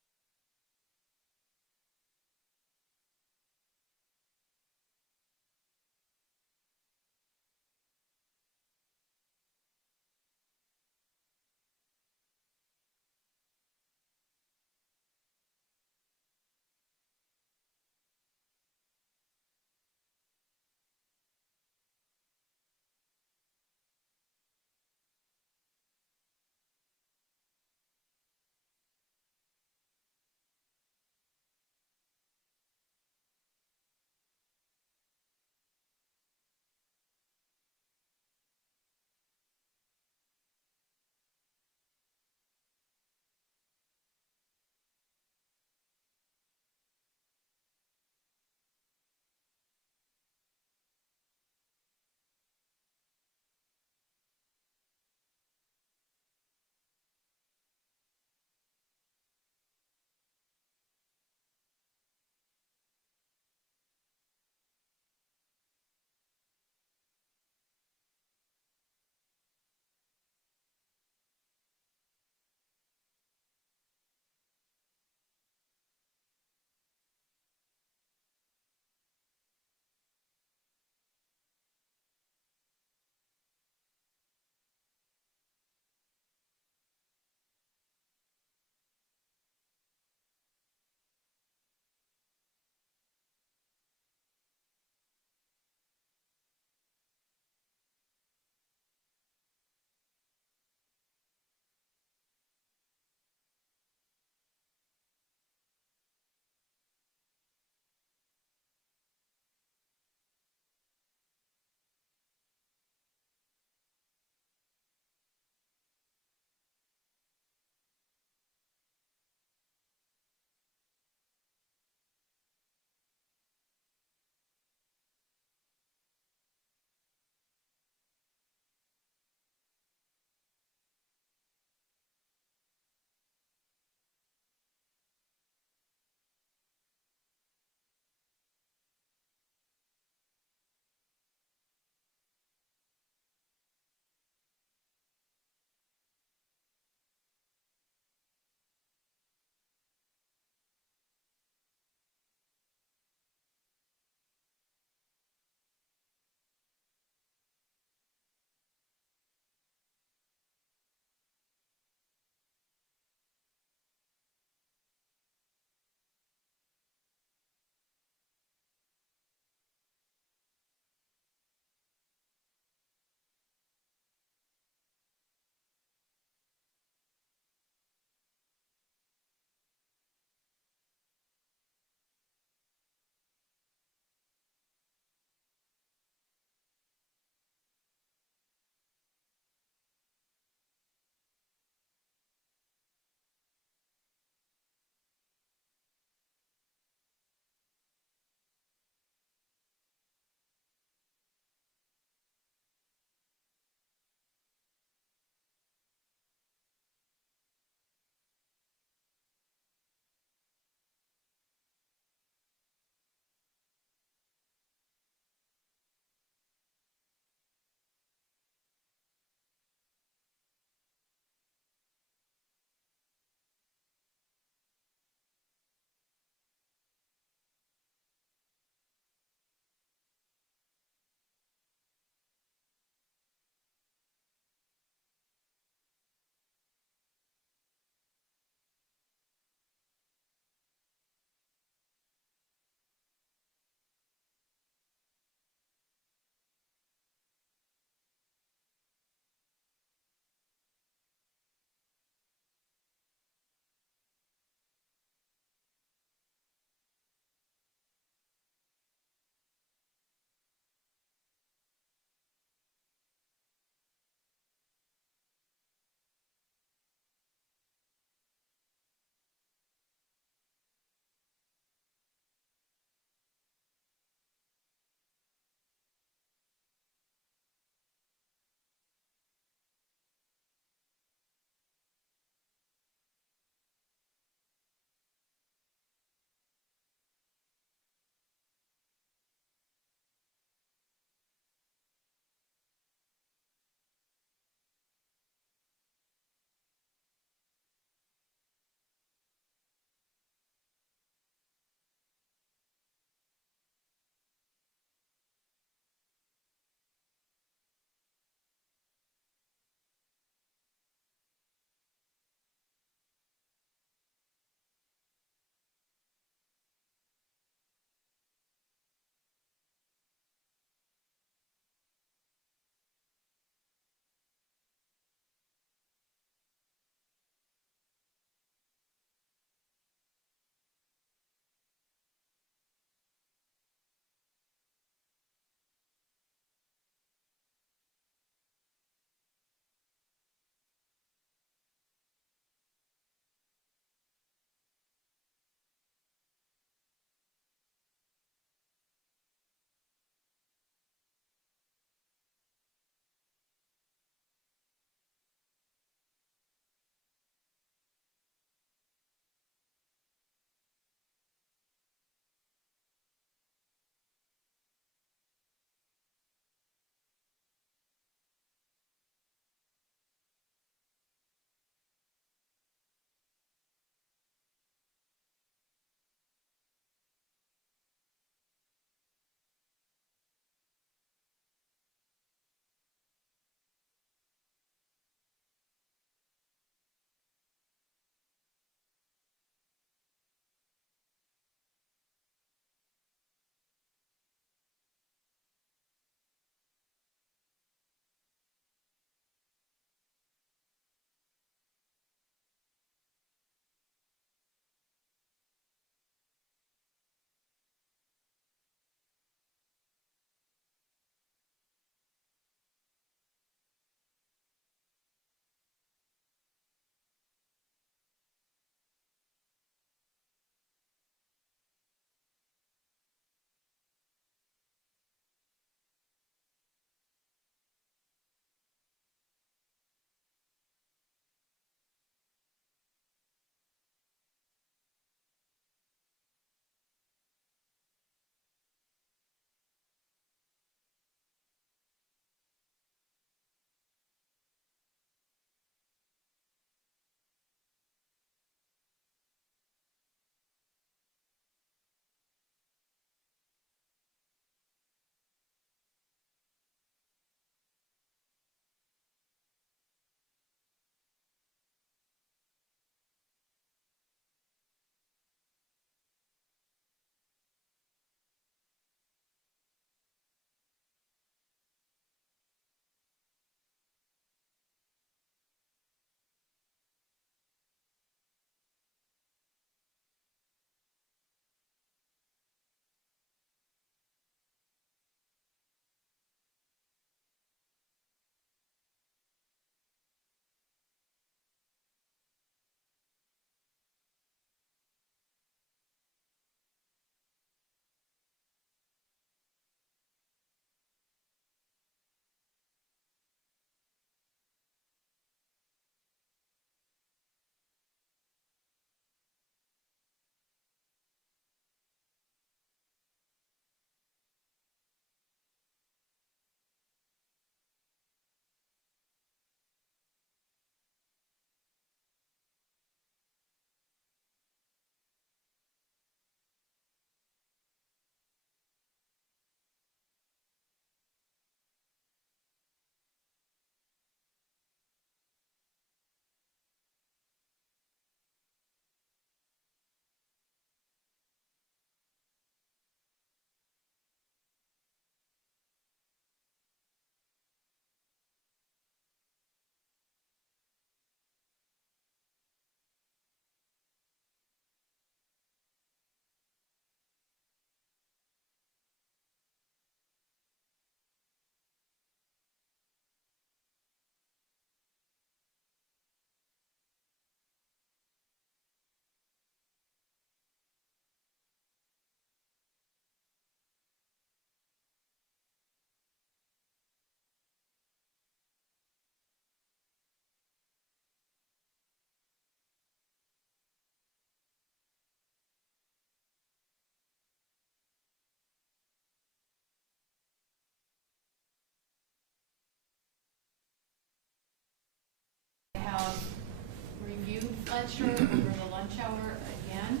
Fletcher over the lunch hour again.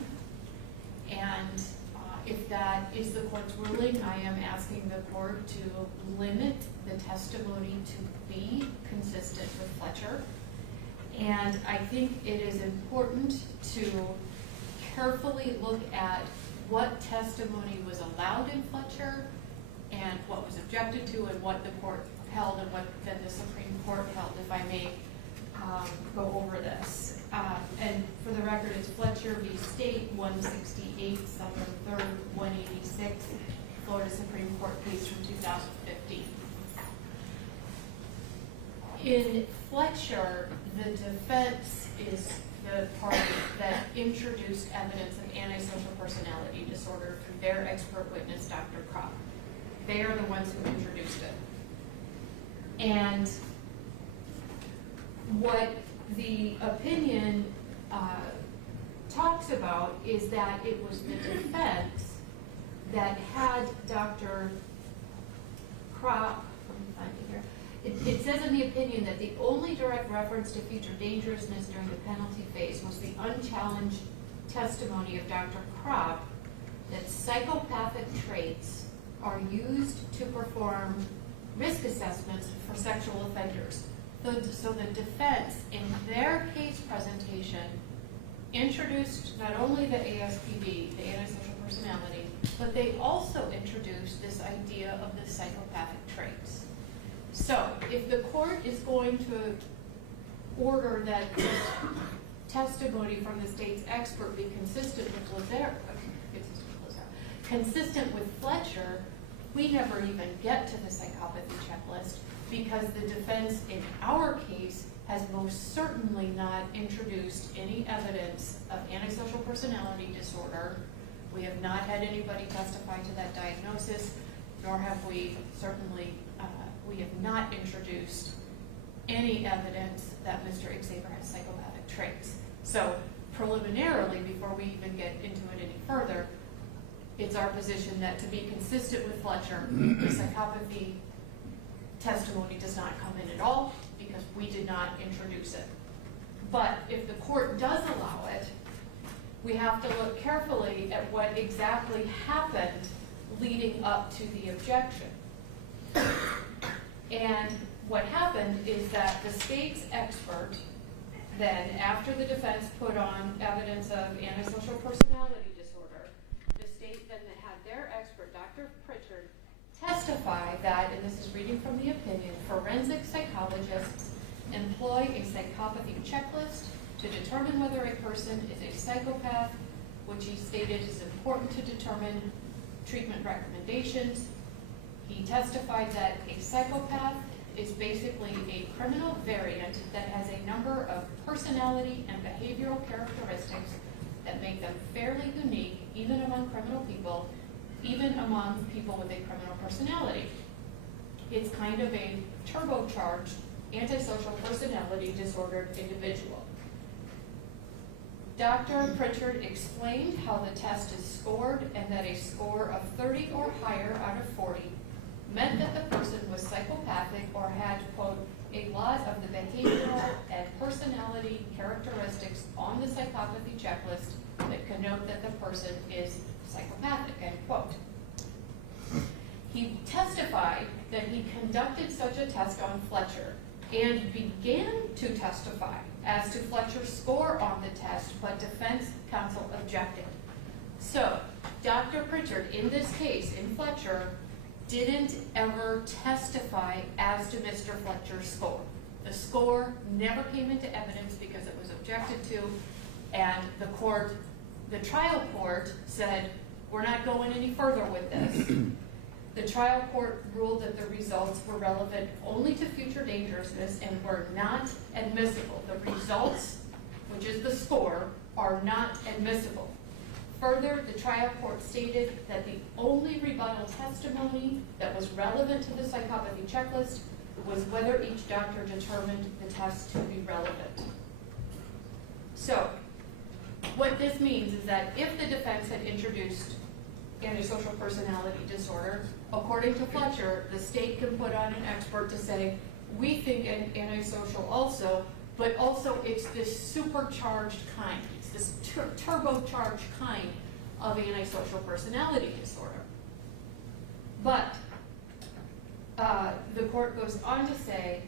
And if that is the court's ruling, I am asking the court to limit the testimony to be consistent with Fletcher. And I think it is important to carefully look at what testimony was allowed in Fletcher and what was objected to and what the court held and what then the Supreme Court held, if I may go over this. And for the record, it's Fletcher v. State, 168, Southern 3rd, 186, Florida Supreme Court case from 2015. In Fletcher, the defense is the party that introduced evidence of antisocial personality disorder through their expert witness, Dr. Kropp. They are the ones who introduced it. And what the opinion talks about is that it was the defense that had Dr. Kropp, let me find it here. It says in the opinion that the only direct reference to future dangerousness during the penalty phase was the unchallenged testimony of Dr. Kropp that psychopathic traits are used to perform risk assessments for sexual offenders. So the defense, in their case presentation, introduced not only the ASPD, the antisocial personality, but they also introduced this idea of the psychopathic traits. So if the court is going to order that this testimony from the state's expert be consistent with Fletcher, we never even get to the psychopathy checklist because the defense in our case has most certainly not introduced any evidence of antisocial personality disorder. We have not had anybody testify to that diagnosis, nor have we certainly we have not introduced any evidence that Mr. Xavier has psychopathic traits. So preliminarily, before we even get into it any further, it's our position that to be consistent with Fletcher, the psychopathy testimony does not come in at all because we did not introduce it. But if the court does allow it, we have to look carefully at what exactly happened leading up to the objection. And what happened is that the state's expert then, after the defense put on evidence of antisocial personality disorder, the state then had their expert, Dr. Pritchard, testify that, and this is reading from the opinion, forensic psychologists employ a psychopathy checklist to determine whether a person is a psychopath, which he stated is important to determine treatment recommendations. He testified that a psychopath is basically a criminal variant that has a number of personality and behavioral characteristics that make them fairly unique, even among criminal people, even among people with a criminal personality. It's kind of a turbocharged antisocial personality disordered individual. Dr. Pritchard explained how the test is scored and that a score of 30 or higher out of 40 meant that the person was psychopathic or had, quote, a lot of the behavioral and personality characteristics on the psychopathy checklist that connote that the person is psychopathic, end quote. He testified that he conducted such a test on Fletcher and began to testify as to Fletcher's score on the test, but defense counsel objected. So, Dr. Pritchard, in this case, in Fletcher, didn't ever testify as to Mr. Fletcher's score. The score never came into evidence because it was objected to, and the trial court said, we're not going any further with this. The trial court ruled that the results were relevant only to future dangerousness and were not admissible. The results, which is the score, are not admissible. Further, the trial court stated that the only rebuttal testimony that was relevant to the psychopathy checklist was whether each doctor determined the test to be relevant. So, what this means is that if the defense had introduced antisocial personality disorder, according to Fletcher, the state can put on an expert to say, we think antisocial also, but also it's this supercharged kind, it's this turbocharged kind of antisocial personality disorder. But the court goes on to say,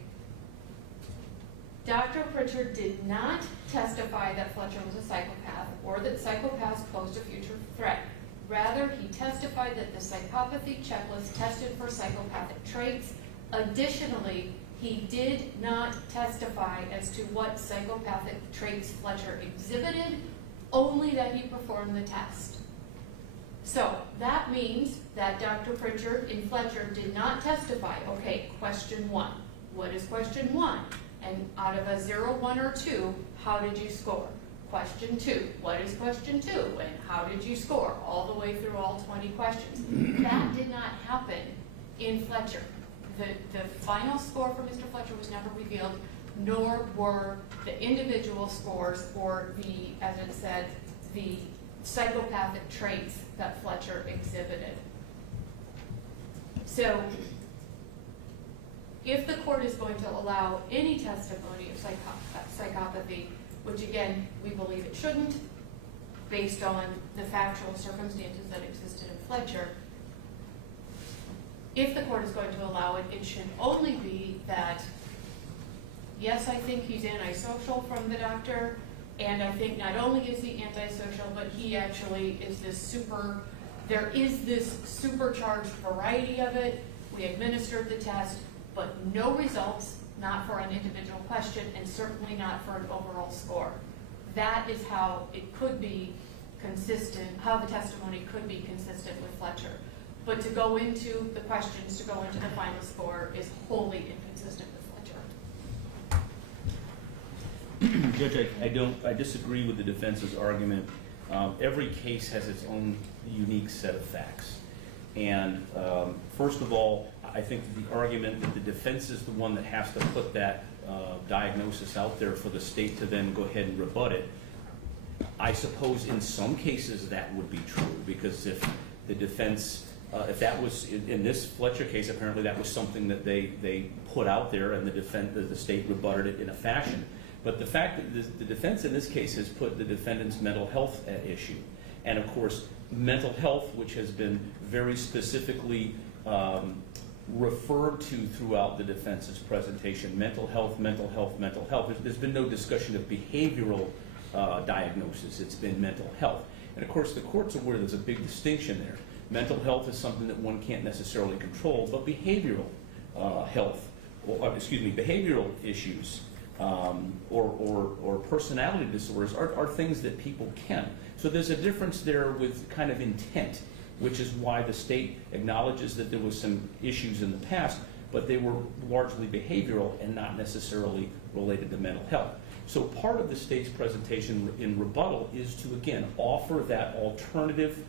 Dr. Pritchard did not testify that Fletcher was a psychopath or that psychopaths posed a future threat. Rather, he testified that the psychopathy checklist tested for psychopathic traits. Additionally, he did not testify as to what psychopathic traits Fletcher exhibited, only that he performed the test. So that means that Dr. Pritchard and Fletcher did not testify. Okay, question 1. What is question 1? And out of a 0, 1, or 2, how did you score? Question 2. What is question 2? And how did you score? All the way through all 20 questions. That did not happen in Fletcher. The final score for Mr. Fletcher was never revealed, nor were the individual scores or the, as it said, the psychopathic traits that Fletcher exhibited. So, if the court is going to allow any testimony of psychopathy, which again, we believe it shouldn't, based on the factual circumstances that existed in Fletcher, if the court is going to allow it, it should only be that, yes, I think he's antisocial from the doctor, and I think not only is he antisocial, but he actually is there is this supercharged variety of it. We administered the test, but no results, not for an individual question, and certainly not for an overall score. That is how it could be consistent, how the testimony could be consistent with Fletcher. But to go into the questions, to go into the final score, is wholly inconsistent with Fletcher. Judge, I disagree with the defense's argument. Every case has its own unique set of facts. And first of all, I think the argument that the defense is the one that has to put that diagnosis out there for the state to then go ahead and rebut it, I suppose in some cases that would be true, because if the defense, if that was, in this Fletcher case, apparently that was something that they put out there and the state rebutted it in a fashion. But the fact that the defense in this case has put the defendant's mental health at issue. And of course, mental health, which has been very specifically referred to throughout the defense's presentation, mental health, mental health, mental health. There's been no discussion of behavioral diagnosis. It's been mental health. And of course, the court's aware there's a big distinction there. Mental health is something that one can't necessarily control, but behavioral behavioral issues or personality disorders are things that people can. So there's a difference there with kind of intent, which is why the state acknowledges that there was some issues in the past, but they were largely behavioral and not necessarily related to mental health. So part of the state's presentation in rebuttal is to, again, offer that alternative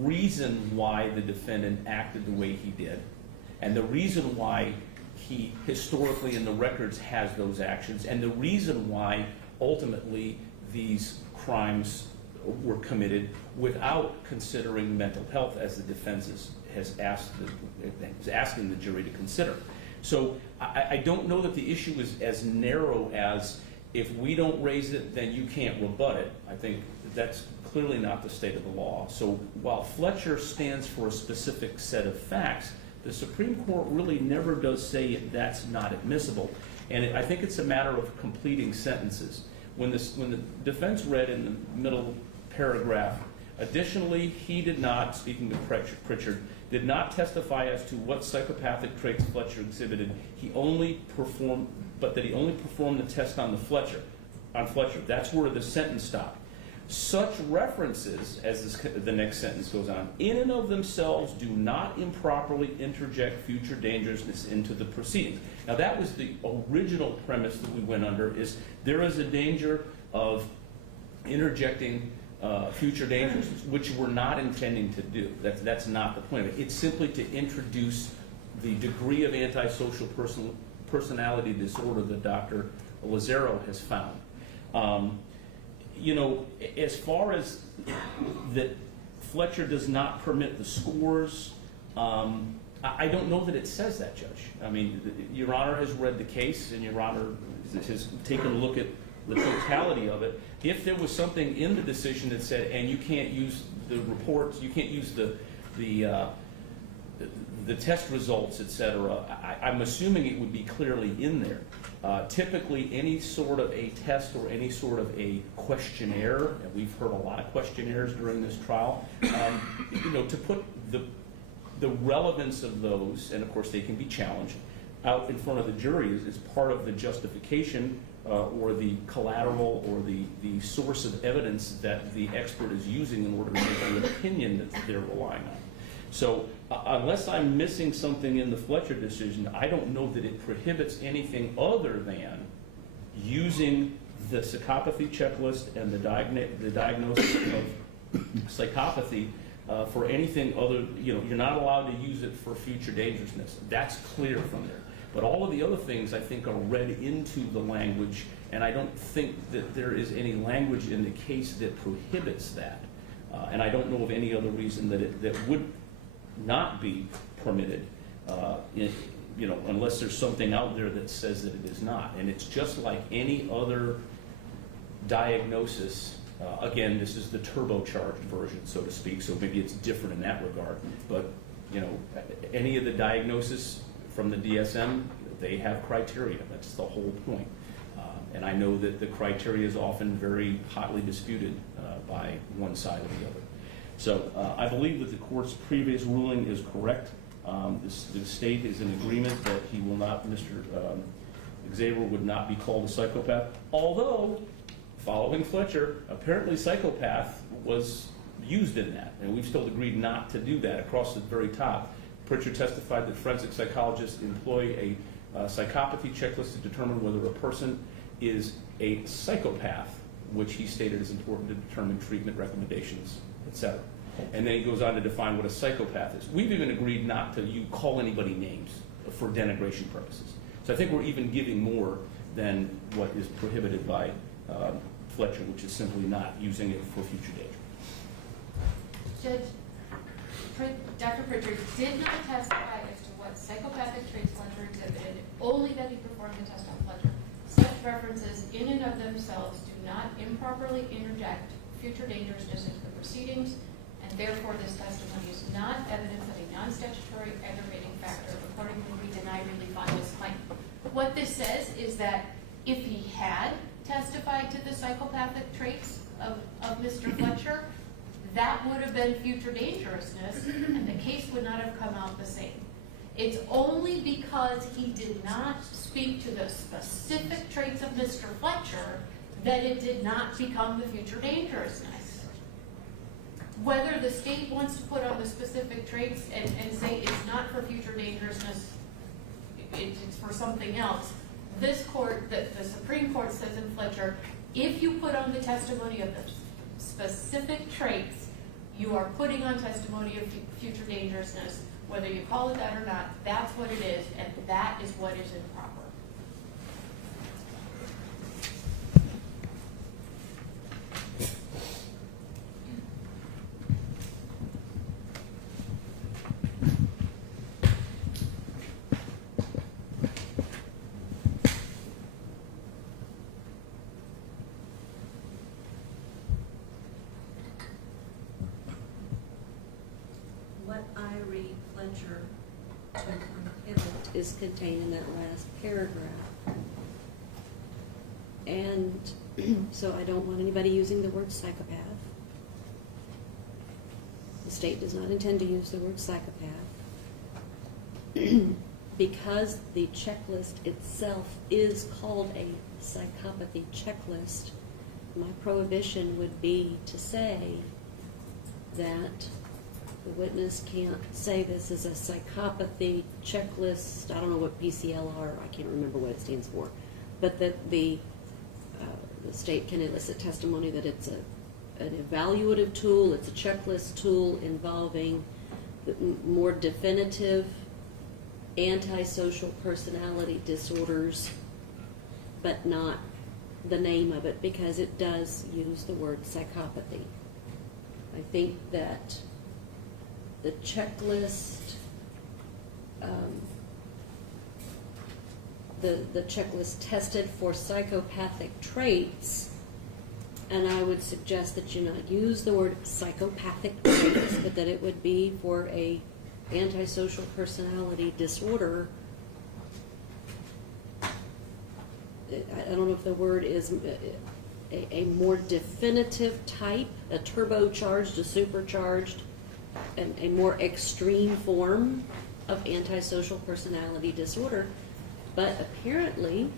reason why the defendant acted the way he did, and the reason why he historically in the records has those actions, and the reason why ultimately these crimes were committed without considering mental health, as the defense is asking the jury to consider. So I don't know that the issue is as narrow as, if we don't raise it, then you can't rebut it. I think that's clearly not the state of the law. So while Fletcher stands for a specific set of facts, the Supreme Court really never does say that's not admissible. And I think it's a matter of completing sentences. When the defense read in the middle paragraph, additionally, he did not, speaking to Pritchard, did not testify as to what psychopathic traits Fletcher exhibited. He only performed the test on Fletcher. That's where the sentence stopped. Such references, as the next sentence goes on, in and of themselves do not improperly interject future dangerousness into the proceedings. Now that was the original premise that we went under, is there is a danger of interjecting future dangerousness, which we're not intending to do. That's not the point of it. It's simply to introduce the degree of antisocial personality disorder that Dr. Lazaro has found. As far as that Fletcher does not permit the scores, I don't know that it says that, Judge. I mean, Your Honor has read the case, and Your Honor has taken a look at the totality of it. If there was something in the decision that said, and you can't use the reports, you can't use the test results, et cetera, I'm assuming it would be clearly in there. Typically, any sort of a test or any sort of a questionnaire, and we've heard a lot of questionnaires during this trial, to put the relevance of those, and of course they can be challenged, out in front of the jury is part of the justification or the collateral or the source of evidence that the expert is using in order to make an opinion that they're relying on. So unless I'm missing something in the Fletcher decision, I don't know that it prohibits anything other than using the psychopathy checklist and the diagnosis of psychopathy for anything other. You're not allowed to use it for future dangerousness. That's clear from there. But all of the other things, I think, are read into the language, and I don't think that there is any language in the case that prohibits that. And I don't know of any other reason that would not be permitted, unless there's something out there that says that it is not. And it's just like any other diagnosis. Again, this is the turbocharged version, so to speak, so maybe it's different in that regard. But, any of the diagnosis from the DSM, they have criteria. That's the whole point. And I know that the criteria is often very hotly disputed by one side or the other. So I believe that the court's previous ruling is correct. The state is in agreement that he will not, Mr. Xavier would not be called a psychopath, although, following Fletcher, apparently psychopath was used in that, and we've still agreed not to do that across the very top. Pritchard testified that forensic psychologists employ a psychopathy checklist to determine whether a person is a psychopath, which he stated is important to determine treatment recommendations, etc. And then he goes on to define what a psychopath is. We've even agreed not to call anybody names for denigration purposes. So I think we're even giving more than what is prohibited by Fletcher, which is simply not using it for future danger. Judge, Dr. Pritchard did not testify as to what psychopathic traits Fletcher exhibited, only that he performed the test on Fletcher. Such references in and of themselves do not improperly interject future dangerousness into the proceedings, and therefore this testimony is not evidence of a non-statutory aggravating factor. Accordingly, we deny relief on this claim. What this says is that if he had testified to the psychopathic traits of Mr. Fletcher, that would have been future dangerousness, and the case would not have come out the same. It's only because he did not speak to the specific traits of Mr. Fletcher that it did not become the future dangerousness. Whether the state wants to put on the specific traits and say it's not for future dangerousness, it's for something else, this court, the Supreme Court says in Fletcher, if you put on the testimony of the specific traits, you are putting on testimony of future dangerousness. Whether you call it that or not, that's what it is, and that is what is improper. What I read Fletcher to prohibit is contained in that last paragraph. And so I don't want anybody using the word psychopath. The state does not intend to use the word psychopath. Because the checklist itself is called a psychopathy checklist, my prohibition would be to say that the witness can't say this is a psychopathy checklist. I don't know what PCLR, I can't remember what it stands for, but that the state can elicit testimony that it's an evaluative tool, it's a checklist tool involving more definitive antisocial personality disorders, but not the name of it, because it does use the word psychopathy. I think that the checklist the checklist tested for psychopathic traits, and I would suggest that you not use the word psychopathic traits, but that it would be for a antisocial personality disorder. I don't know if the word is a more definitive type, a turbocharged, a supercharged, and a more extreme form of antisocial personality disorder. But apparently,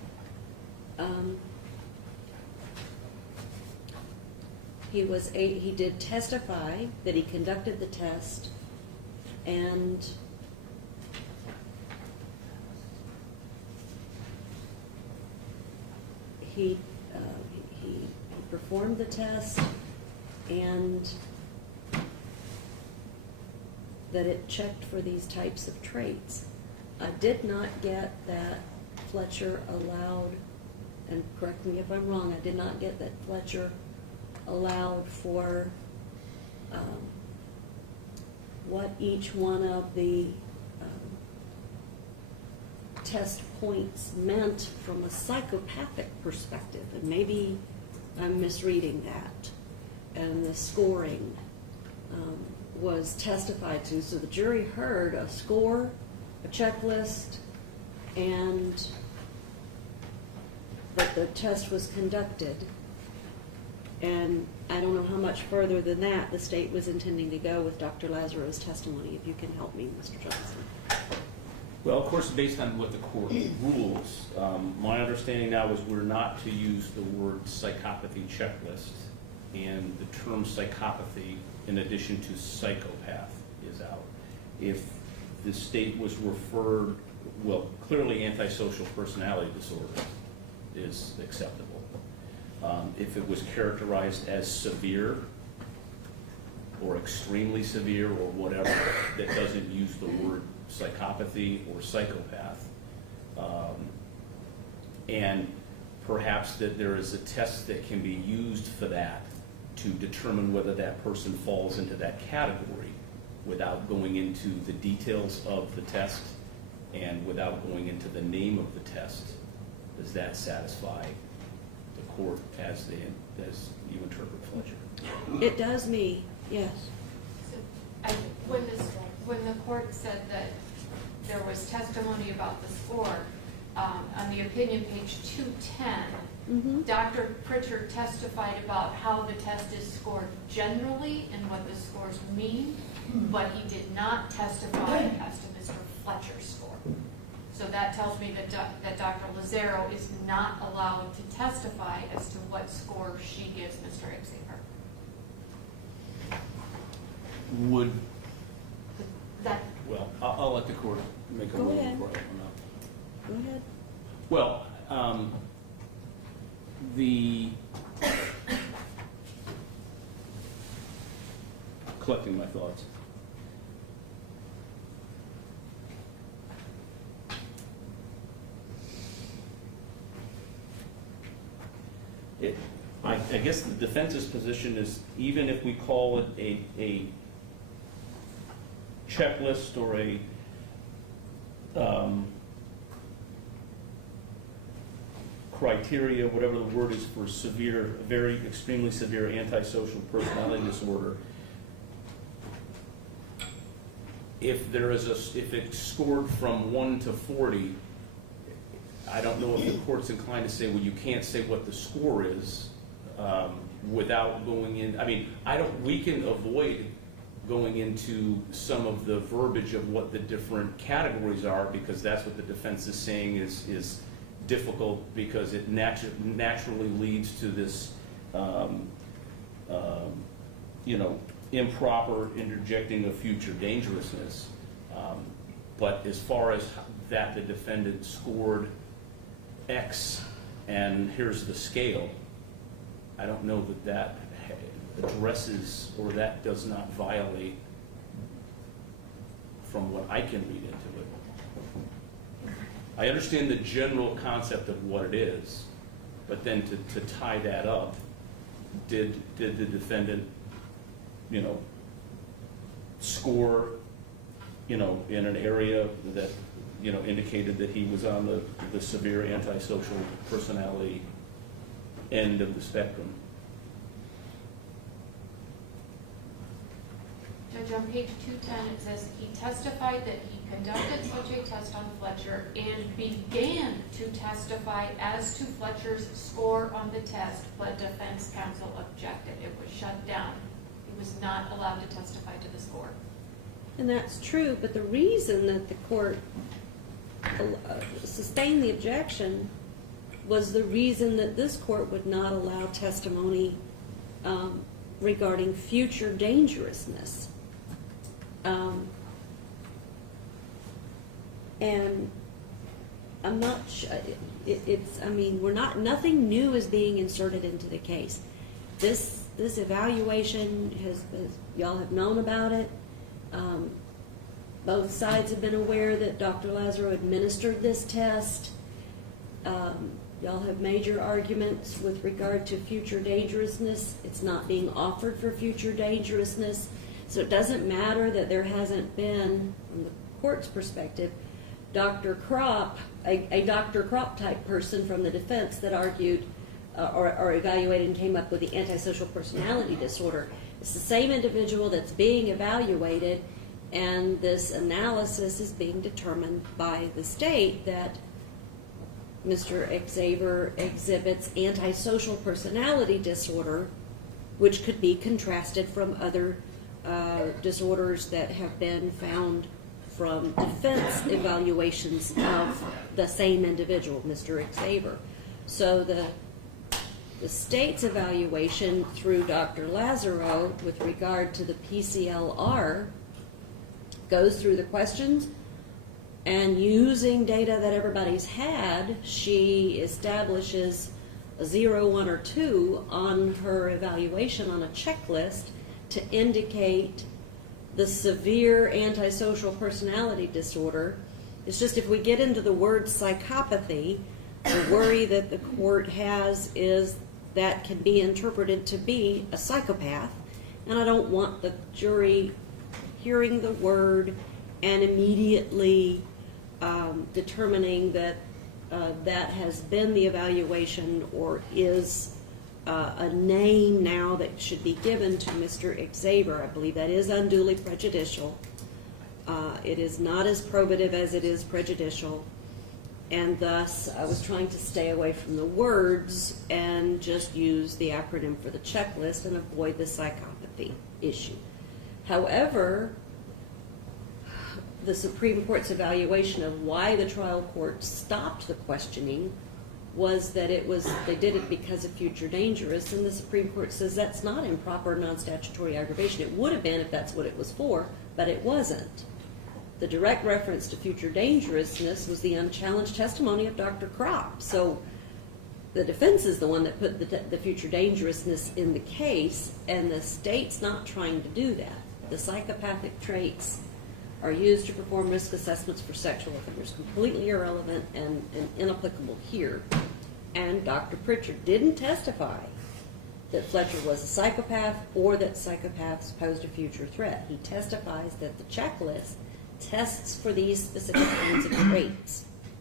he did testify that he conducted the test, and he performed the test, and that it checked for these types of traits. I did not get that Fletcher allowed, and correct me if I'm wrong, I did not get that Fletcher allowed for what each one of the test points meant from a psychopathic perspective, and maybe I'm misreading that. And the scoring was testified to, so the jury heard a score, a checklist, and that the test was conducted. And I don't know how much further than that the state was intending to go with Dr. Lazaro's testimony, if you can help me, Mr. Johnson. Well, of course, based on what the court rules, my understanding now is we're not to use the word psychopathy checklist, and the term psychopathy in addition to psychopath is out. If the state was referred, well, clearly antisocial personality disorder is acceptable. If it was characterized as severe or extremely severe or whatever that doesn't use the word psychopathy or psychopath, and perhaps that there is a test that can be used for that to determine whether that person falls into that category without going into the details of the test and without going into the name of the test. Does that satisfy the court as you interpret Fletcher? It does me, yes. So, when the court said that there was testimony about the score, on the opinion page 210, Dr. Pritchard testified about how the test is scored generally and what the scores mean, but he did not testify as to Mr. Fletcher's score. So that tells me that Dr. Lazaro is not allowed to testify as to what score she gives Mr. Exaper. Would, That, well, I'll let the court make a Go ruling ahead. for it. I don't know. Go ahead. Well, collecting my thoughts. I guess the defense's position is, even if we call it a checklist or a criteria, whatever the word is, for severe, very extremely severe antisocial personality disorder, if it's scored from 1 to 40, I don't know if the court's inclined to say, well, you can't say what the score is without going in. I mean, we can avoid going into some of the verbiage of what the different categories are, because that's what the defense is saying is difficult, because it naturally leads to this, improper interjecting of future dangerousness. But as far as that the defendant scored X and here's the scale, I don't know that addresses, or that does not violate, from what I can read into it. I understand the general concept of what it is, but then to tie that up, did the defendant, score in an area that, indicated that he was on the severe antisocial personality end of the spectrum. Judge, on page 210, it says, he testified that he conducted such a test on Fletcher and began to testify as to Fletcher's score on the test, but defense counsel objected. It was shut down. He was not allowed to testify to the score. And that's true, but the reason that the court sustained the objection was the reason that this court would not allow testimony regarding future dangerousness. And I'm not sure, nothing new is being inserted into the case. This evaluation y'all have known about it. Both sides have been aware that Dr. Lazaro administered this test. Y'all have major arguments with regard to future dangerousness. It's not being offered for future dangerousness. So it doesn't matter that there hasn't been, from the court's perspective, Dr. Kropp, a Dr. Kropp type person from the defense that argued or evaluated and came up with the antisocial personality disorder. It's the same individual that's being evaluated, and this analysis is being determined by the state that Mr. Xavier exhibits antisocial personality disorder, which could be contrasted from other disorders that have been found from defense evaluations of the same individual, Mr. Xavier. So the state's evaluation through Dr. Lazaro with regard to the PCLR goes through the questions, and using data that everybody's had, she establishes a 0, 1, or 2 on her evaluation on a checklist to indicate the severe antisocial personality disorder. It's just if we get into the word psychopathy, the worry that the court has is that can be interpreted to be a psychopath, and I don't want the jury hearing the word and immediately determining that that has been the evaluation or is a name now that should be given to Mr. Xavier. I believe that is unduly prejudicial. It is not as probative as it is prejudicial, and thus I was trying to stay away from the words and just use the acronym for the checklist and avoid the psychopathy issue. However, the Supreme Court's evaluation of why the trial court stopped the questioning was that they did it because of future dangerous, and the Supreme Court says that's not improper non-statutory aggravation. It would have been if that's what it was for, but it wasn't. The direct reference to future dangerousness was the unchallenged testimony of Dr. Kropp. So the defense is the one that put the future dangerousness in the case, and the state's not trying to do that. The psychopathic traits are used to perform risk assessments for sexual offenders, completely irrelevant and inapplicable here. And Dr. Pritchard didn't testify that Fletcher was a psychopath or that psychopaths posed a future threat. He testifies that the checklist tests for these specific kinds of traits.